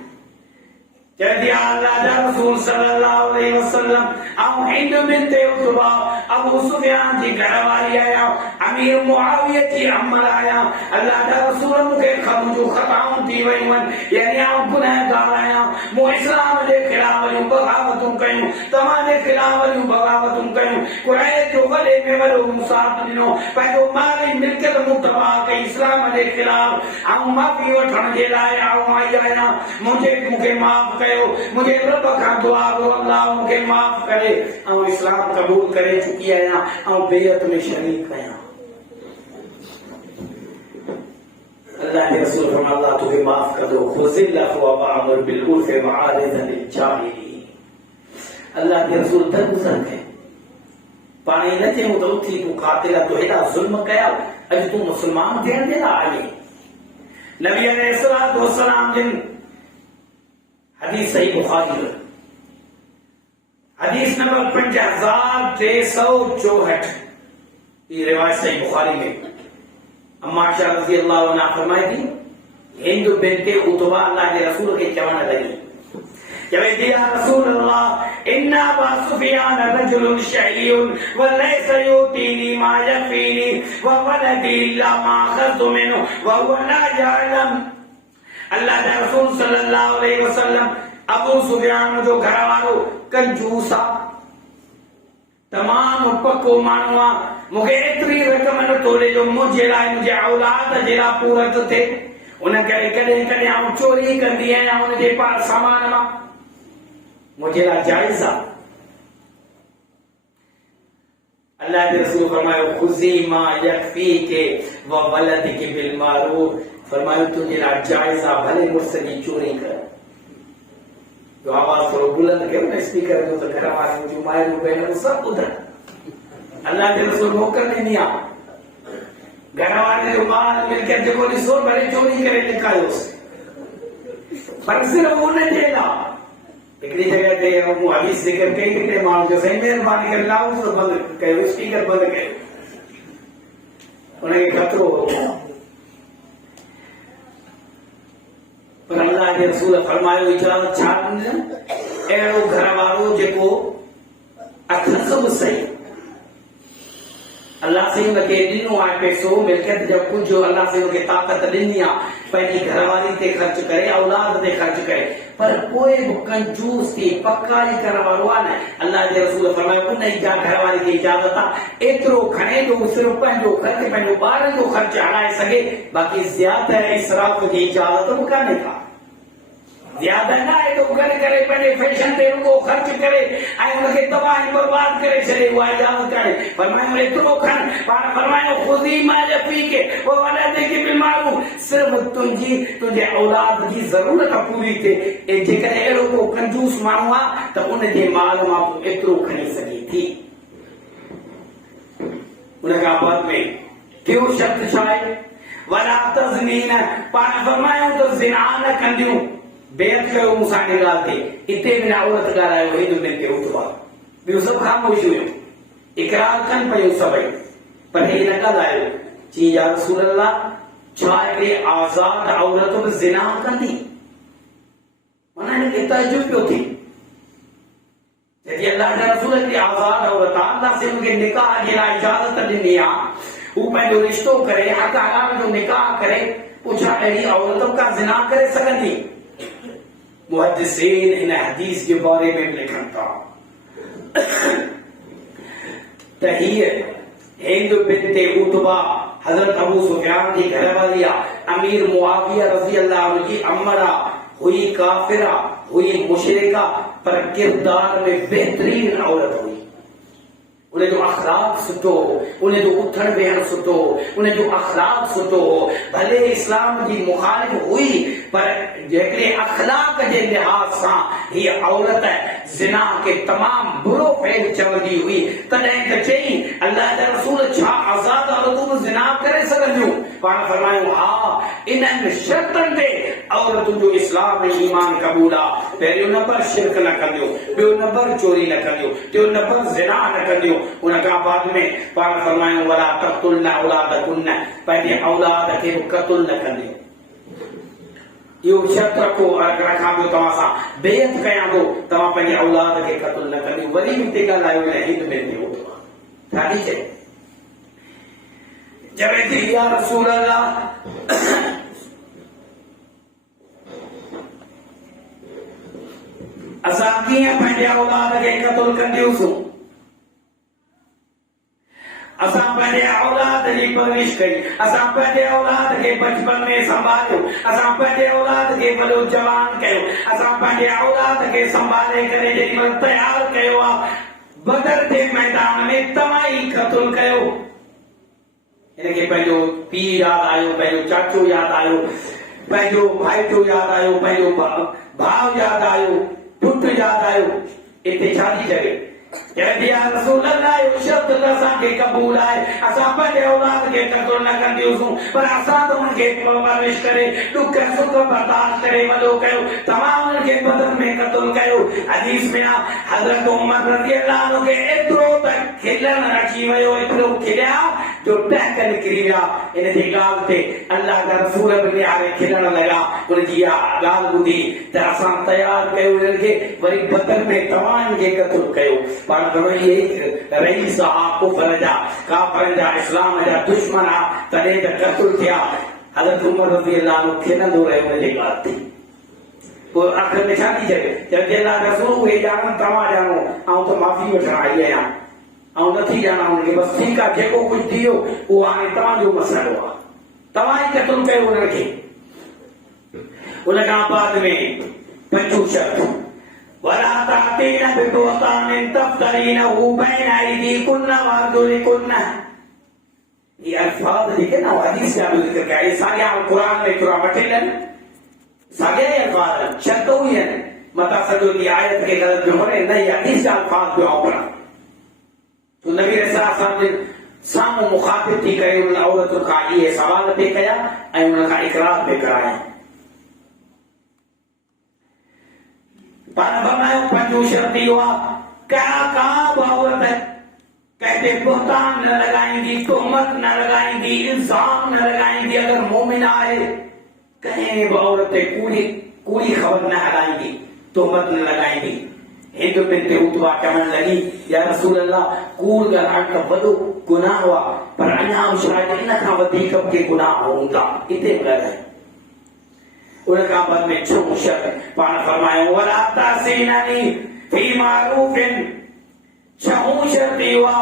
चवंदी आहे अल्लाह जा रसूल सल्लल्लाहु अलैहि वसल्लम, ऐं हिंद बिन ते उतबा अबू सुफियान जी घर वारी आहियां, अमीर मुआविया जी अमर आहियां। अल्लाह जा रसूल, मूंखे मुंहिंजूं ख़ताऊं थी वयूं आहिनि, यानी आउं गुनहगार आहियां, मूं इस्लाम जे ख़िलाफ़ वरियूं बग़ावतूं कयूं, तव्हां जे ख़िलाफ़ वरियूं बग़ावतूं कयूं, कुरैश जो वॾे में वॾो मूं साथ ॾिनो, पंहिंजो माल ऐं मिल्कियत मूं तबाह कई इस्लाम जे ख़िलाफ़। ऐं माफ़ी वठण जे लाइ आउं आई आहियां, मूंखे माफ़ कयो, मुझे रब खां दुआ करो, अल्लाह मूंखे माफ़ करे, ऐं इस्लाम क़बूल करे चुकी आहियां, ऐं बेअत में शरीक आहियां। अल्लाह के रसूल फरमाया, अल्लाह तोखे माफ़ कंदो, खुज़िल अफ़्वा वअमर बिल उर्फ़ वअरिज़ अनिल जाहिलीन। अल्लाह के रसूल दरगुज़र कयो, पाण ई न चयूं त उथी तूं क़ातिल, तो हेॾा ज़ुल्म कया, अॼु तूं मुस्लमान थियण जे लाइ आई। नबी अलैहिस्सलातु वस्सलाम जिन हदीस सही बुखारी में, हदीस नंबर 5364, ये रिवायत सही बुखारी में, अम्मा आयशा रज़ी अल्लाह अन्हा फरमाई थी, हिंद बिन्ते उतबा अल्लाह के रसूल के चवण लगी, चवे या रसूल अल्लाह, इन्ना अबा सुफियान रजुलुन शहीयुन व लैसा युतीनी मा यफीनी व वलदी इल्ला मा अखज़्तु मिन्हु व हुवा ला यअलम। अल्लाह जा रसूल सल्लल्लाहु अलैहि वसल्लम, अबू सुफियान जो घर वारो कंजूस आहे, तमाम पको माण्हू आहे, मूंखे एतिरी रक़म न तोड़े जो मुंहिंजे लाइ, मुंहिंजे औलाद जे लाइ पूरत थिए, उन करे कॾहिं कॾहिं आउं चोरी कंदी आहियां उनजे पास सामान मां, मुंहिंजे लाइ जाइज़ आहे। अल्लाह के रसूल फरमायो खुजी मा यकफीके व वलदिके बिल मारूफ, फरमायो तुझे ना जायजा भले मुझसे की चोरी कर। तो आवाज थोड़ा बुलंद करो ना स्पीकर में, तो घर वाले जो माए रुपए सब उधर। अल्लाह के रसूल होकर नहीं दिया, घर वाले जो माल मिलकर देखो रिसोर भले चोरी करे निकालो उससे, पर सिर्फ उन्हें देना। हिकिड़ी जगह ते हूं हदीस जिक्र कई हिकिड़े माण्हू जो साईं महिरबानी करे लाउड तो बंदि कयो, स्पीकर बंदि कयो, उनखे ख़तरो हो। पर अल्लाह जे रसूल फरमायो इजाज़त छा ॾिन, अहिड़ो घर वारो जेको अथसि बि सही, अल्लाह से उनखे ॾिनो आहे पैसो मिल्कियत जो कुझु, अल्लाह से उनखे ताक़त ॾिनी आहे पंहिंजी घरवारी ते ख़र्च करे, औलाद ते ख़र्च करे, पर पोइ बि कंजूस थी पकारी करण वारो आहे न। अल्लाह जे रसूल फरमायो उन जा घरवारी खे इजाज़त आहे एतिरो खणे जो सिर्फ़ पंहिंजो ख़र्च, पंहिंजो ॿारनि जो ख़र्च हलाए सघे, बाक़ी ज़्यादा इसराफ़ जी इजाज़त बि कान्हे का। ज्यादा ना एॾो गॾु करे पंहिंजे फैशन ते रुगो ख़र्च करे ऐं उनखे तबाही बर्बाद करे छॾे, उहा इजाज़त कान्हे। फरमायो एतिरो खण, पाण फरमायो खुज़ी मा यकफीके व वलदिके बिल मारूफ, सिर्फ़ तुंहिंजे औलाद जी ज़रूरत पूरी थिए। ऐं जेकॾहिं अहिड़ो को कंजूस माण्हू आहे त उनजे माल मां एतिरो खणी सघे थी। उन खां बाद में टियों शर्त छा आहे, वला तज़नीन, पाण फरमायूं त ज़िना न कंदियूं। बेअत कयो मूंसां इन ॻाल्हि ते, इते बि न औरत ॻाल्हायो, हिंदू में के उठवा, ॿियो सभु ख़ामोश हुयूं, इकरार कनि पयूं सभई, पर हे न ॻाल्हायो। चई या रसूल अल्लाह, छा हिकिड़ी आज़ाद औरत बि ज़िना कंदी? माना हिनखे तइजुब पियो थिए, जॾहिं अल्लाह जा रसूल हिकिड़ी आज़ाद औरत आहे, अल्लाह से उनखे निकाह जे लाइ इजाज़त ॾिनी आहे, हू पंहिंजो रिश्तो करे, हक़ हलाल जो निकाह करे, पोइ छा अहिड़ी औरत का ज़िना करे सघंदी? मुहद्दिसीन इन हदीस के बारे में लिखन था त हीअ हिंद बिन्ते उतबा हज़रत अबू सुफियान जी घरवारी आहे, अमीर मुआविया रज़ी अल्लाह अन्हु जी अमरा हुई, काफिरा हुई, मुशरिका, पर किरदार में बेहतरीन औरत हुई। उनजो अखलाक सुठो, उनजो उथण वेहण सुठो, उनजो अखलाक सुठो, भले इस्लाम जी मुखालिफ हुई, पर जेकॾहिं अखलाक जे लिहाज़ सां हीअ औरत ज़िना खे तमामु बुरो फ़ेल चवंदी हुई। तॾहिं त चई अल्लाह जा रसूल, छा आज़ाद औरतूं बि ज़िना करे सघंदियूं? पाण फरमायूं हा, इन्हनि शर्तनि ते औरतुनि जो इस्लाम ऐं ईमान क़बूल आहे। पहिरियों नंबर शिरक न कंदियूं, ॿियो नंबर चोरी न कंदियूं, टियों नंबर ज़िना न कंदियूं। उन खां बाद में पाण फरमायूं वला तक़्तुल्न औलादकुन्न, पंहिंजे औलाद खे बि क़त्ल न कंदियूं। इहो शर्त रखो, रखां पियो तव्हां सां, बेअत कयां थो, तव्हां पंहिंजे औलाद खे क़त्ल न कंदियूं। वरी बि हिते ॻाल्हायो न, हिंद में थियो छा थी चए, चवे थी या रसूल अल्लाह, असां कीअं पंहिंजे औलाद खे क़त्ल कंदियूंसीं? असां पंहिंजे औलाद जी परवरिश कई, असां पंहिंजे औलाद खे बचपन में संभालियो, असां पंहिंजे औलाद खे भलो जवान कयो, असां पंहिंजे औलाद खे संभाले करे जेॾीमहिल तयार कयो आहे, बदर जे मैदान में तव्हां ई क़त्ल कयो। हिनखे पंहिंजो पीउ यादि आयो, पंहिंजो चाचो यादि आयो, पंहिंजो भाइटो यादि आयो, पंहिंजो भाउ यादि आयो, पुटु यादि आयो। इते छा थी चवे, या रसूल अल्लाह, इहो शब्द असांखे क़बूल आहे, असां पंहिंजे औलाद खे क़त्ल न कंदियूं, पर असां त उनखे परवरिश करे, ॾुख सुख बर्दाश्त करे वॾो कयो, तव्हां उनखे बदन में क़त्ल कयो। हदीस में हज़रत उमर रज़ी अल्लाह अन्हु खे एतिरो त खिलण अची वियो, एतिरो खिलिया जो टहक निकिरी विया। इन जी ॻाल्हि ते अल्लाह जा रसूल बि निहारे खिलण लॻा। उनजी इहा ॻाल्हि ॿुधी त असां तयार कयो इन्हनि खे, वरी बदन में तव्हां इनखे क़त्ल कयो। पाण रईस आहे कुफर जा, काफरनि जा, इस्लाम जा दुश्मन आहे, तॾहिं त क़त्ल थिया। हज़रत उमर रज़ी अल्लाह अन्हु खिलंदो रहियो उनजी ॻाल्हि ते। पोइ आख़िर में छा थी चए, चए अल्लाह रसूल उहे ॼाणनि, तव्हां ॼाणो, आउं त माफ़ी वठण आई आहियां, ऐं नथी ॼाणा हुनखे, बसि ठीकु आहे, जेको कुझु थी वियो उहो हाणे तव्हांजो मसइलो आहे, तव्हां ई क़त्ल कयो उन्हनि खे। उन खां बाद में पंजो शर्त, वला तातीना बिबुहतानिन तफ्तरीनहु बैन अयदीकुन्ना व अर्जुलिकुन्ना। ये अल्फाज लिखे ना हदीस से आप जिक्र किया, ये सारे आप कुरान में चुरा बटेलन सारे अल्फाज चतो ही है मता सजो की आयत के गलत जो होने नहीं हदीस से अल्फाज जो ऊपर तो नबी रसूल साहब सामो मुखातिब थी करे उन औरत का ये सवाल पे कया ऐं उनका इकरार पे कराया। पान फरमायो पंजो शर्ती हुआ का औरत है कहते बुहतान न लगाएंगी, तोहमत न लगाएंगी, इल्जाम न लगाएंगी। अगर मोमिन आए कहीं वो औरतें कूड़ी खबर न हलाएंगी, तोहमत न लगाएंगी। हिंदू बिनते उतबा कहने लगी या रसूल अल्लाह कूड़ ॻाल्हाइण त वॾो गुनाह हुआ पर अञा शायदि इन खां वधीक के गुनाह हूंदा इते ॻाल्हाए। उन खां बाद में छो शर्त पाण फरमायो वला तासीननी फी मारूफिन छहूं शर्ती हुआ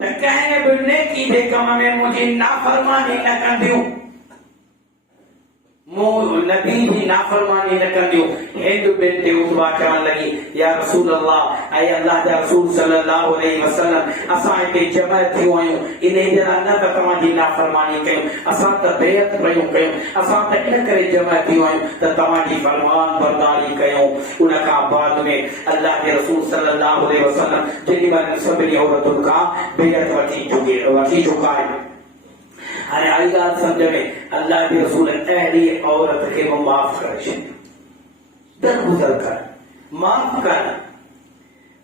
त कंहिं बि नेकी जे कम में मुंहिंजी नाफरमानी न कंदियूं, नबी जी नाफरमानी न कंदियूं। हिंद बिनते उतबा चवण लगी या रसूल अल्लाह ऐं अल्लाह जा रसूल सल्लल्लाहु अलैहि वसल्लम असां हिते जमा थियूं आहियूं इन जरा न त तव्हांजी नाफरमानी कयूं, असां त बेअत रहियूं कयूं, असां त इन करे जमा थियूं आहियूं त तव्हांजी फरमान बरदारी कयूं। उन खां बाद में अल्लाह के रसूल सल्लल्लाहु अलैहि वसल्लम जेॾी महिल सभिनी औरतुनि खां बेअत वठी चुकाए हाणे आई ॻाल्हि सम्झ में अल्लाह के रसूल अहिड़ी औरत खे माफ़ करे छॾियो, दरगुज़र कर, माफ़ कर।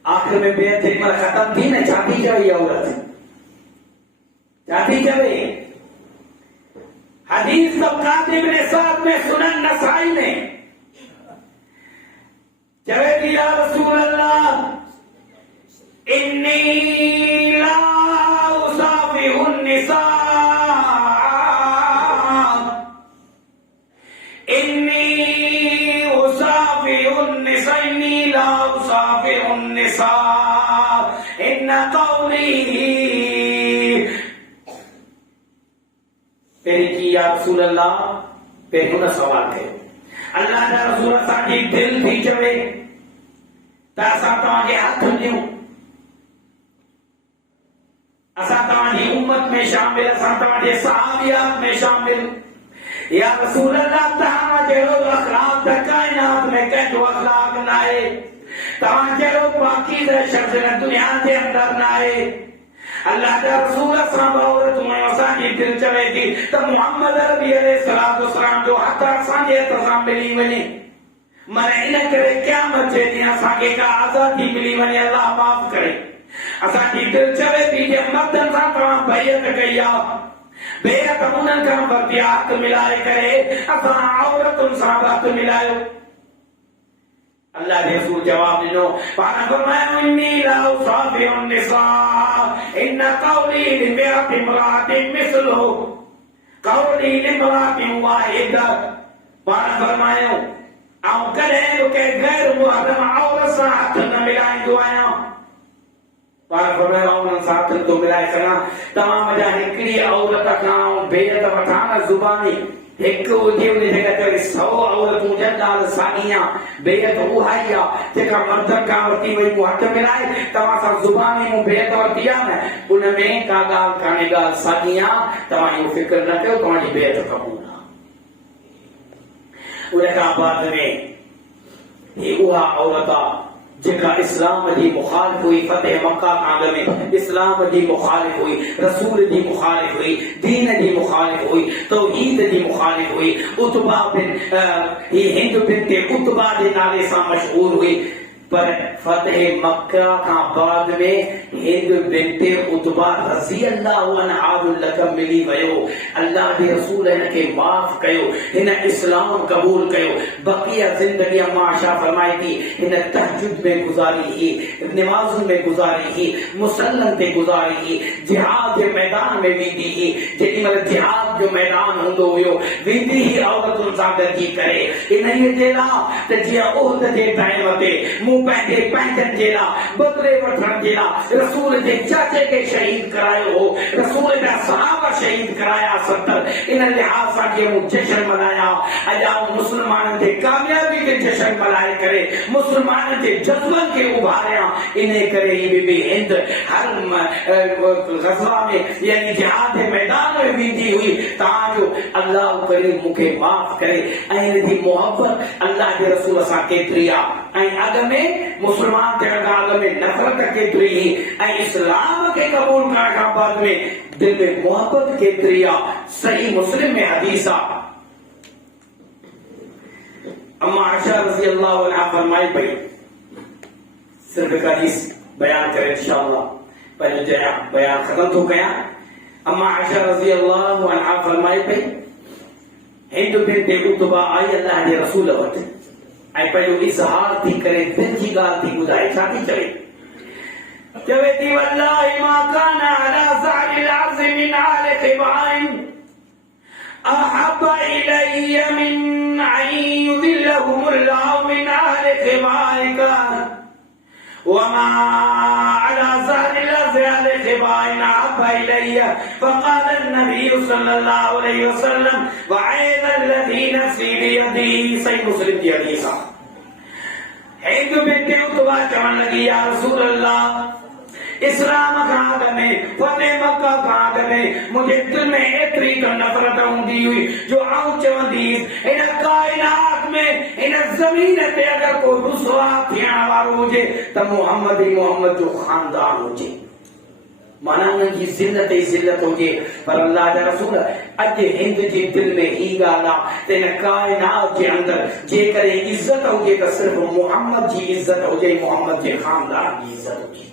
आखिर में बेअत जेॾी महिल ख़त्म थी न छा थी चवे औरत, छा थी चवे? हदीस तबक़ात इब्न सअद में सुनन नसाई में चवे थी या रसूल अल्लाह इन्नी ला उसाफिहुन निसा या रसूल अल्लाह पे हुन सवाल कयो अल्लाह जा रसूल असांजी दिल थी चवे त असां तव्हांखे हथ ॾियूं, असां तव्हांजी उम्मत में शामिल, असां तव्हांजे सहाबियात में शामिल। या रसूल अल्लाह तव्हां जहिड़ो अखलाक त काइनात में कंहिंजो अखलाक न आहे, तव्हां जहिड़ो पाकीज़ शख़्स न दुनिया जे अंदर न आहे। अल्लाह जा रसूल असां औरत में असांजी दिल चवे थी त मोहम्मद अरबी अलैहिस्सलातु वस्सलाम जो हथ असांजे हथ सां मिली वञे, मन इन करे क़यामत जे ॾींहुं असांखे का आज़ादी मिली वञे, अल्लाह माफ़ करे। असांजी दिल चवे थी जे मर्दनि सां तव्हां बैअत कई आहे, बेअत उन्हनि खां वरती हथ मिलाए करे असां औरतुनि सां हथ मिलायो। अल्लाह के रसूल जवाब ॾिनो पाण फरमायो इन्नी ला उसाफिहुन निसा इन कौली लिमिअति इम्राअतिन मिस्लुहु कौली लिम्राअतिन वाहिदा। पाण फरमायो ऐं कॾहिं बि कंहिं गैर मुहर्रम औरत सां हथ न मिलाईंदो आहियां। पाण फरमायो उन्हनि सां हथ थो मिलाए सघां, तव्हां मुंहिंजा हिकिड़ी औरत खां बेअत वठां न ज़ुबानी हिकु हुजे उन जॻह ते 100 औरतूं हुजनि ॻाल्हि साॻी आहे, बेअत उहा ई आहे जेका मर्दनि खां वरिती वई मूं हथ मिलाए तव्हां सां ज़ुबानी मूं बेअत वरिती आहे न, उन में का ॻाल्हि कान्हे, ॻाल्हि साॻी आहे, तव्हां इहो फिक्र न कयो, तव्हांजी बेअत क़बूल आहे। उन खां बाद में ही उहा औरत आहे जेका इस्लाम जी मुखालिफ हुई, फतेह मक्का कांड में इस्लाम जी मुखालिफ हुई, रसूल जी मुखालिफ हुई, दीन जी मुखालिफ हुई, तौहीद जी मुखालिफ हुई। उतबा बिन ही हिंद बिनते उतबा जे नाले सां मशहूर हुई, पर फतेह मक्का खां बाद में हिंद बिनते उतबा रज़ी अल्लाहु अन्हा जो लक़ब मिली वियो। अल्लाह जे रसूल हिन खे माफ़ कयो, हिन इस्लाम क़बूल कयो, बक़िया ज़िंदगी माशा फरमाई थी हिन तहज्जुद में गुज़ारी ही, नमाज़ुनि में गुज़ारी ही, मुसल्लन ते गुज़ारी ही, जिहाद जे मैदान में वेंदी ही। जेॾी महिल जिहाद जो मैदान हूंदो हुयो वेंदी ही औरतुनि सां गॾिजी करे इन्हीअ जे लाइ त जीअं उहद जे टाइम ते मूं पंहिंजे पंहिंजनि जे लाइ बदिले वठण जे लाइ रसूल जे चाचे खे शहीद करायो हो, रसूल जा सहाबा शहीद कराया 70। इन लिहाज़ सां जीअं मूं जश्न मल्हाया अॼु मुस्लमाननि जे कामयाबी ते जश्न मल्हाए करे मुस्लमाननि जे जज़्बनि खे उभारिया। इन करे ही बीबी हिंद हर गज़वा में यानी जिहाद जे मैदान में वेंदी हुई ताजो अल्लाह करीम मूंखे माफ़ करे। ऐं इनजी मोहब्बत अल्लाह जे रसूल सां केतिरी आहे ऐं अॻ में मुस्लमान थियण खां अॻ में नफ़रत केतिरी हुई ऐं इस्लाम खे क़बूल करण खां बाद में दिल में मोहब्बत केतिरी आहे। सही मुस्लिम में हदीस आहे अम्मा आयशा रज़ी अल्लाह अन्हा फरमाई पई, सिर्फ एक हदीस बयान करे इंशाअल्लाह पहले जया बयान खत्म तो गया। अम्मा आयशा रज़ी अल्लाह अन्हा फरमाई पई हिंद बिन्त उतबा आई अल्लाह जे रसूल वटि ऐं पंहिंजो इज़हार थी करे दिल जी ॻाल्हि थी ॿुधाए। छा थी चवे? चवे थी वल्लाहि मा कान अला ज़ाहिरिल अर्ज़ मिन आल क़िबाइन अहब इलैया मिन अन युदिल्लहुमुल्लाहु मिन आल क़िबाइका वमा अला ज़ाहिरिल अर्ज़ आल क़िबाइन अहब इलैया फ़क़ाल अन्नबी सल्लल्लाहु अलैहि वसल्लम वअज़ल्लज़ी नफ़्सी बियदिही। सही मुस्लिम की हदीस आहे। हिंद बिन्त उतबा चवण लगी या रसूल अल्लाह इस्लाम खां अॻ में फतेह मक्का खां अॻ में मुंहिंजे दिल में एतिरी त नफ़रत हूंदी हुई जो आऊं चवंदी हिन काइनात में हिन ज़मीन ते अगरि को रुसवा थियण वारो हुजे त मोहम्मद ई मोहम्मद जो ख़ानदान हुजे। माना उनकी जिल्लत ही जिल्लत हुजे। पर अल्लाह जा रसूल अॼु हिंद जे दिल में ही ॻाल्हि आहे त हिन काइनात जे अंदरि जेकॾहिं इज़त हुजे त सिर्फ़ मोहम्मद जी इज़त हुजे, मोहम्मद जे ख़ानदान जी इज़त हुजे।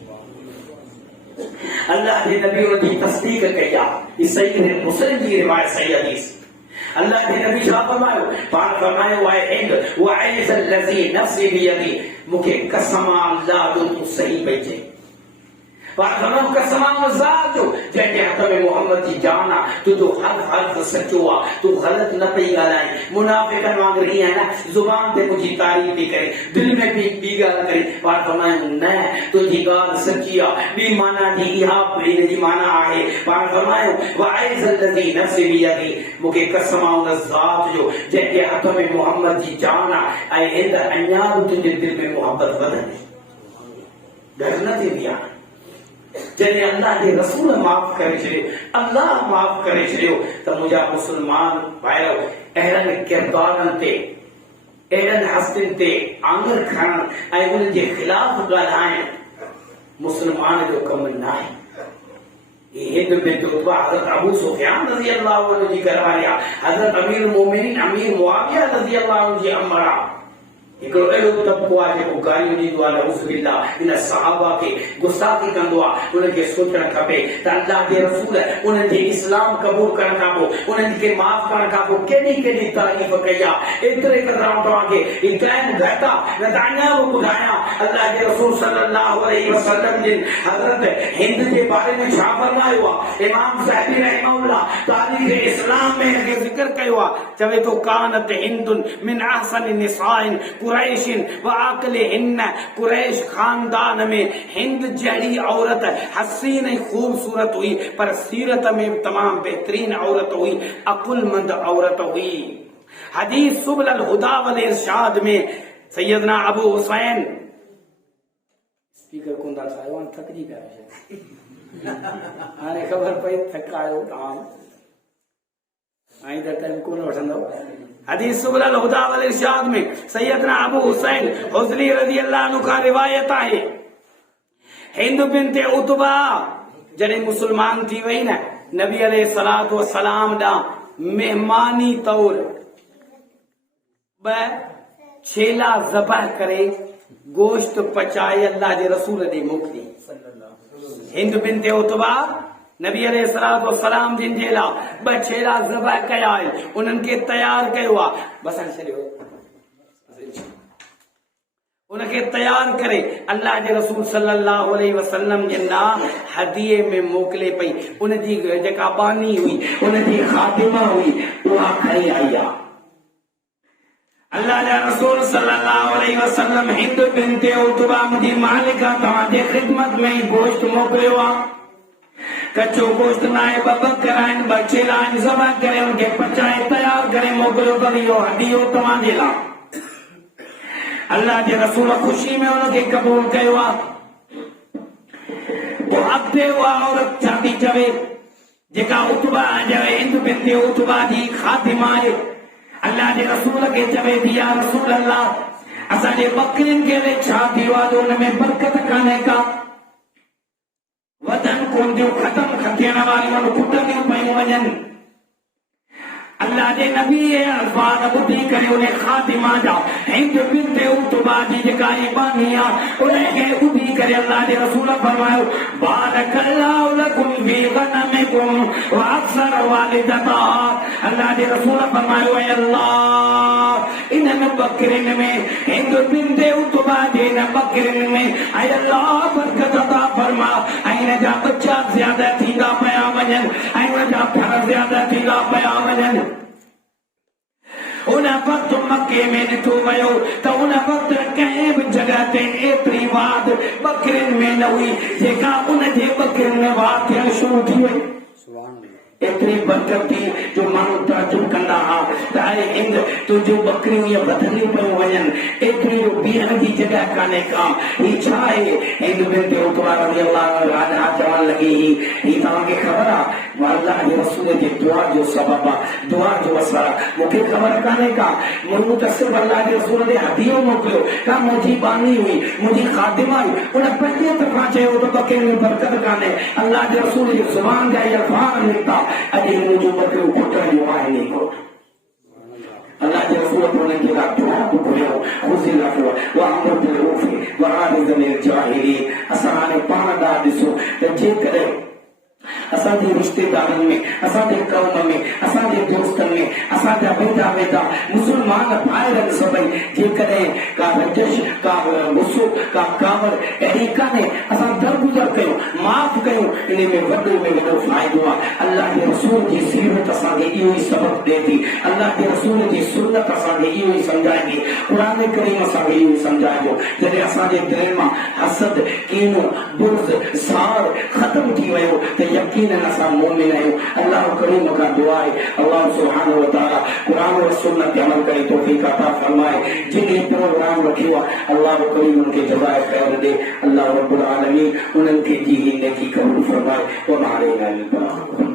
अल्लाह के नबी उनकी तस्दीक कई आहे। ये सही है मुस्लिम जी रिवायत सही हदीस। अल्लाह के नबी छा फरमायो? पाण फरमायो आहे हिंद वअज़ल्लज़ी नफ़्सी बियदी मूंखे कसम अल्लाह जो तूं सही पई चई। कसम ज़ात जो जंहिंजे हथ में मोहम्मद जी जान आहे तुंहिंजो हर हर्फ़ सचो आहे, तूं ग़लत न पई ॻाल्हाए। मुनाफ़िक़नि वांगुरु हीअं न ज़ुबान ते मुंहिंजी तारीफ़ थी करे दिल में बि ॿी ॻाल्हि करे। पाण फरमायो न तुंहिंजी ॻाल्हि सची आहे। ॿी माना जी इहा हिन जी माना आहे। पाण फरमायो वअज़ल्लज़ी नफ़्सी बियदी मूंखे कसम उन ज़ात जो जंहिंजे हथ में मोहम्मद जी जान आहे ऐं हिंद अञा बि तुंहिंजे दिल में मोहब्बत वधंदी घटि न थींदी आहे। जॾहिं अल्लाह जे रसूल माफ़ करे छॾियो, अल्लाह माफ़ करे छॾियो त मुंहिंजा मुस्लमान भाइरो अहिड़नि किरदारनि ते अहिड़नि हस्तियुनि ते आङुर खणण ऐं उन्हनि जे ख़िलाफ़ ॻाल्हाइण मुस्लमान जो कमु न आहे। हिंद बिन्त उतबा हज़रत अबू सुफ़ियान रज़ी अल्लाह अन्हु जी घरवारी आहे। हज़रत अमीर मोमिनीन अमीर मुआविया रज़ी अल्लाह अन्हु जी अम्मा आहे। हिकिड़ो अहिड़ो तबको आहे जेको गालियूं ॾींदो आहे नऊज़ बिल्लाह इन सहाबा खे गुस्ताखी कंदो आहे। उनखे सोचणु खपे त अल्लाह जे रसूल उन्हनि जे इस्लाम क़बूल करण खां पोइ उन्हनि खे माफ़ करण खां पोइ केॾी केॾी तारीफ़ कई आहे। एतिरे क़दर तव्हांखे टाइम घटि आहे न त अञा बि ॿुधायां अल्लाह जे रसूल सल्लल्लाहु अलैहि वसल्लम जे हज़रत हिंद जे बारे में छा फरमायो आहे। इमाम ज़हबी रहमहुल्लाह तारीख़ इस्लाम में हिनखे ज़िक्र कयो आहे। चवे थो कानत हिंदुन मिन अहसन निसाइन कुरैशिन व अक़लिहिन्न कुरैश खानदान में हिंद जहिड़ी औरत हसीन ऐं खूबसूरत हुई पर सीरत में तमाम बेहतरीन औरत हुई, अकुलमंद औरत हुई। हदीस सुबुल अल हुदा वल इरशाद में सैयदना अबू हुसैन स्पीकर कोन था ठाहियो थकिजी पिया हाणे ख़बर पई थकायो तव्हां आई त टाइम कोन वठंदव। हदीस सुबुल अल हुदा वल इरशाद में सैयदना अबू हुसैन हुज़ली रज़ी अल्लाह अन्हु का रिवायत आहे हिंद बिन्त उतबा जॾहिं मुसलमान थी वई न नबी अलैहिस्सलातु वस्सलाम ॾांहुं मेहमानी तौर ॿ छेला ज़बह करे गोश्त पचाए अल्लाह जे रसूल ॾे मोकिली। हिंद बिन्त उतबा नबी अलैहिस्सलातु वस्सलाम जिन जे लाइ ॿ छेला ज़बह कया आहिनि उन्हनि खे तयार कयो आहे। बसि छॾियो उनके तैयार करे अल्लाह जे रसूल सल्लल्लाहु अलैहि वसल्लम जे ना हदीए में मोकले पई। उनजी जेका बानी हुई, उनजी खातिमा हुई, उहा खणी आई आ। अल्लाह जा रसूल सल्लल्लाहु अलैहि वसल्लम हिंद बिनते उतबा मुंहिंजी मालिका तव्हांजे ख़िदमत में ही गोश्त मोकिलियो आहे। कचो गोश्त न आहे, ॿ बकरा आहिनि, ॿ चेला आहिनि, ज़बह करे उनखे पचाए तयार करे मोकिलियो अथव। इहो हदीयो तव्हांजे लाइ। अल्लाह जे रसूल ख़ुशी में उनखे क़बूल कयो आहे। पोइ अॻिते उहा औरत छा थी चवे जेका उतबा हिंद बिनते उतबा जी खातिमा आहे। अल्लाह जे रसूल के चवे थी या रसूल अल्लाह असांजे बकरियुनि खे छा थियो आहे जो हुन में बरकत कान्हे का। वधन कुंडियूं ख़तम थियण वारियूं कुटंदियूं पयूं वञनि। अल्लाह जे नबी अल्फाज़ ॿुधी करे उन खातिमा जा हिंद बिनते उतबा जी जेका बानी आहे उनखे ॿुधी करे अल्लाह जे रसूल फरमायो बारकल्लाहु लकुम फी गनमिकुम व अक्सर वालिदता। अल्लाह जे रसूल फरमायो ऐ अल्लाह इन्हनि बकरियुनि में हिंद बिनते उतबा जे इन बकरियुनि में ऐ अल्लाह बरकत अता फरमा ऐं इन जा बच्चा ज़्यादा थींदा पिया वञनि ऐं उन जा फर ज़्यादा थींदा पिया वञनि। उन वक्त मक्के में ॾिठो वियो त उन वक्त कंहिं बि जॻह ते एतिरी वाद बकरियुनि में न हुई जेका उन जे बकरियुनि में वाद थियण शुरू थी वई। एतिरी बरकत थी जो माण्हू तजुब कंदा हुआ त अरे हिंद तुंहिंजूं बकरियूं इहे वधंदियूं पियूं वञनि, एतिरी जो बीहण जी जॻह कान्हे का। हीउ छा आहे? हिंद बिनते उतबा रज़ियल्लाहु अन्हा चवण लॻी हीउ तव्हांखे ख़बर आहे अल्लाह जे रसूल जे दुआ जो सबबु आहे, दुआ जो असरु आहे। मूंखे ख़बर कान्हे का, मूं त सिर्फ़ु अल्लाह जे रसूल ते हदीयो मोकिलियो का मुंहिंजी बानी हुई, मुंहिंजी खातिमा हुई। उन पंजे दफ़ा चयो त बकरियुनि में बरकत कान्हे। अल्लाह जे रसूल जी ज़ुबान जा इहे अल्फाज़ निकिता अॼु मुंहिंजूं बकरियूं खुटण जूं आहिनि ई कोन। अल्लाह जे रसूल उन्हनि खे दुआ घुरियो ख़ुशी रखो वअमर बिल उर्फ़ वअरिज़ अनिल जाहिलीन। असां हाणे पाण ॾांहुं ॾिसो त जेकॾहिं असांजे रिश्तेदारनि में, असांजे कौम में, असांजे दोस्तनि में, असांजा वेझा वेझा मुस्लमान भाइरनि सभई जेकॾहिं का रंजिश, का गुस्सो, का कावड़ अहिड़ी कान्हे, असां दरगुज़र कयूं, माफ़ कयूं, इन में वॾो में वॾो फ़ाइदो आहे। अल्लाह जे रसूल जी सीरत असांखे इहो ई सबक़ ॾिए थी। अल्लाह जे रसूल जी सुन्नत असांखे इहो ई सम्झाईंदी। क़ुरान करीम असांखे इहो ई सम्झाइजो। जॾहिं असांजे दिलि मां हसद, कीनो, बुग़्ज़, सार ख़तम थी वियो त यकीनन असां मोमिन आहियूं। अल्लाह करीम का दुआ है अल्लाह सुब्हानहु व तआला कुरान और सुन्नत ते अमल करे तौफीक अता फरमाए। जिन्हें प्रोग्राम रखियो अल्लाह करीम उनके जज़ाए खैर दे। अल्लाह रब्बुल आलमीन उनके जी नेकी कबूल फरमाए। व मारेना